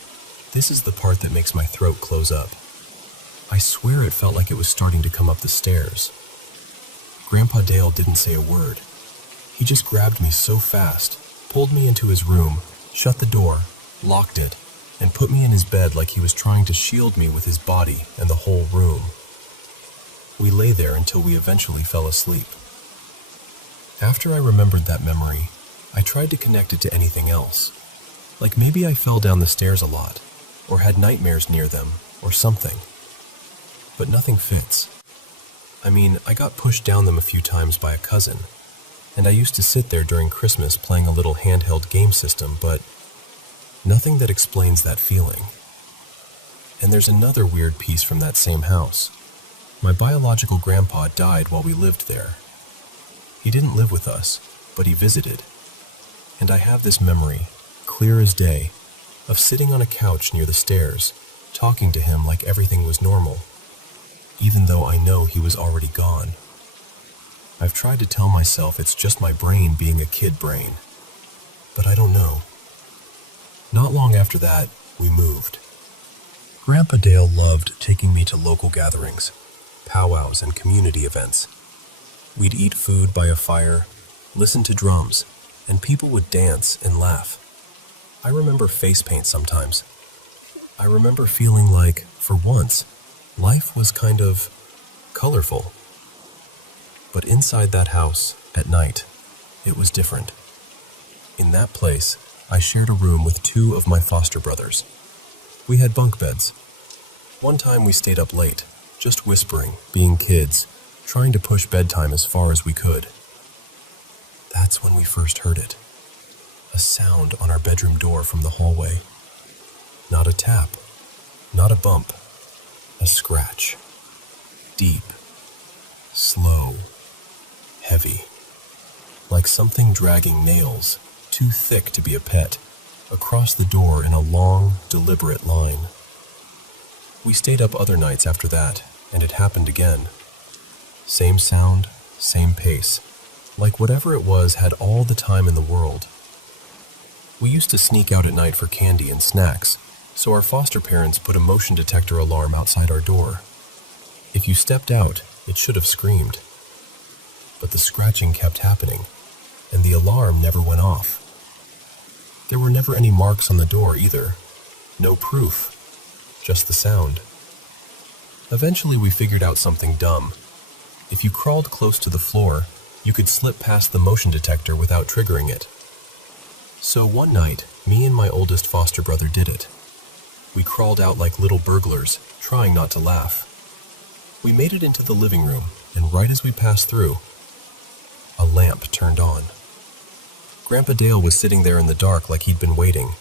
this is the part that makes my throat close up. I swear it felt like it was starting to come up the stairs. Grandpa Dale didn't say a word. He just grabbed me so fast, pulled me into his room, shut the door, locked it, and put me in his bed like he was trying to shield me with his body and the whole room. We lay there until we eventually fell asleep. After I remembered that memory, I tried to connect it to anything else. Like maybe I fell down the stairs a lot, or had nightmares near them, or something. But nothing fits. I mean, I got pushed down them a few times by a cousin, and I used to sit there during Christmas playing a little handheld game system, but nothing that explains that feeling. And there's another weird piece from that same house. My biological grandpa died while we lived there. He didn't live with us, but he visited. And I have this memory, clear as day, of sitting on a couch near the stairs, talking to him like everything was normal, even though I know he was already gone. I've tried to tell myself it's just my brain being a kid brain, but I don't know. Not long after that, we moved. Grandpa Dale loved taking me to local gatherings, powwows, and community events. We'd eat food by a fire, listen to drums, and people would dance and laugh. I remember face paint sometimes. I remember feeling like, for once, life was kind of colorful. But inside that house, at night, it was different. In that place, I shared a room with two of my foster brothers. We had bunk beds. One time we stayed up late, just whispering, being kids, trying to push bedtime as far as we could. That's when we first heard it. A sound on our bedroom door from the hallway. Not a tap, not a bump, a scratch. Deep, slow, heavy. Like something dragging nails, too thick to be a pet, across the door in a long, deliberate line. We stayed up other nights after that, and it happened again. Same sound, same pace. Like whatever it was had all the time in the world. We used to sneak out at night for candy and snacks, so our foster parents put a motion detector alarm outside our door. If you stepped out, it should have screamed. But the scratching kept happening, and the alarm never went off. There were never any marks on the door either. No proof, just the sound. Eventually we figured out something dumb. If you crawled close to the floor, you could slip past the motion detector without triggering it. So one night, me and my oldest foster brother did it. We crawled out like little burglars, trying not to laugh. We made it into the living room, and right as we passed through, a lamp turned on. Grandpa Dale was sitting there in the dark like he'd been waiting.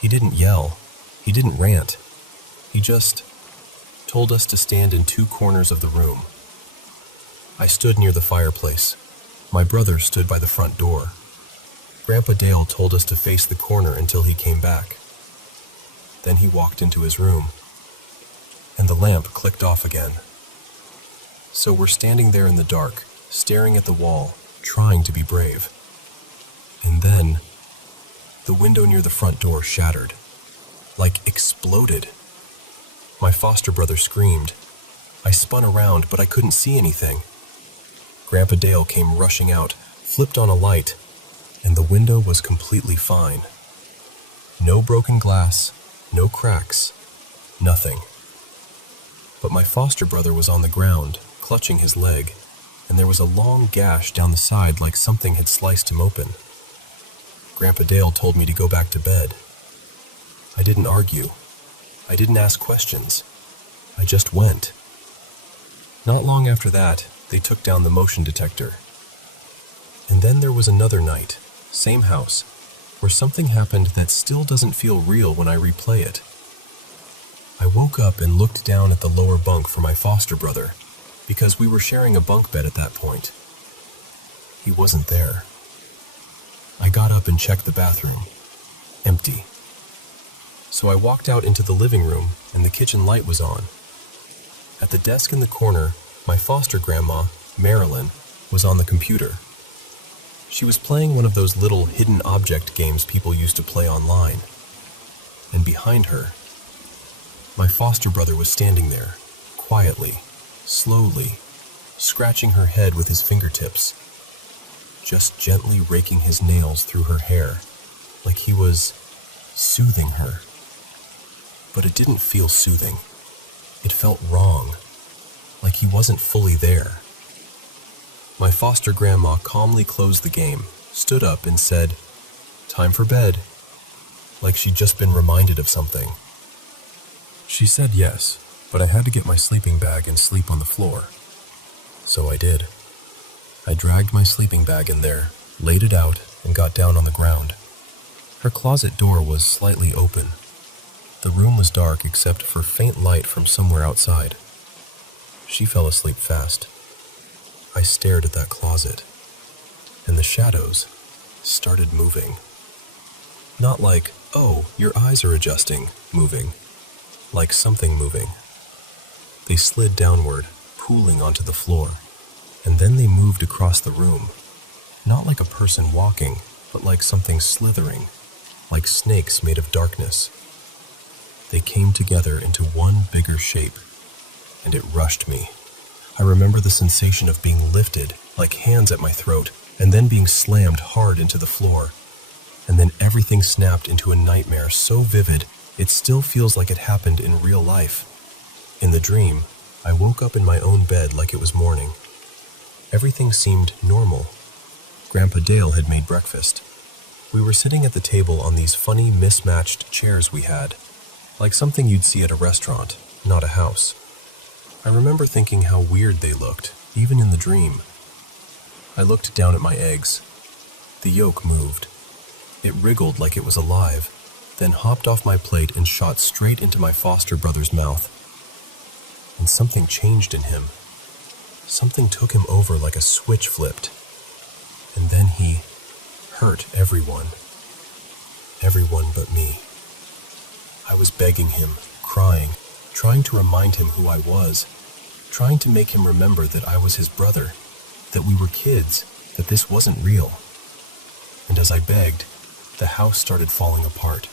He didn't yell. He didn't rant. He just told us to stand in two corners of the room. I stood near the fireplace. My brother stood by the front door. Grandpa Dale told us to face the corner until he came back. Then he walked into his room, and the lamp clicked off again. So we're standing there in the dark, staring at the wall, trying to be brave. And then, the window near the front door shattered, like exploded. My foster brother screamed. I spun around, but I couldn't see anything. Grandpa Dale came rushing out, flipped on a light, and the window was completely fine. No broken glass, no cracks, nothing. But my foster brother was on the ground, clutching his leg, and there was a long gash down the side like something had sliced him open. Grandpa Dale told me to go back to bed. I didn't argue. I didn't ask questions. I just went. Not long after that, they took down the motion detector. And then there was another night, same house, where something happened that still doesn't feel real when I replay it. I woke up and looked down at the lower bunk for my foster brother, because we were sharing a bunk bed at that point. He wasn't there. I got up and checked the bathroom. Empty. So I walked out into the living room, and the kitchen light was on. At the desk in the corner, my foster grandma, Marilyn, was on the computer. She was playing one of those little hidden object games people used to play online. And behind her, my foster brother was standing there, quietly, slowly, scratching her head with his fingertips, just gently raking his nails through her hair, like he was soothing her. But it didn't feel soothing. It felt wrong, like he wasn't fully there. My foster grandma calmly closed the game, stood up, and said, "Time for bed," like she'd just been reminded of something. She said yes, but I had to get my sleeping bag and sleep on the floor. So I did. I dragged my sleeping bag in there, laid it out, and got down on the ground. Her closet door was slightly open. The room was dark except for faint light from somewhere outside. She fell asleep fast. I stared at that closet, and the shadows started moving. Not like, "Oh, your eyes are adjusting," moving. Like something moving. They slid downward, pooling onto the floor, and then they moved across the room. Not like a person walking, but like something slithering, like snakes made of darkness. They came together into one bigger shape, and it rushed me. I remember the sensation of being lifted, like hands at my throat, and then being slammed hard into the floor. And then everything snapped into a nightmare so vivid, it still feels like it happened in real life. In the dream, I woke up in my own bed like it was morning. Everything seemed normal. Grandpa Dale had made breakfast. We were sitting at the table on these funny mismatched chairs we had, like something you'd see at a restaurant, not a house. I remember thinking how weird they looked, even in the dream. I looked down at my eggs. The yolk moved. It wriggled like it was alive, then hopped off my plate and shot straight into my foster brother's mouth. And something changed in him. Something took him over like a switch flipped. And then he hurt everyone. Everyone but me. I was begging him, crying, trying to remind him who I was, trying to make him remember that I was his brother, that we were kids, that this wasn't real. And as I begged, the house started falling apart.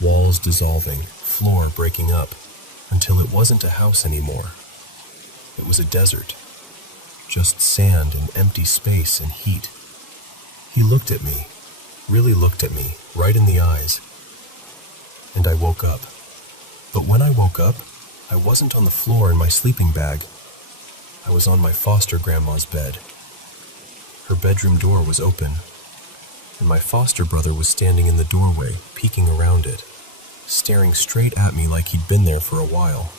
Walls dissolving, floor breaking up, until it wasn't a house anymore. It was a desert. Just sand and empty space and heat. He looked at me, really looked at me, right in the eyes. And I woke up. But when I woke up, I wasn't on the floor in my sleeping bag. I was on my foster grandma's bed. Her bedroom door was open, and my foster brother was standing in the doorway, peeking around it, staring straight at me like he'd been there for a while.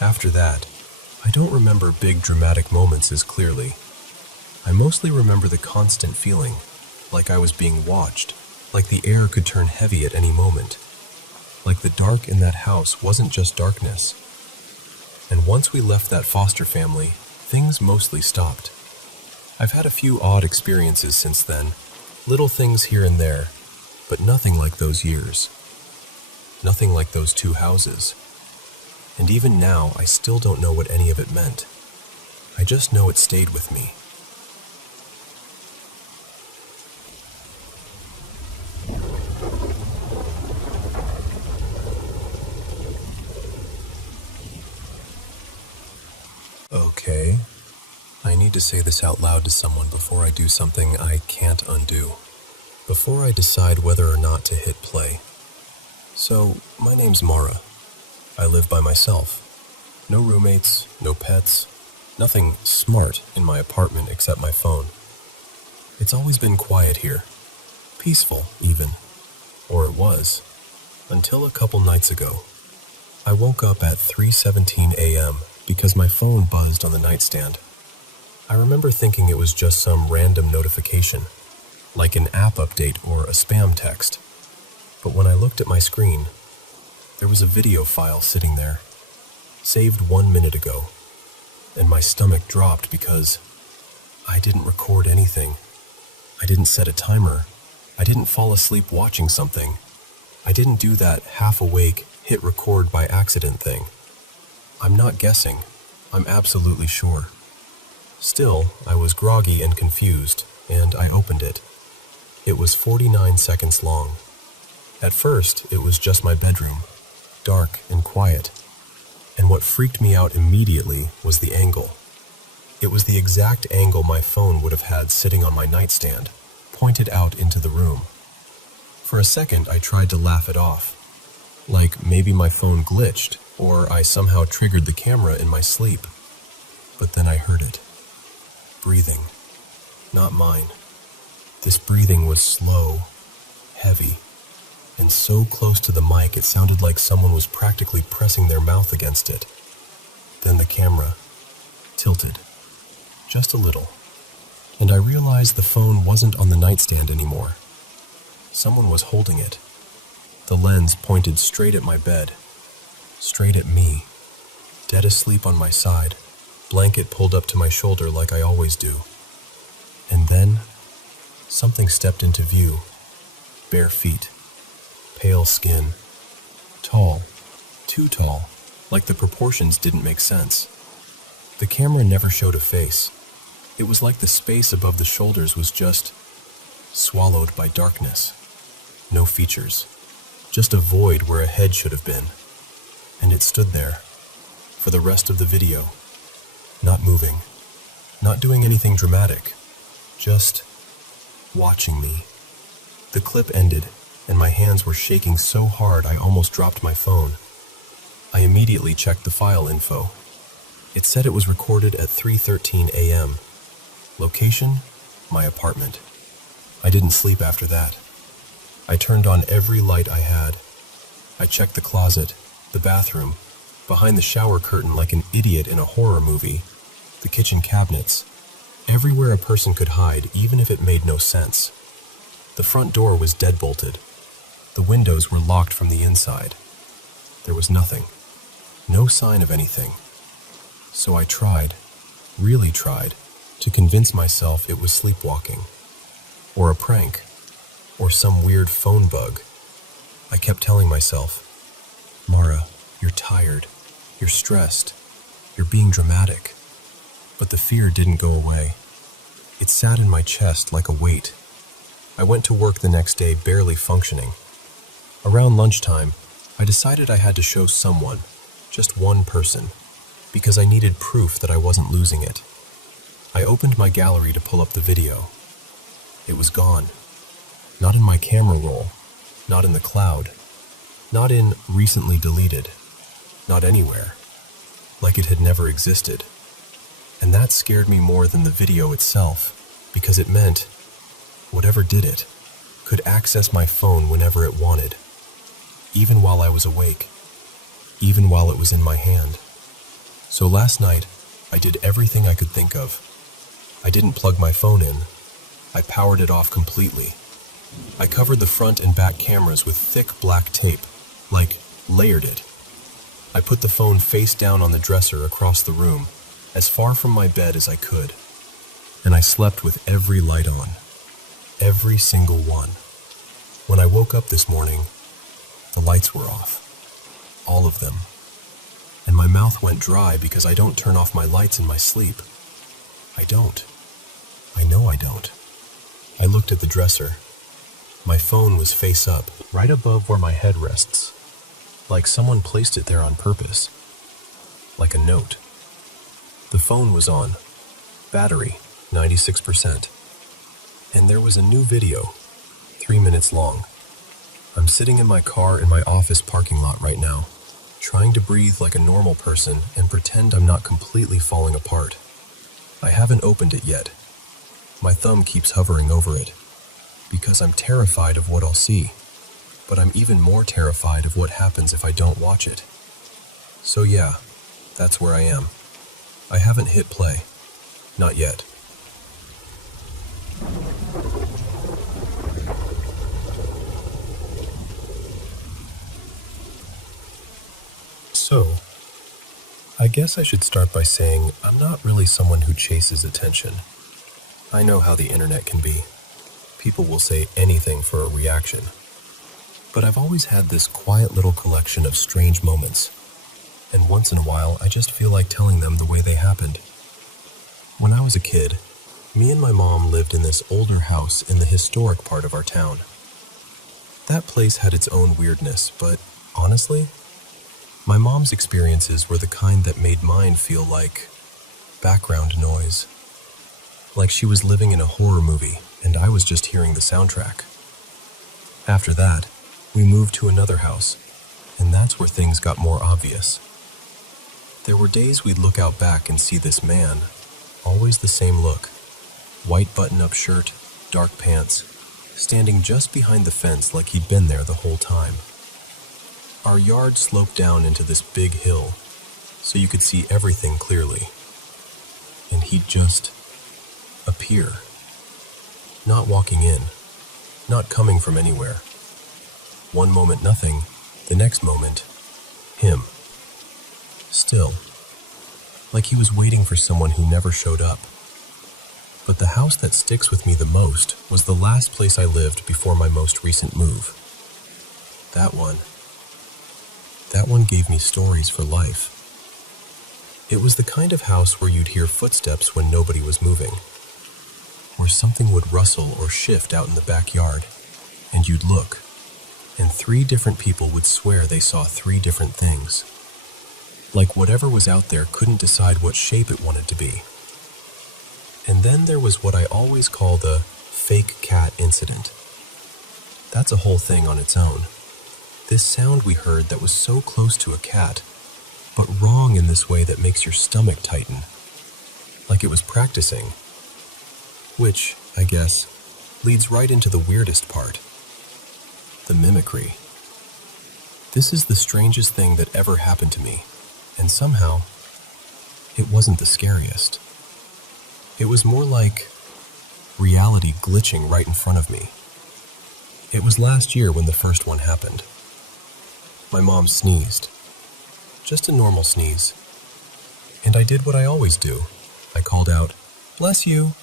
After that, I don't remember big dramatic moments as clearly. I mostly remember the constant feeling, like I was being watched, like the air could turn heavy at any moment, like the dark in that house wasn't just darkness. And once we left that foster family, things mostly stopped. I've had a few odd experiences since then, little things here and there, but nothing like those years. Nothing like those 2 houses. And even now, I still don't know what any of it meant. I just know it stayed with me. Okay, I need to say this out loud to someone before I do something I can't undo. Before I decide whether or not to hit play. So, my name's Mara. I live by myself. No roommates, no pets, nothing smart in my apartment except my phone. It's always been quiet here. Peaceful, even. Or it was. Until a couple nights ago. I woke up at 3:17 a.m. because my phone buzzed on the nightstand. I remember thinking it was just some random notification, like an app update or a spam text. But when I looked at my screen, there was a video file sitting there, saved 1 minute ago, and my stomach dropped because I didn't record anything. I didn't set a timer. I didn't fall asleep watching something. I didn't do that half-awake, hit record by accident thing. I'm not guessing. I'm absolutely sure. Still, I was groggy and confused, and I opened it. It was 49 seconds long. At first, it was just my bedroom, dark and quiet. And what freaked me out immediately was the angle. It was the exact angle my phone would have had sitting on my nightstand, pointed out into the room. For a second, I tried to laugh it off, like maybe my phone glitched, or I somehow triggered the camera in my sleep. But then I heard it. breathing. Not mine. This breathing was slow, heavy, and so close to the mic it sounded like someone was practically pressing their mouth against it. Then the camera tilted, just a little, and I realized the phone wasn't on the nightstand anymore. Someone was holding it. The lens pointed straight at my bed, straight at me, dead asleep on my side, blanket pulled up to my shoulder like I always do. And then, something stepped into view. Bare feet, pale skin, tall, too tall, like the proportions didn't make sense. The camera never showed a face. It was like the space above the shoulders was just swallowed by darkness. No features, just a void where a head should have been. And it stood there, for the rest of the video, not moving, not doing anything dramatic, just watching me. The clip ended, and my hands were shaking so hard I almost dropped my phone. I immediately checked the file info. It said it was recorded at 3:13 a.m. Location? My apartment. I didn't sleep after that. I turned on every light I had. I checked the closet, the bathroom, behind the shower curtain like an idiot in a horror movie, the kitchen cabinets, everywhere a person could hide, even if it made no sense. The front door was deadbolted. The windows were locked from the inside. There was nothing. No sign of anything. So I tried, really tried, to convince myself it was sleepwalking, or a prank, or some weird phone bug. I kept telling myself, Mara, you're tired, you're stressed, you're being dramatic. But the fear didn't go away. It sat in my chest like a weight. I went to work the next day barely functioning. Around lunchtime, I decided I had to show someone, just one person, because I needed proof that I wasn't losing it. I opened my gallery to pull up the video. It was gone. Not in my camera roll, not in the cloud, not in recently deleted, not anywhere, like it had never existed. And that scared me more than the video itself, because it meant whatever did it could access my phone whenever it wanted, even while I was awake, even while it was in my hand. So last night, I did everything I could think of. I didn't plug my phone in. I powered it off completely. I covered the front and back cameras with thick black tape, like layered it. I put the phone face down on the dresser across the room, as far from my bed as I could. And I slept with every light on. Every single one. When I woke up this morning, the lights were off. All of them. And my mouth went dry because I don't turn off my lights in my sleep. I don't. I know I don't. I looked at the dresser. My phone was face up, right above where my head rests. Like someone placed it there on purpose. Like a note. The phone was on. Battery, 96%. And there was a new video, 3 minutes long. I'm sitting in my car in my office parking lot right now, trying to breathe like a normal person and pretend I'm not completely falling apart. I haven't opened it yet. My thumb keeps hovering over it, because I'm terrified of what I'll see, but I'm even more terrified of what happens if I don't watch it. So yeah, that's where I am. I haven't hit play. Not yet. So, I guess I should start by saying I'm not really someone who chases attention. I know how the internet can be. People will say anything for a reaction. But I've always had this quiet little collection of strange moments, and once in a while I just feel like telling them the way they happened. When I was a kid, me and my mom lived in this older house in the historic part of our town. That place had its own weirdness, but honestly, my mom's experiences were the kind that made mine feel like background noise. Like she was living in a horror movie and I was just hearing the soundtrack. After that, we moved to another house, and that's where things got more obvious. There were days we'd look out back and see this man, always the same look, white button-up shirt, dark pants, standing just behind the fence like he'd been there the whole time. Our yard sloped down into this big hill, so you could see everything clearly. And he'd just appear. Not walking in, not coming from anywhere. One moment nothing, the next moment, him. Still, like he was waiting for someone who never showed up. But the house that sticks with me the most was the last place I lived before my most recent move. That one gave me stories for life. It was the kind of house where you'd hear footsteps when nobody was moving, where something would rustle or shift out in the backyard, and you'd look, and 3 different people would swear they saw 3 different things. Like whatever was out there couldn't decide what shape it wanted to be. And then there was what I always call the fake cat incident. That's a whole thing on its own. This sound we heard that was so close to a cat, but wrong in this way that makes your stomach tighten, like it was practicing. Which, I guess, leads right into the weirdest part. The mimicry. This is the strangest thing that ever happened to me, and somehow, it wasn't the scariest. It was more like reality glitching right in front of me. It was last year when the first one happened. My mom sneezed. Just a normal sneeze. And I did what I always do. I called out, "Bless you."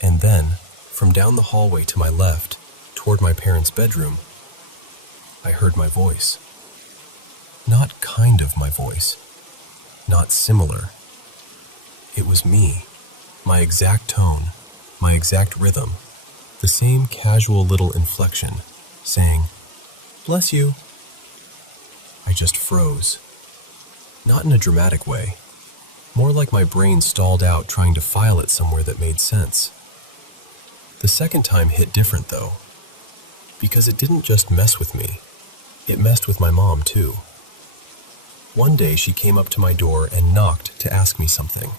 And then, from down the hallway to my left, toward my parents' bedroom, I heard my voice. Not kind of my voice. Not similar. It was me. My exact tone, my exact rhythm, the same casual little inflection, saying, "Bless you." I just froze. Not in a dramatic way, more like my brain stalled out trying to file it somewhere that made sense. The second time hit different though, because it didn't just mess with me, it messed with my mom too. One day she came up to my door and knocked to ask me something.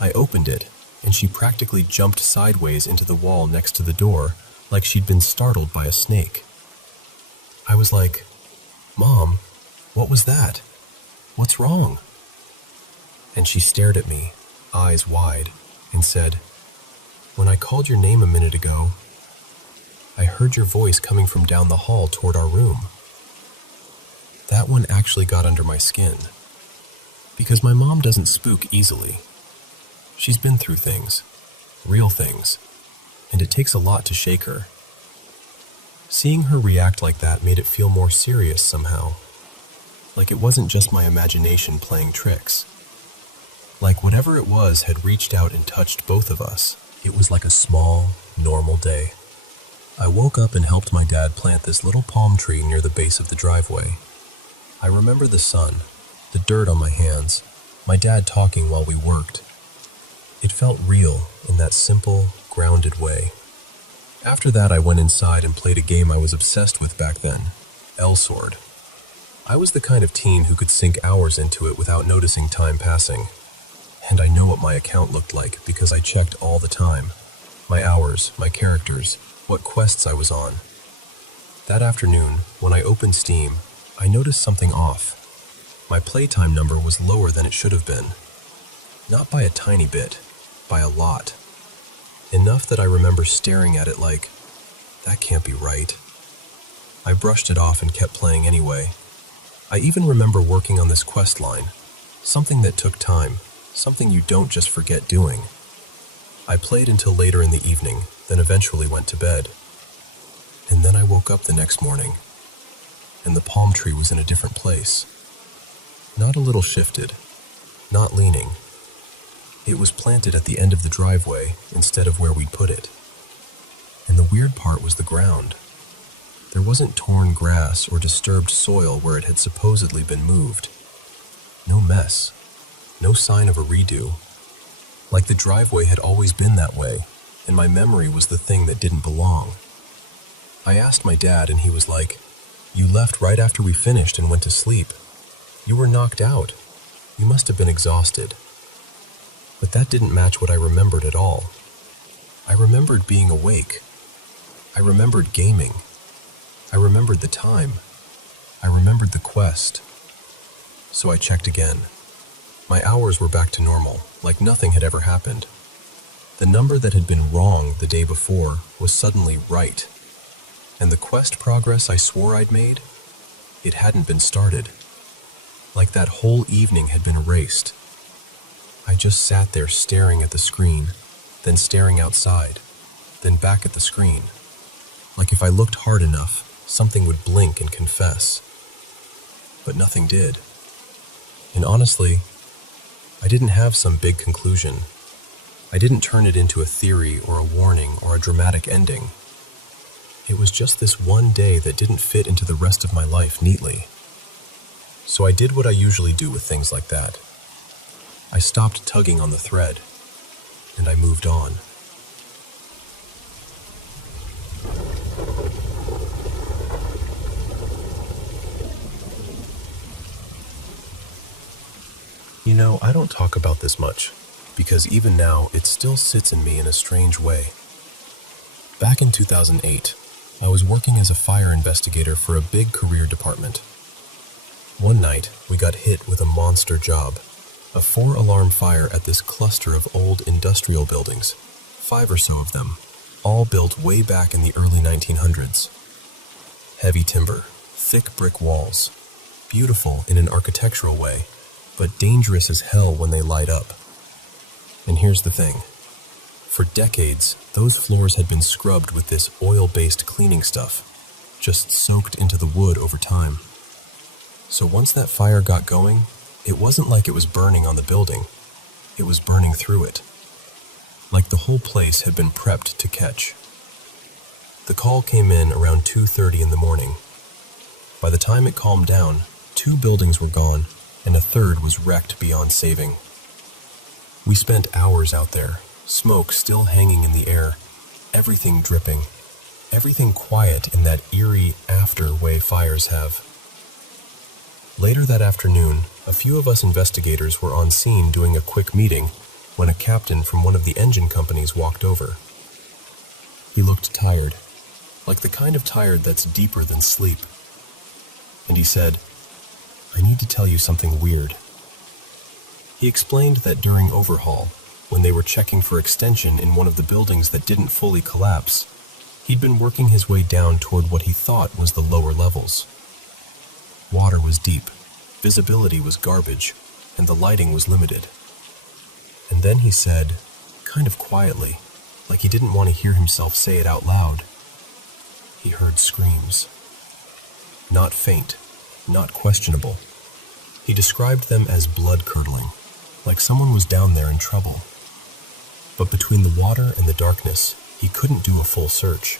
I opened it, and she practically jumped sideways into the wall next to the door like she'd been startled by a snake. I was like, "Mom, what was that? What's wrong?" And she stared at me, eyes wide, and said, "When I called your name a minute ago, I heard your voice coming from down the hall toward our room." That one actually got under my skin, because my mom doesn't spook easily. She's been through things, real things, and it takes a lot to shake her. Seeing her react like that made it feel more serious somehow, like it wasn't just my imagination playing tricks. Like whatever it was had reached out and touched both of us. It was like a small, normal day. I woke up and helped my dad plant this little palm tree near the base of the driveway. I remember the sun, the dirt on my hands, my dad talking while we worked. It felt real in that simple, grounded way. After that, I went inside and played a game I was obsessed with back then, L-Sword. I was the kind of teen who could sink hours into it without noticing time passing. And I know what my account looked like because I checked all the time. My hours, my characters, what quests I was on. That afternoon, when I opened Steam, I noticed something off. My playtime number was lower than it should have been. Not by a tiny bit, by a lot. Enough that I remember staring at it like, that can't be right. I brushed it off and kept playing anyway. I even remember working on this quest line, something that took time, something you don't just forget doing. I played until later in the evening, then eventually went to bed. And then I woke up the next morning, and the palm tree was in a different place. Not a little shifted, not leaning. It was planted at the end of the driveway instead of where we'd put it. And the weird part was the ground. There wasn't torn grass or disturbed soil where it had supposedly been moved. No mess. No sign of a redo. Like the driveway had always been that way, and my memory was the thing that didn't belong. I asked my dad, and he was like, "You left right after we finished and went to sleep. You were knocked out. You must have been exhausted." But that didn't match what I remembered at all. I remembered being awake. I remembered gaming. I remembered the time. I remembered the quest. So I checked again. My hours were back to normal, like nothing had ever happened. The number that had been wrong the day before was suddenly right. And the quest progress I swore I'd made, it hadn't been started. Like that whole evening had been erased. I just sat there staring at the screen, then staring outside, then back at the screen. Like if I looked hard enough, something would blink and confess. But nothing did. And honestly, I didn't have some big conclusion. I didn't turn it into a theory or a warning or a dramatic ending. It was just this one day that didn't fit into the rest of my life neatly. So I did what I usually do with things like that. I stopped tugging on the thread, and I moved on. You know, I don't talk about this much, because even now it still sits in me in a strange way. Back in 2008, I was working as a fire investigator for a big career department. One night, we got hit with a monster job, a 4-alarm fire at this cluster of old industrial buildings, 5 or so of them, all built way back in the early 1900s. Heavy timber, thick brick walls, beautiful in an architectural way, but dangerous as hell when they light up. And here's the thing. For decades, those floors had been scrubbed with this oil-based cleaning stuff, just soaked into the wood over time. So once that fire got going, it wasn't like it was burning on the building. It was burning through it. Like the whole place had been prepped to catch. The call came in around 2:30 in the morning. By the time it calmed down, 2 buildings were gone, and a 3rd was wrecked beyond saving. We spent hours out there, smoke still hanging in the air, everything dripping, everything quiet in that eerie after way fires have. Later that afternoon, a few of us investigators were on scene doing a quick meeting when a captain from one of the engine companies walked over. He looked tired, like the kind of tired that's deeper than sleep. And he said, "I need to tell you something weird." He explained that during overhaul, when they were checking for extension in one of the buildings that didn't fully collapse, he'd been working his way down toward what he thought was the lower levels. Water was deep, visibility was garbage, and the lighting was limited. And then he said, kind of quietly, like he didn't want to hear himself say it out loud, he heard screams. Not faint, not questionable. He described them as blood-curdling, like someone was down there in trouble. But between the water and the darkness, he couldn't do a full search.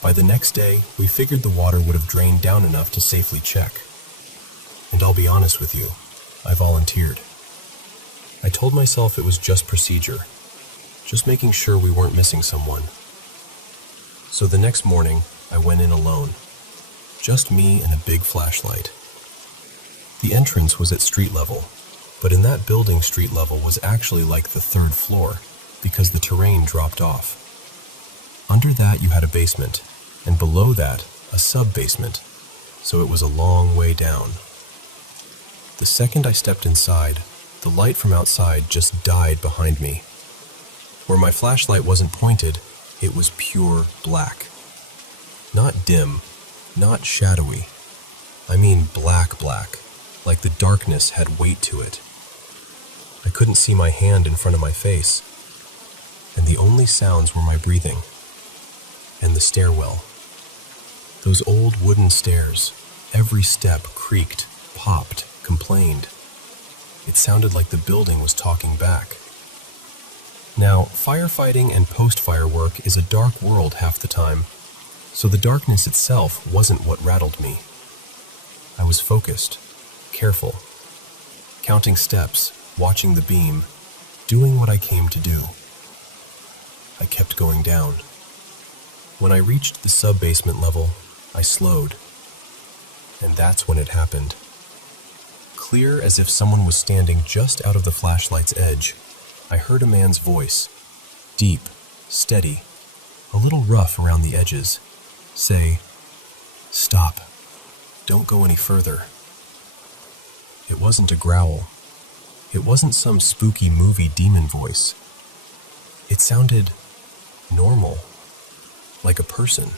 By the next day, we figured the water would have drained down enough to safely check. And I'll be honest with you, I volunteered. I told myself it was just procedure, just making sure we weren't missing someone. So the next morning, I went in alone. Just me and a big flashlight. The entrance was at street level, but in that building street level was actually like the 3rd floor, because the terrain dropped off. Under that you had a basement, and below that, a sub-basement, so it was a long way down. The second I stepped inside, the light from outside just died behind me. Where my flashlight wasn't pointed, it was pure black. Not dim, not shadowy. I mean black, like the darkness had weight to it. I couldn't see my hand in front of my face, and the only sounds were my breathing and the stairwell. Those old wooden stairs, every step creaked, popped, complained. It sounded like the building was talking back. Now, firefighting and post-fire work is a dark world half the time, so the darkness itself wasn't what rattled me. I was focused, careful, counting steps, watching the beam, doing what I came to do. I kept going down. When I reached the sub-basement level, I slowed. And that's when it happened. Clear as if someone was standing just out of the flashlight's edge, I heard a man's voice, deep, steady, a little rough around the edges, say, "Stop. Don't go any further." It wasn't a growl. It wasn't some spooky movie demon voice. It sounded normal, like a person,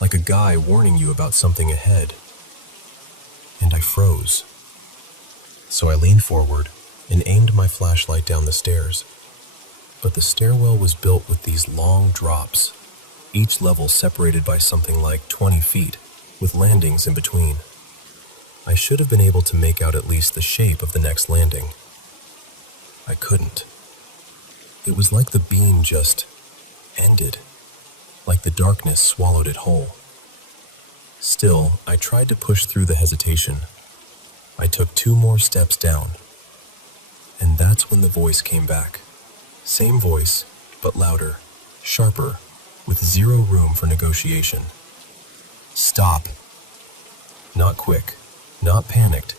like a guy warning you about something ahead. And I froze. So I leaned forward and aimed my flashlight down the stairs. But the stairwell was built with these long drops, each level separated by something like 20 feet, with landings in between. I should have been able to make out at least the shape of the next landing. I couldn't. It was like the beam just ended, like the darkness swallowed it whole. Still, I tried to push through the hesitation. I took 2 more steps down, and that's when the voice came back. Same voice, but louder, sharper, with 0 room for negotiation. "Stop." Not quick, not panicked,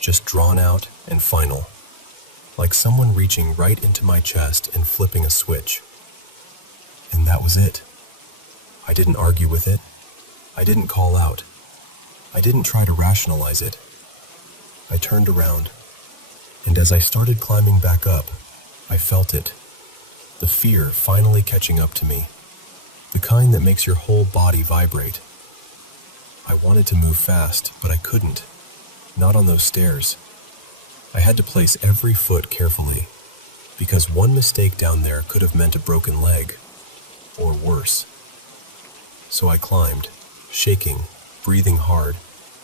just drawn out and final, like someone reaching right into my chest and flipping a switch. And that was it. I didn't argue with it. I didn't call out. I didn't try to rationalize it. I turned around, and as I started climbing back up, I felt it. The fear finally catching up to me. The kind that makes your whole body vibrate. I wanted to move fast, but I couldn't. Not on those stairs. I had to place every foot carefully, because one mistake down there could have meant a broken leg, or worse. So I climbed, shaking, breathing hard,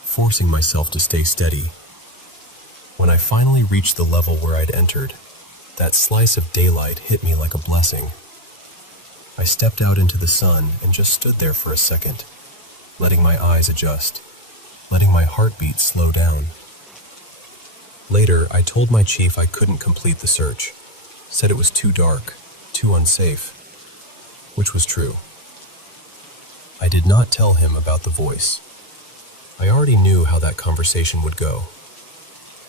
forcing myself to stay steady. When I finally reached the level where I'd entered, that slice of daylight hit me like a blessing. I stepped out into the sun and just stood there for a second, letting my eyes adjust, letting my heartbeat slow down. Later, I told my chief I couldn't complete the search, said it was too dark, too unsafe, which was true. I did not tell him about the voice. I already knew how that conversation would go.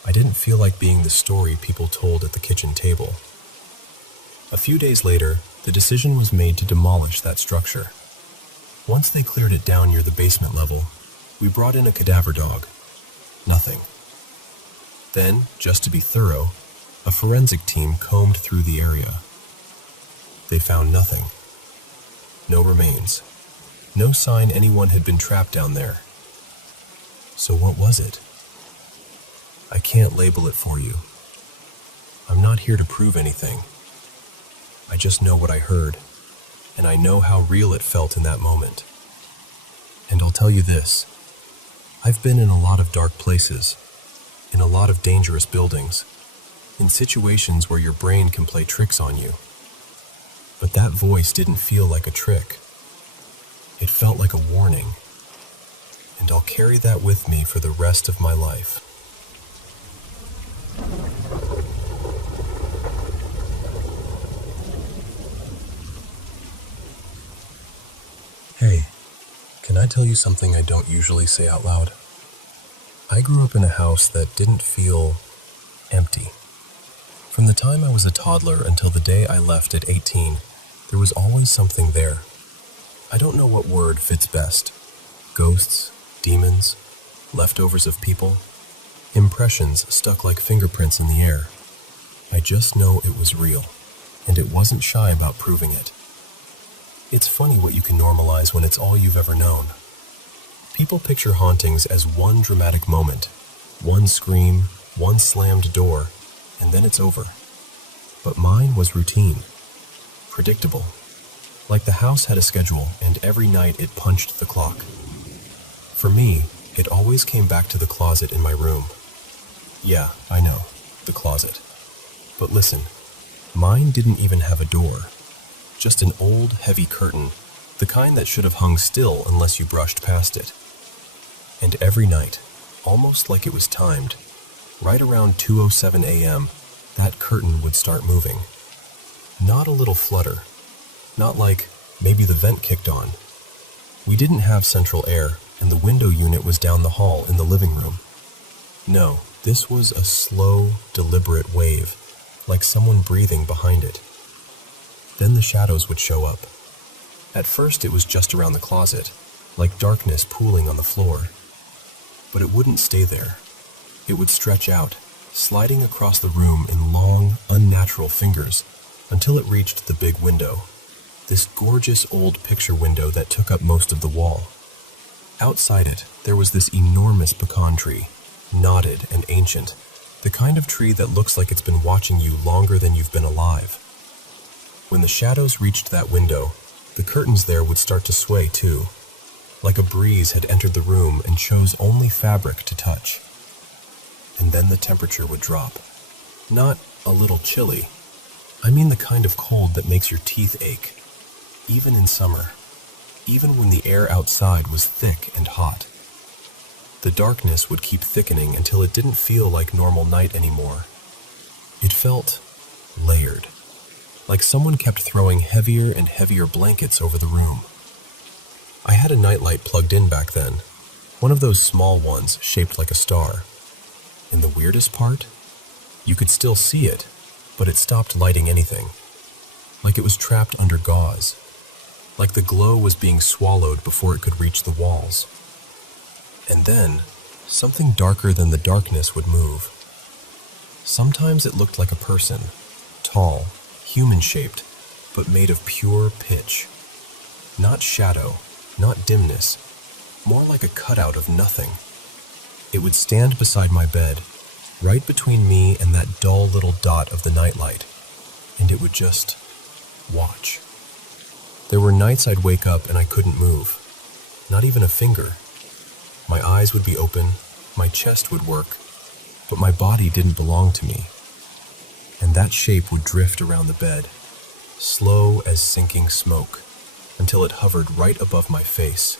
I didn't feel like being the story people told at the kitchen table. A few days later, the decision was made to demolish that structure. Once they cleared it down near the basement level, we brought in a cadaver dog. Nothing. Then, just to be thorough, a forensic team combed through the area. They found nothing. No remains. No sign anyone had been trapped down there. So what was it? I can't label it for you. I'm not here to prove anything. I just know what I heard, and I know how real it felt in that moment. And I'll tell you this, I've been in a lot of dark places, in a lot of dangerous buildings, in situations where your brain can play tricks on you. But that voice didn't feel like a trick. It felt like a warning, and I'll carry that with me for the rest of my life. Hey, can I tell you something I don't usually say out loud? I grew up in a house that didn't feel empty. From the time I was a toddler until the day I left at 18, there was always something there. I don't know what word fits best. Ghosts, demons, leftovers of people, impressions stuck like fingerprints in the air. I just know it was real, and it wasn't shy about proving it. It's funny what you can normalize when it's all you've ever known. People picture hauntings as one dramatic moment, one scream, one slammed door, and then it's over. But mine was routine, predictable. Like the house had a schedule, and every night it punched the clock. For me, it always came back to the closet in my room. Yeah, I know, the closet. But listen, mine didn't even have a door. Just an old, heavy curtain, the kind that should have hung still unless you brushed past it. And every night, almost like it was timed, right around 2:07 a.m., that curtain would start moving. Not a little flutter. Not like, maybe the vent kicked on. We didn't have central air, and the window unit was down the hall in the living room. No, this was a slow, deliberate wave, like someone breathing behind it. Then the shadows would show up. At first it was just around the closet, like darkness pooling on the floor. But it wouldn't stay there. It would stretch out, sliding across the room in long, unnatural fingers, until it reached the big window. This gorgeous old picture window that took up most of the wall. Outside it, there was this enormous pecan tree, knotted and ancient, the kind of tree that looks like it's been watching you longer than you've been alive. When the shadows reached that window, the curtains there would start to sway too, like a breeze had entered the room and chose only fabric to touch. And then the temperature would drop. Not a little chilly. I mean the kind of cold that makes your teeth ache. Even in summer, even when the air outside was thick and hot. The darkness would keep thickening until it didn't feel like normal night anymore. It felt layered, like someone kept throwing heavier and heavier blankets over the room. I had a nightlight plugged in back then, one of those small ones shaped like a star. And the weirdest part? You could still see it, but it stopped lighting anything. Like it was trapped under gauze. Like the glow was being swallowed before it could reach the walls. And then, something darker than the darkness would move. Sometimes it looked like a person, tall, human-shaped, but made of pure pitch. Not shadow, not dimness, more like a cutout of nothing. It would stand beside my bed, right between me and that dull little dot of the nightlight, and it would just watch. There were nights I'd wake up and I couldn't move, not even a finger. My eyes would be open, my chest would work, but my body didn't belong to me. And that shape would drift around the bed, slow as sinking smoke, until it hovered right above my face.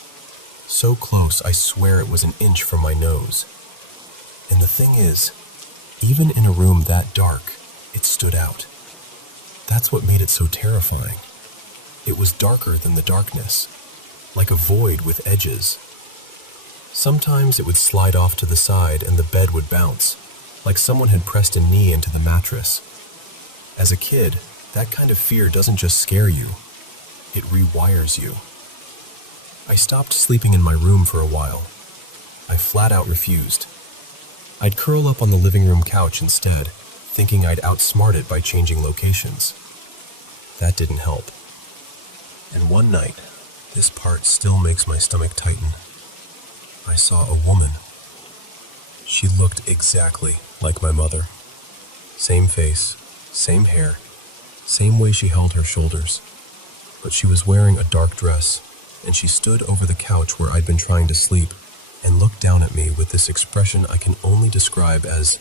So close, I swear it was an inch from my nose. And the thing is, even in a room that dark, it stood out. That's what made it so terrifying. It was darker than the darkness, like a void with edges. Sometimes it would slide off to the side and the bed would bounce, like someone had pressed a knee into the mattress. As a kid, that kind of fear doesn't just scare you, it rewires you. I stopped sleeping in my room for a while. I flat out refused. I'd curl up on the living room couch instead, thinking I'd outsmart it by changing locations. That didn't help. And one night, this part still makes my stomach tighten. I saw a woman. She looked exactly like my mother. Same face, same hair, same way she held her shoulders. But she was wearing a dark dress, and she stood over the couch where I'd been trying to sleep and looked down at me with this expression I can only describe as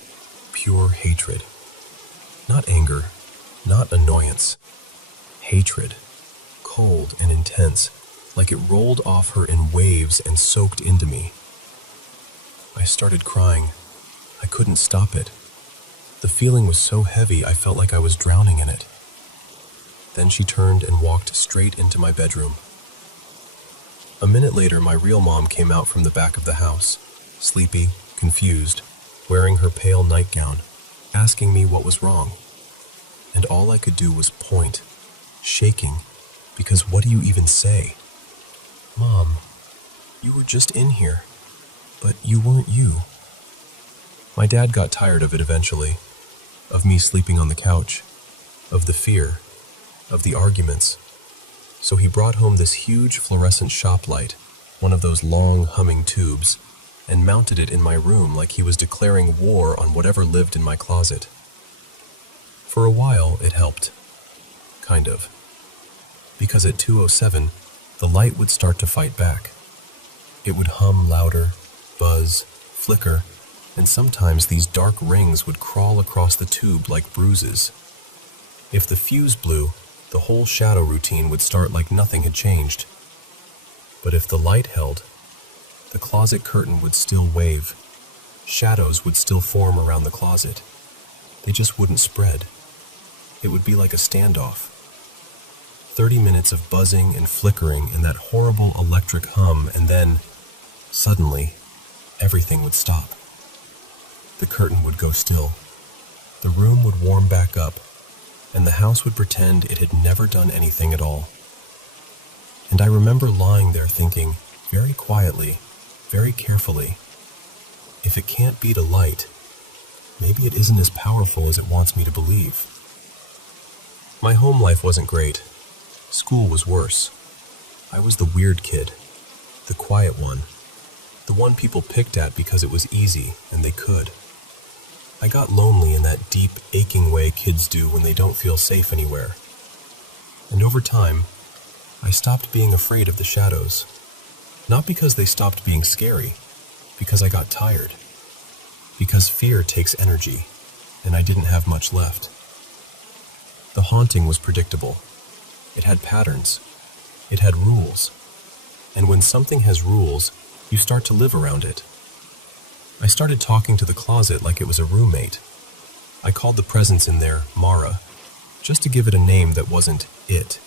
pure hatred. Not anger, not annoyance. Hatred. Cold and intense, like it rolled off her in waves and soaked into me. I started crying. I couldn't stop it. The feeling was so heavy I felt like I was drowning in it. Then she turned and walked straight into my bedroom. A minute later, my real mom came out from the back of the house, sleepy, confused, wearing her pale nightgown, asking me what was wrong. And all I could do was point, shaking, because what do you even say? Mom, you were just in here, but you weren't you. My dad got tired of it eventually, of me sleeping on the couch, of the fear, of the arguments. So he brought home this huge fluorescent shop light, one of those long humming tubes, and mounted it in my room like he was declaring war on whatever lived in my closet. For a while, it helped. Kind of. Because at 2:07, the light would start to fight back. It would hum louder, buzz, flicker, and sometimes these dark rings would crawl across the tube like bruises. If the fuse blew, the whole shadow routine would start like nothing had changed. But if the light held, the closet curtain would still wave. Shadows would still form around the closet. They just wouldn't spread. It would be like a standoff. 30 minutes of buzzing and flickering and that horrible electric hum, and then, suddenly, everything would stop. The curtain would go still. the room would warm back up, and the house would pretend it had never done anything at all. And I remember lying there thinking, very quietly, very carefully, if it can't beat a light, maybe it isn't as powerful as it wants me to believe. My home life wasn't great. School was worse. I was the weird kid, the quiet one, the one people picked at because it was easy and they could. I got lonely in that deep, aching way kids do when they don't feel safe anywhere. And over time, I stopped being afraid of the shadows. Not because they stopped being scary, because I got tired. Because fear takes energy, and I didn't have much left. The haunting was predictable. It had patterns. It had rules. And when something has rules, you start to live around it. I started talking to the closet like it was a roommate. I called the presence in there Mara, just to give it a name that wasn't it.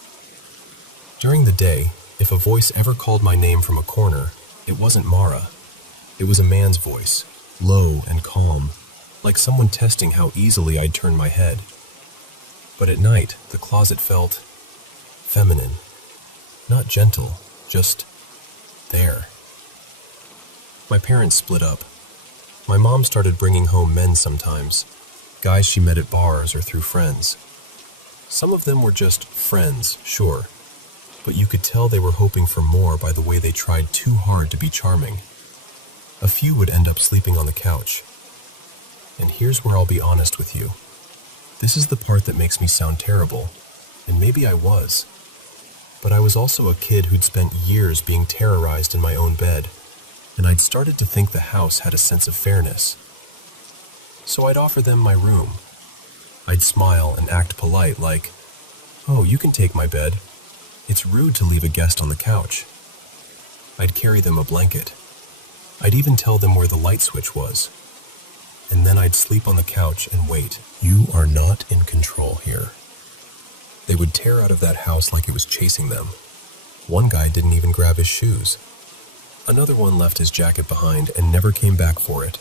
During the day, if a voice ever called my name from a corner, it wasn't Mara. It was a man's voice, low and calm, like someone testing how easily I'd turn my head. But at night, the closet felt feminine, not gentle, just there. My parents split up. My mom started bringing home men sometimes, guys she met at bars or through friends. Some of them were just friends, sure, but you could tell they were hoping for more by the way they tried too hard to be charming. A few would end up sleeping on the couch. And here's where I'll be honest with you. This is the part that makes me sound terrible, and maybe I was. But I was also a kid who'd spent years being terrorized in my own bed, and I'd started to think the house had a sense of fairness. So I'd offer them my room. I'd smile and act polite like, "Oh, you can take my bed. It's rude to leave a guest on the couch." I'd carry them a blanket. I'd even tell them where the light switch was. And then I'd sleep on the couch and wait. You are not in control here. They would tear out of that house like it was chasing them. One guy didn't even grab his shoes. Another one left his jacket behind and never came back for it.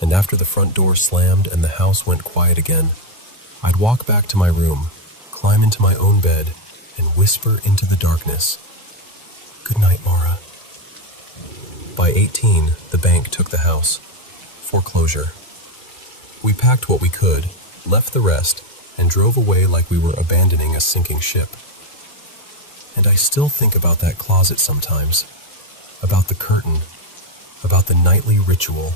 And after the front door slammed and the house went quiet again, I'd walk back to my room, climb into my own bed, and whisper into the darkness, "Good night, Mara." By 18, the bank took the house. Foreclosure. We packed what we could, left the rest, and drove away like we were abandoning a sinking ship. And I still think about that closet sometimes, about the curtain, about the nightly ritual,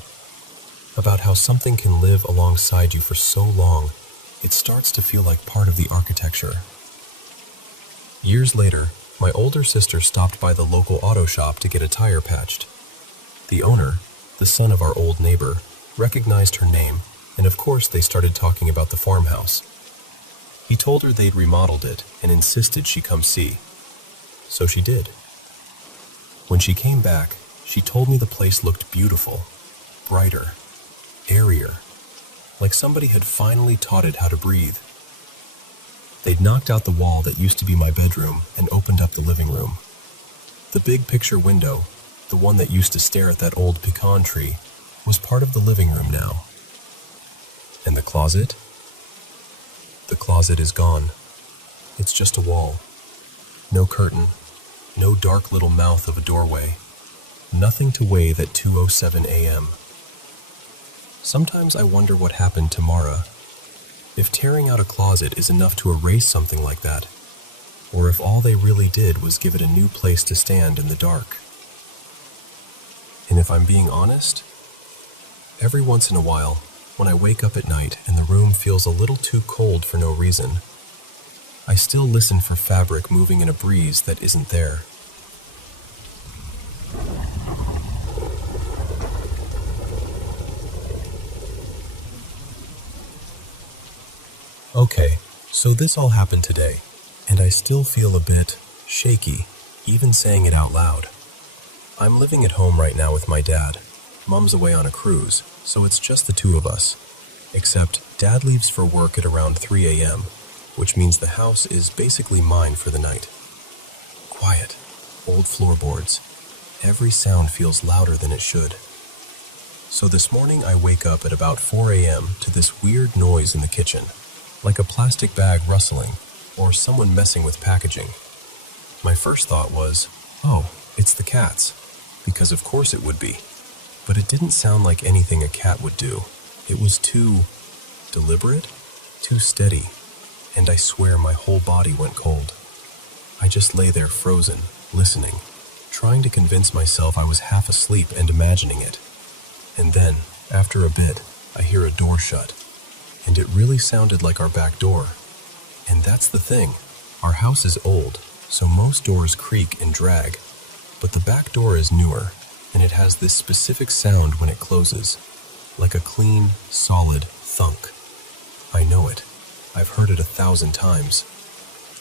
about how something can live alongside you for so long, it starts to feel like part of the architecture. Years later, my older sister stopped by the local auto shop to get a tire patched. The owner, the son of our old neighbor, recognized her name, and of course they started talking about the farmhouse. He told her they'd remodeled it and insisted she come see. So she did. When she came back, she told me the place looked beautiful, brighter, airier, like somebody had finally taught it how to breathe. They'd knocked out the wall that used to be my bedroom and opened up the living room. The big picture window, the one that used to stare at that old pecan tree, was part of the living room now. And the closet? The closet is gone. It's just a wall. No curtain, no dark little mouth of a doorway, nothing to wave at 2:07 a.m. Sometimes I wonder what happened to Mara. If tearing out a closet is enough to erase something like that, or if all they really did was give it a new place to stand in the dark. And if I'm being honest, every once in a while, when I wake up at night and the room feels a little too cold for no reason, I still listen for fabric moving in a breeze that isn't there. Okay, so this all happened today, and I still feel a bit shaky, even saying it out loud. I'm living at home right now with my dad. Mom's away on a cruise, so it's just the two of us. Except Dad leaves for work at around 3 a.m., which means the house is basically mine for the night. Quiet, old floorboards. Every sound feels louder than it should. So this morning I wake up at about 4 a.m. to this weird noise in the kitchen, like a plastic bag rustling or someone messing with packaging. My first thought was, oh, it's the cats, because of course it would be. But it didn't sound like anything a cat would do. It was too deliberate, too steady, and I swear my whole body went cold. I just lay there frozen, listening, trying to convince myself I was half asleep and imagining it. And then, after a bit, I hear a door shut, and it really sounded like our back door. And that's the thing, our house is old, so most doors creak and drag, but the back door is newer, and it has this specific sound when it closes, like a clean, solid thunk. I know it. I've heard it 1,000 times.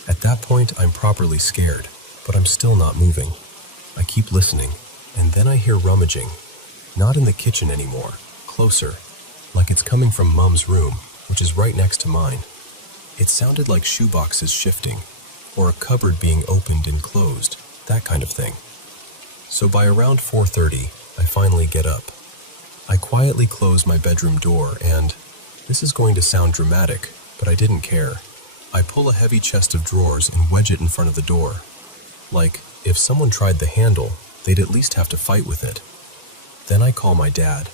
At that point, I'm properly scared, but I'm still not moving. I keep listening, and then I hear rummaging. Not in the kitchen anymore, closer, like it's coming from Mum's room, which is right next to mine. It sounded like shoeboxes shifting, or a cupboard being opened and closed, that kind of thing. So by around 4:30, I finally get up. I quietly close my bedroom door and, this is going to sound dramatic, but I didn't care. I pull a heavy chest of drawers and wedge it in front of the door. Like, if someone tried the handle, they'd at least have to fight with it. Then I call my dad.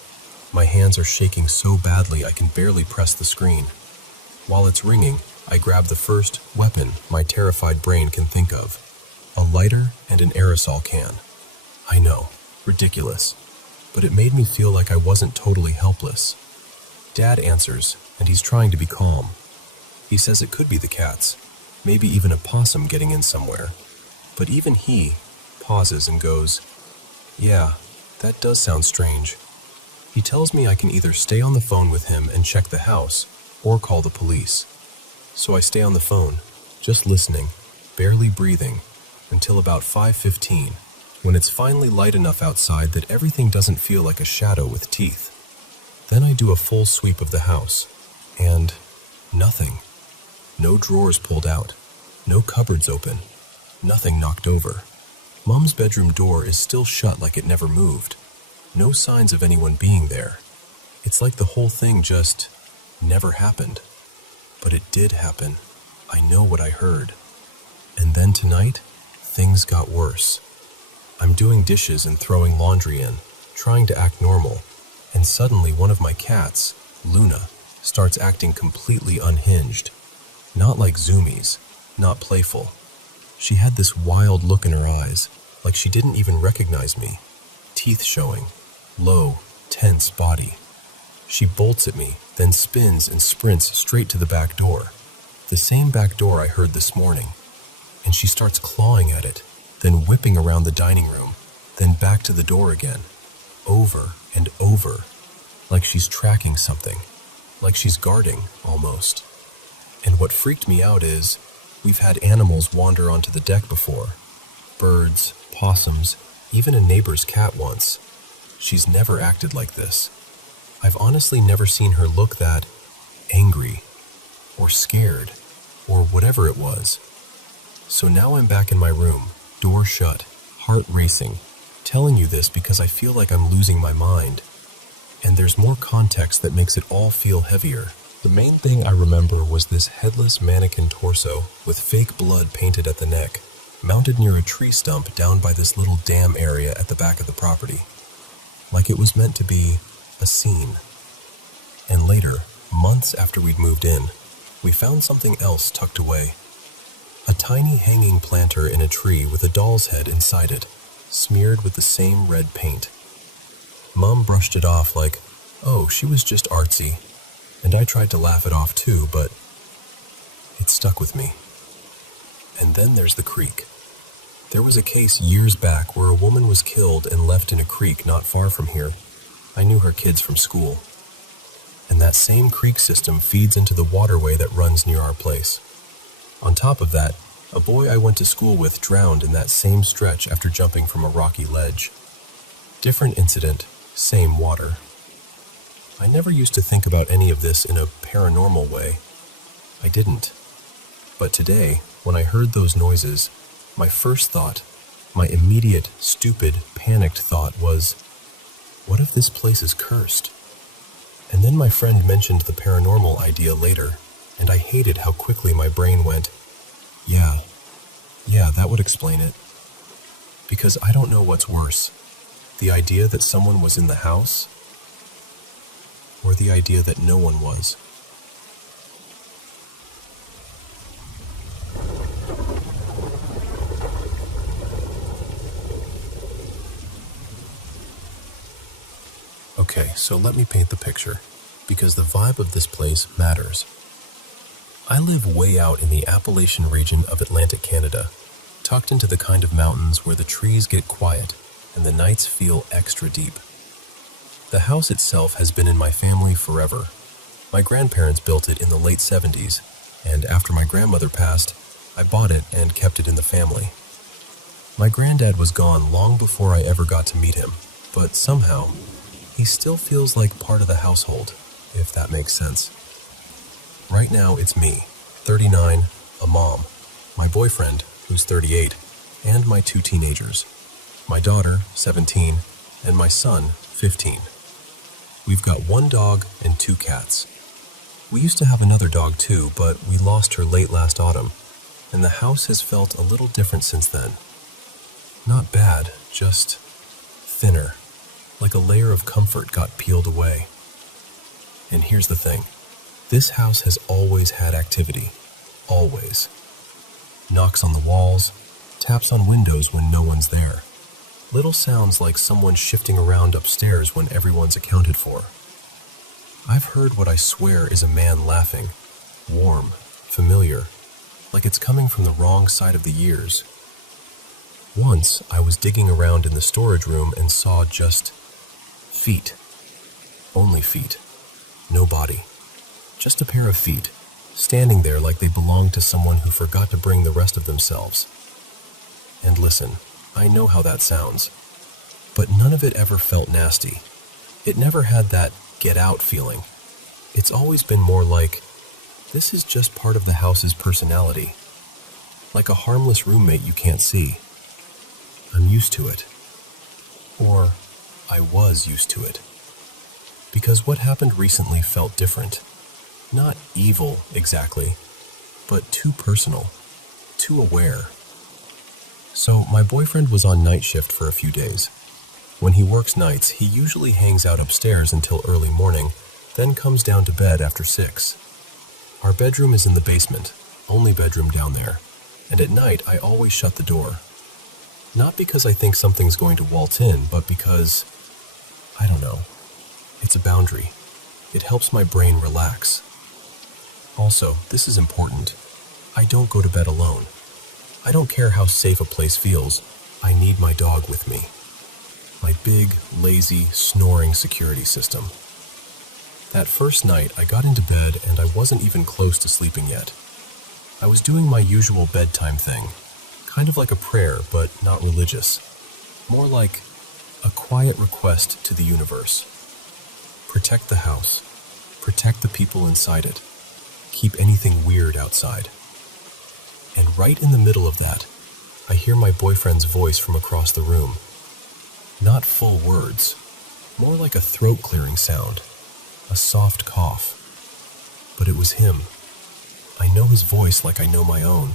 My hands are shaking so badly I can barely press the screen. While it's ringing, I grab the first weapon my terrified brain can think of. A lighter and an aerosol can. I know, ridiculous, but it made me feel like I wasn't totally helpless. Dad answers, and he's trying to be calm. He says it could be the cats, maybe even a possum getting in somewhere. But even he pauses and goes, "Yeah, that does sound strange." He tells me I can either stay on the phone with him and check the house, or call the police. So I stay on the phone, just listening, barely breathing, until about 5:15, when it's finally light enough outside that everything doesn't feel like a shadow with teeth. Then I do a full sweep of the house, and nothing. No drawers pulled out, no cupboards open, nothing knocked over. Mum's bedroom door is still shut like it never moved. No signs of anyone being there. It's like the whole thing just never happened. But it did happen. I know what I heard. And then tonight, things got worse. I'm doing dishes and throwing laundry in, trying to act normal, and suddenly one of my cats, Luna, starts acting completely unhinged. Not like zoomies, not playful. She had this wild look in her eyes, like she didn't even recognize me. Teeth showing, low, tense body. She bolts at me, then spins and sprints straight to the back door. The same back door I heard this morning. And she starts clawing at it, then whipping around the dining room, then back to the door again. Over and over, like she's tracking something, like she's guarding, almost. And what freaked me out is, we've had animals wander onto the deck before. Birds, possums, even a neighbor's cat once. She's never acted like this. I've honestly never seen her look that angry, or scared, or whatever it was. So now I'm back in my room, door shut, heart racing, telling you this because I feel like I'm losing my mind. And there's more context that makes it all feel heavier. The main thing I remember was this headless mannequin torso with fake blood painted at the neck, mounted near a tree stump down by this little dam area at the back of the property. Like it was meant to be a scene. And later, months after we'd moved in, we found something else tucked away. A tiny hanging planter in a tree with a doll's head inside it, smeared with the same red paint. Mum brushed it off like, oh, she was just artsy. And I tried to laugh it off too, but it stuck with me. And then there's the creek. There was a case years back where a woman was killed and left in a creek not far from here. I knew her kids from school. And that same creek system feeds into the waterway that runs near our place. On top of that, a boy I went to school with drowned in that same stretch after jumping from a rocky ledge. Different incident, same water. I never used to think about any of this in a paranormal way. I didn't. But today, when I heard those noises, my first thought, my immediate, stupid, panicked thought was, What if this place is cursed? And then my friend mentioned the paranormal idea later, and I hated how quickly my brain went, yeah, that would explain it. Because I don't know what's worse, the idea that someone was in the house, or the idea that no one was. Okay, so let me paint the picture, because the vibe of this place matters. I live way out in the Appalachian region of Atlantic Canada, tucked into the kind of mountains where the trees get quiet and the nights feel extra deep. The house itself has been in my family forever. My grandparents built it in the late 70s, and after my grandmother passed, I bought it and kept it in the family. My granddad was gone long before I ever got to meet him, but somehow, he still feels like part of the household, if that makes sense. Right now, it's me, 39, a mom, my boyfriend, who's 38, and my 2 teenagers. My daughter, 17, and my son, 15. We've got 1 dog and 2 cats. We used to have another dog too, but we lost her late last autumn, and the house has felt a little different since then. Not bad, just thinner, like a layer of comfort got peeled away. And here's the thing. This house has always had activity. Always. Knocks on the walls, taps on windows when no one's there. Little sounds like someone shifting around upstairs when everyone's accounted for. I've heard what I swear is a man laughing. Warm, familiar, like it's coming from the wrong side of the years. Once, I was digging around in the storage room and saw just feet. Only feet. No body. Just a pair of feet, standing there like they belonged to someone who forgot to bring the rest of themselves. And listen, I know how that sounds, but none of it ever felt nasty. It never had that get out feeling. It's always been more like, this is just part of the house's personality. Like a harmless roommate you can't see. I'm used to it. Or, I was used to it. Because what happened recently felt different. Not evil, exactly, but too personal, too aware. So, my boyfriend was on night shift for a few days. When he works nights, he usually hangs out upstairs until early morning, then comes down to bed after 6. Our bedroom is in the basement, only bedroom down there, and at night I always shut the door. Not because I think something's going to waltz in, but because, I don't know, it's a boundary. It helps my brain relax. Also, this is important. I don't go to bed alone. I don't care how safe a place feels. I need my dog with me. My big, lazy, snoring security system. That first night, I got into bed and I wasn't even close to sleeping yet. I was doing my usual bedtime thing. Kind of like a prayer, but not religious. More like a quiet request to the universe. Protect the house. Protect the people inside it. Keep anything weird outside. And right in the middle of that, I hear my boyfriend's voice from across the room. Not full words, more like a throat-clearing sound, a soft cough. But it was him. I know his voice like I know my own.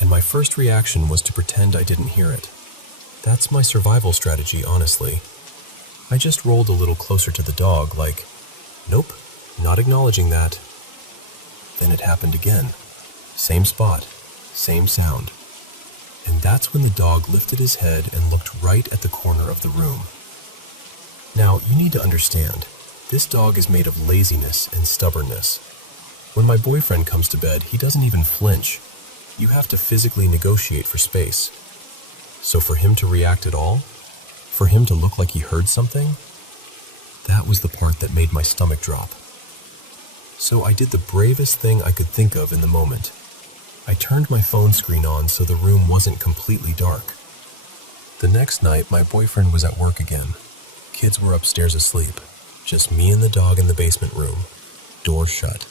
And my first reaction was to pretend I didn't hear it. That's my survival strategy, honestly. I just rolled a little closer to the dog, like, nope, not acknowledging that. Then it happened again. Same spot, same sound. And that's when the dog lifted his head and looked right at the corner of the room. Now, you need to understand, this dog is made of laziness and stubbornness. When my boyfriend comes to bed, he doesn't even flinch. You have to physically negotiate for space. So for him to react at all, for him to look like he heard something, that was the part that made my stomach drop. So I did the bravest thing I could think of in the moment. I turned my phone screen on so the room wasn't completely dark. The next night, my boyfriend was at work again. Kids were upstairs asleep. Just me and the dog in the basement room. Door shut.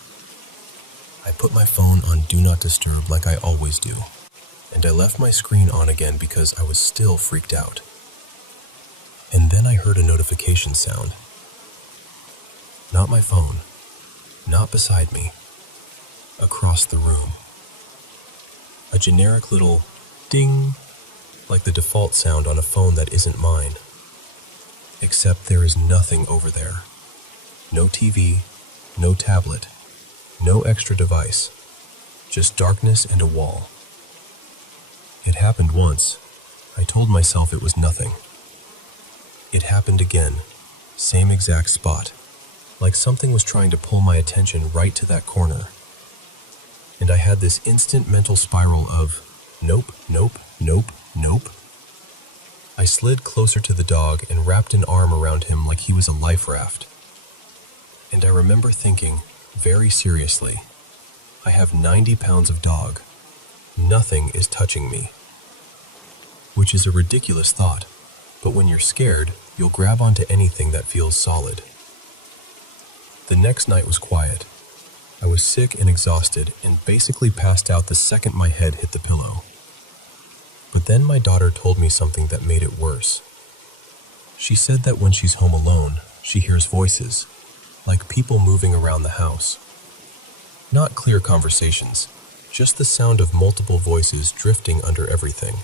I put my phone on Do Not Disturb like I always do. And I left my screen on again because I was still freaked out. And then I heard a notification sound. Not my phone, not beside me, across the room. A generic little ding, like the default sound on a phone that isn't mine. Except there is nothing over there. No TV, no tablet, no extra device, just darkness and a wall. It happened once. I told myself it was nothing. It happened again, same exact spot, like something was trying to pull my attention right to that corner. And I had this instant mental spiral of, nope, nope, nope, nope. I slid closer to the dog and wrapped an arm around him like he was a life raft. And I remember thinking, very seriously, I have 90 pounds of dog. Nothing is touching me. Which is a ridiculous thought, but when you're scared, you'll grab onto anything that feels solid. The next night was quiet. I was sick and exhausted and basically passed out the second my head hit the pillow. But then my daughter told me something that made it worse. She said that when she's home alone, she hears voices, like people moving around the house. Not clear conversations, just the sound of multiple voices drifting under everything.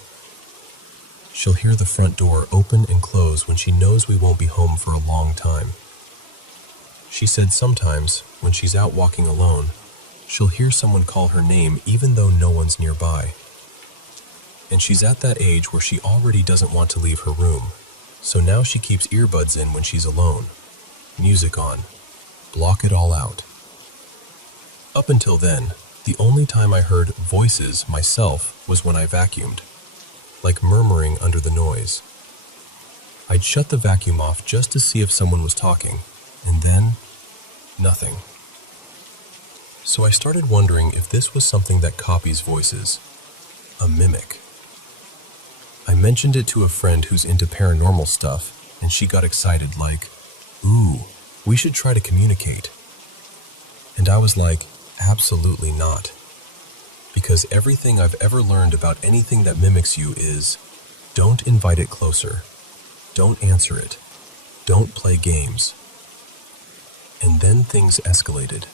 She'll hear the front door open and close when she knows we won't be home for a long time. She said sometimes, when she's out walking alone, she'll hear someone call her name even though no one's nearby. And she's at that age where she already doesn't want to leave her room, so now she keeps earbuds in when she's alone. Music on. Block it all out. Up until then, the only time I heard voices myself was when I vacuumed, like murmuring under the noise. I'd shut the vacuum off just to see if someone was talking, and then, nothing. So I started wondering if this was something that copies voices, a mimic. I mentioned it to a friend who's into paranormal stuff, and she got excited like, ooh, we should try to communicate. And I was like, absolutely not. Because everything I've ever learned about anything that mimics you is, don't invite it closer. Don't answer it. Don't play games. And then things escalated,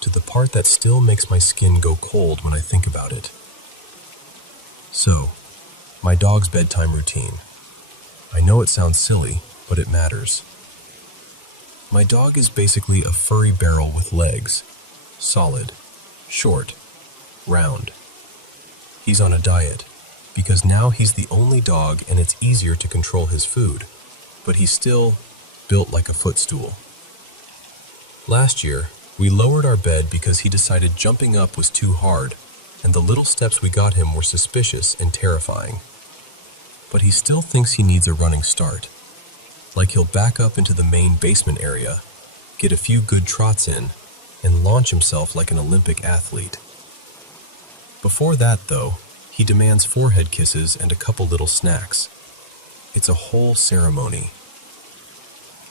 to the part that still makes my skin go cold when I think about it. So, my dog's bedtime routine. I know it sounds silly, but it matters. My dog is basically a furry barrel with legs, solid, short, round. He's on a diet, because now he's the only dog and it's easier to control his food, but he's still built like a footstool. Last year, we lowered our bed because he decided jumping up was too hard, and the little steps we got him were suspicious and terrifying. But he still thinks he needs a running start. Like he'll back up into the main basement area, get a few good trots in, and launch himself like an Olympic athlete. Before that, though, he demands forehead kisses and a couple little snacks. It's a whole ceremony.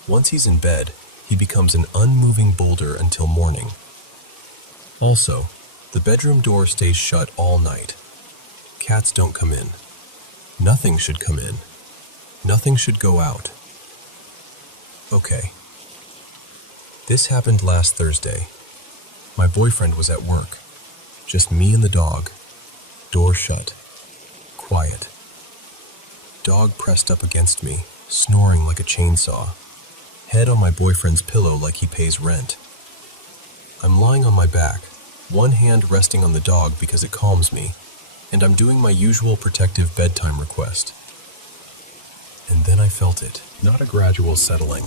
Once he's in bed, he becomes an unmoving boulder until morning. Also, the bedroom door stays shut all night. Cats don't come in. Nothing should come in. Nothing should go out. Okay. This happened last Thursday. My boyfriend was at work. Just me and the dog. Door shut. Quiet. Dog pressed up against me, snoring like a chainsaw. Head on my boyfriend's pillow like he pays rent. I'm lying on my back, one hand resting on the dog because it calms me, and I'm doing my usual protective bedtime request. And then I felt it. Not a gradual settling.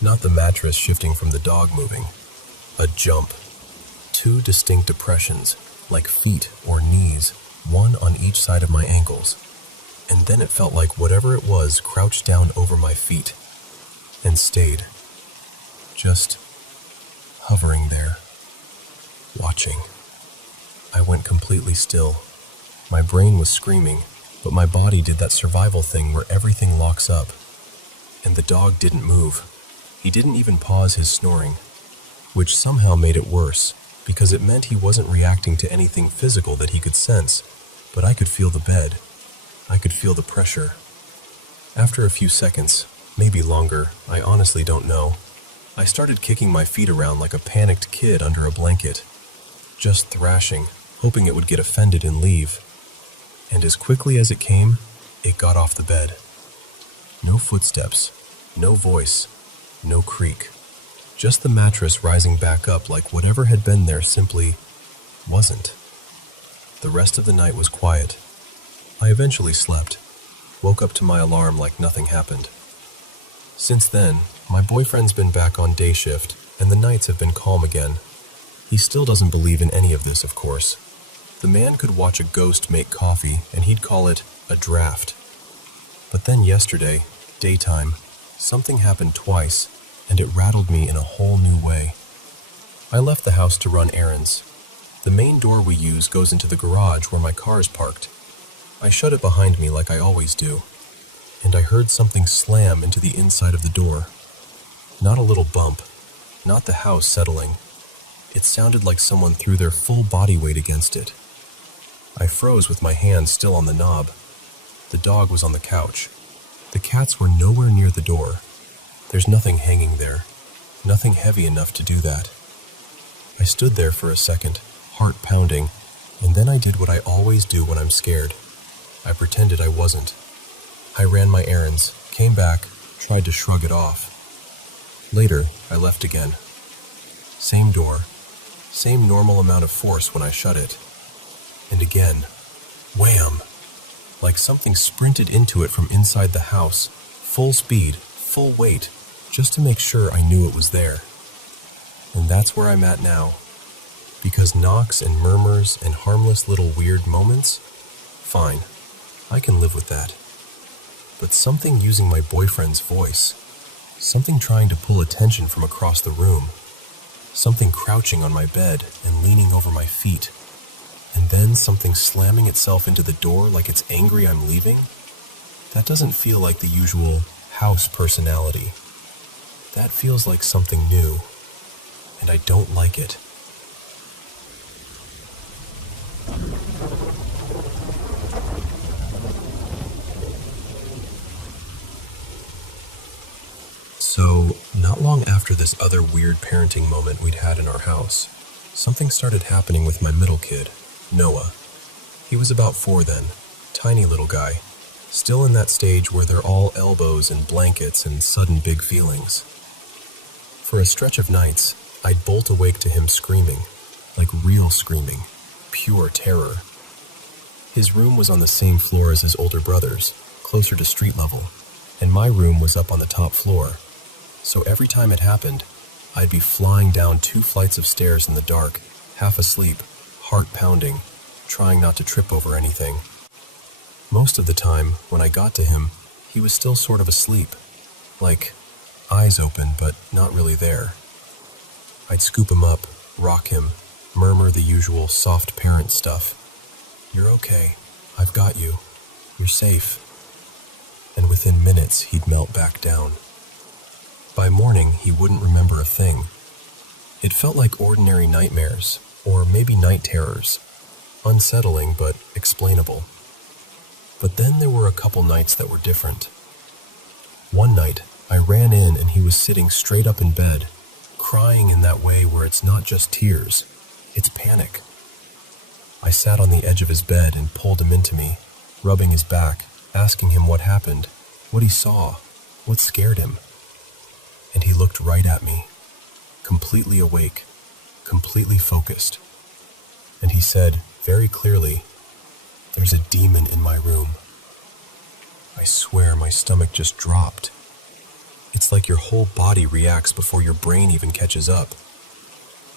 Not the mattress shifting from the dog moving. A jump. Two distinct depressions, like feet or knees, one on each side of my ankles. And then it felt like whatever it was crouched down over my feet and stayed, just hovering there, watching. I went completely still. My brain was screaming, but my body did that survival thing where everything locks up. And the dog didn't move. He didn't even pause his snoring, which somehow made it worse, because it meant he wasn't reacting to anything physical that he could sense, but I could feel the bed. I could feel the pressure. After a few seconds, maybe longer, I honestly don't know, I started kicking my feet around like a panicked kid under a blanket, just thrashing, hoping it would get offended and leave. And as quickly as it came, it got off the bed. No footsteps, no voice, no creak. Just the mattress rising back up like whatever had been there simply wasn't. The rest of the night was quiet. I eventually slept, woke up to my alarm like nothing happened. Since then, my boyfriend's been back on day shift, and the nights have been calm again. He still doesn't believe in any of this, of course. The man could watch a ghost make coffee, and he'd call it a draft. But then yesterday, daytime, something happened twice, and it rattled me in a whole new way. I left the house to run errands. The main door we use goes into the garage where my car is parked. I shut it behind me like I always do, and I heard something slam into the inside of the door. Not a little bump, not the house settling. It sounded like someone threw their full body weight against it. I froze with my hand still on the knob. The dog was on the couch. The cats were nowhere near the door. There's nothing hanging there, nothing heavy enough to do that. I stood there for a second, heart pounding, and then I did what I always do when I'm scared. I pretended I wasn't. I ran my errands, came back, tried to shrug it off. Later, I left again. Same door, same normal amount of force when I shut it. And again, wham! Like something sprinted into it from inside the house, full speed, full weight, just to make sure I knew it was there. And that's where I'm at now. Because knocks and murmurs and harmless little weird moments? Fine, I can live with that. But something using my boyfriend's voice, something trying to pull attention from across the room, something crouching on my bed and leaning over my feet, and then something slamming itself into the door like it's angry I'm leaving? That doesn't feel like the usual house personality. That feels like something new, and I don't like it. So, not long after this other weird parenting moment we'd had in our house, something started happening with my middle kid, Noah. He was about 4 then, tiny little guy, still in that stage where they're all elbows and blankets and sudden big feelings. For a stretch of nights, I'd bolt awake to him screaming, like real screaming, pure terror. His room was on the same floor as his older brother's, closer to street level, and my room was up on the top floor. So every time it happened, I'd be flying down 2 flights of stairs in the dark, half asleep, heart pounding, trying not to trip over anything. Most of the time, when I got to him, he was still sort of asleep, like eyes open but not really there. I'd scoop him up, rock him, murmur the usual soft parent stuff. "You're okay. I've got you. You're safe." And within minutes, he'd melt back down. By morning, he wouldn't remember a thing. It felt like ordinary nightmares, or maybe night terrors. Unsettling, but explainable. But then there were a couple nights that were different. One night, I ran in and he was sitting straight up in bed, crying in that way where it's not just tears, it's panic. I sat on the edge of his bed and pulled him into me, rubbing his back, asking him what happened, what he saw, what scared him. And he looked right at me, completely awake, completely focused. And he said, very clearly, "There's a demon in my room." I swear my stomach just dropped. It's like your whole body reacts before your brain even catches up.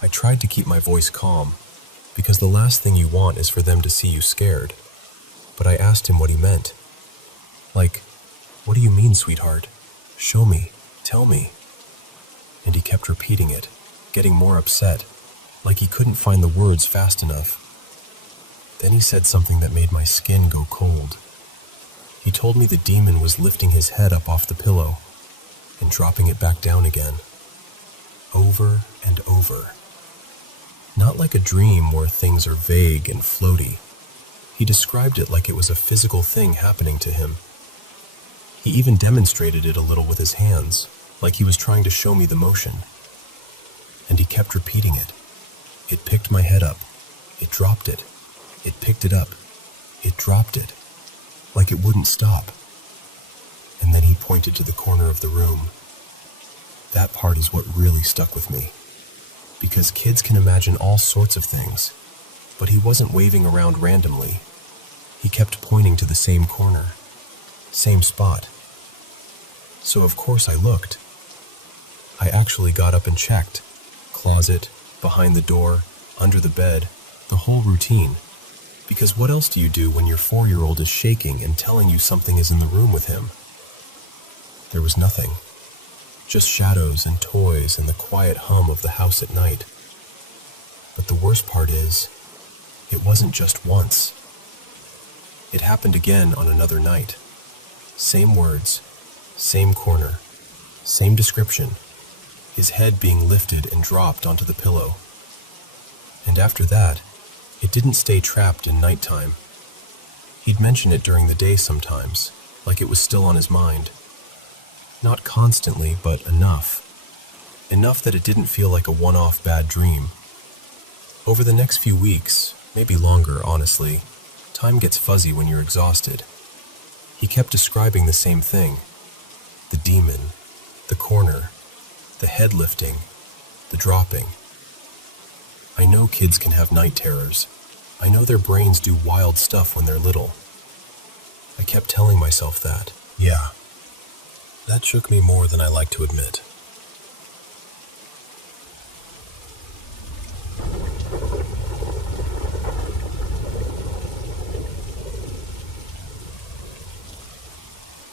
I tried to keep my voice calm, because the last thing you want is for them to see you scared. But I asked him what he meant. Like, "What do you mean, sweetheart? Show me, tell me." And he kept repeating it, getting more upset, like he couldn't find the words fast enough. Then he said something that made my skin go cold. He told me the demon was lifting his head up off the pillow and dropping it back down again, over and over. Not like a dream where things are vague and floaty. He described it like it was a physical thing happening to him. He even demonstrated it a little with his hands, like he was trying to show me the motion. And he kept repeating it. It picked my head up. It dropped it. It picked it up. It dropped it. Like it wouldn't stop. And then he pointed to the corner of the room. That part is what really stuck with me. Because kids can imagine all sorts of things, but he wasn't waving around randomly. He kept pointing to the same corner, same spot. So of course I looked. I actually got up and checked. Closet, behind the door, under the bed, the whole routine. Because what else do you do when your 4-year-old is shaking and telling you something is in the room with him? There was nothing. Just shadows and toys and the quiet hum of the house at night. But the worst part is, it wasn't just once. It happened again on another night. Same words, same corner, same description. His head being lifted and dropped onto the pillow. And after that, it didn't stay trapped in nighttime. He'd mention it during the day sometimes, like it was still on his mind. Not constantly, but enough. Enough that it didn't feel like a one-off bad dream. Over the next few weeks, maybe longer, honestly, time gets fuzzy when you're exhausted. He kept describing the same thing. The demon, the corner, the head lifting, the dropping. I know kids can have night terrors. I know their brains do wild stuff when they're little. I kept telling myself that. Yeah. That shook me more than I like to admit.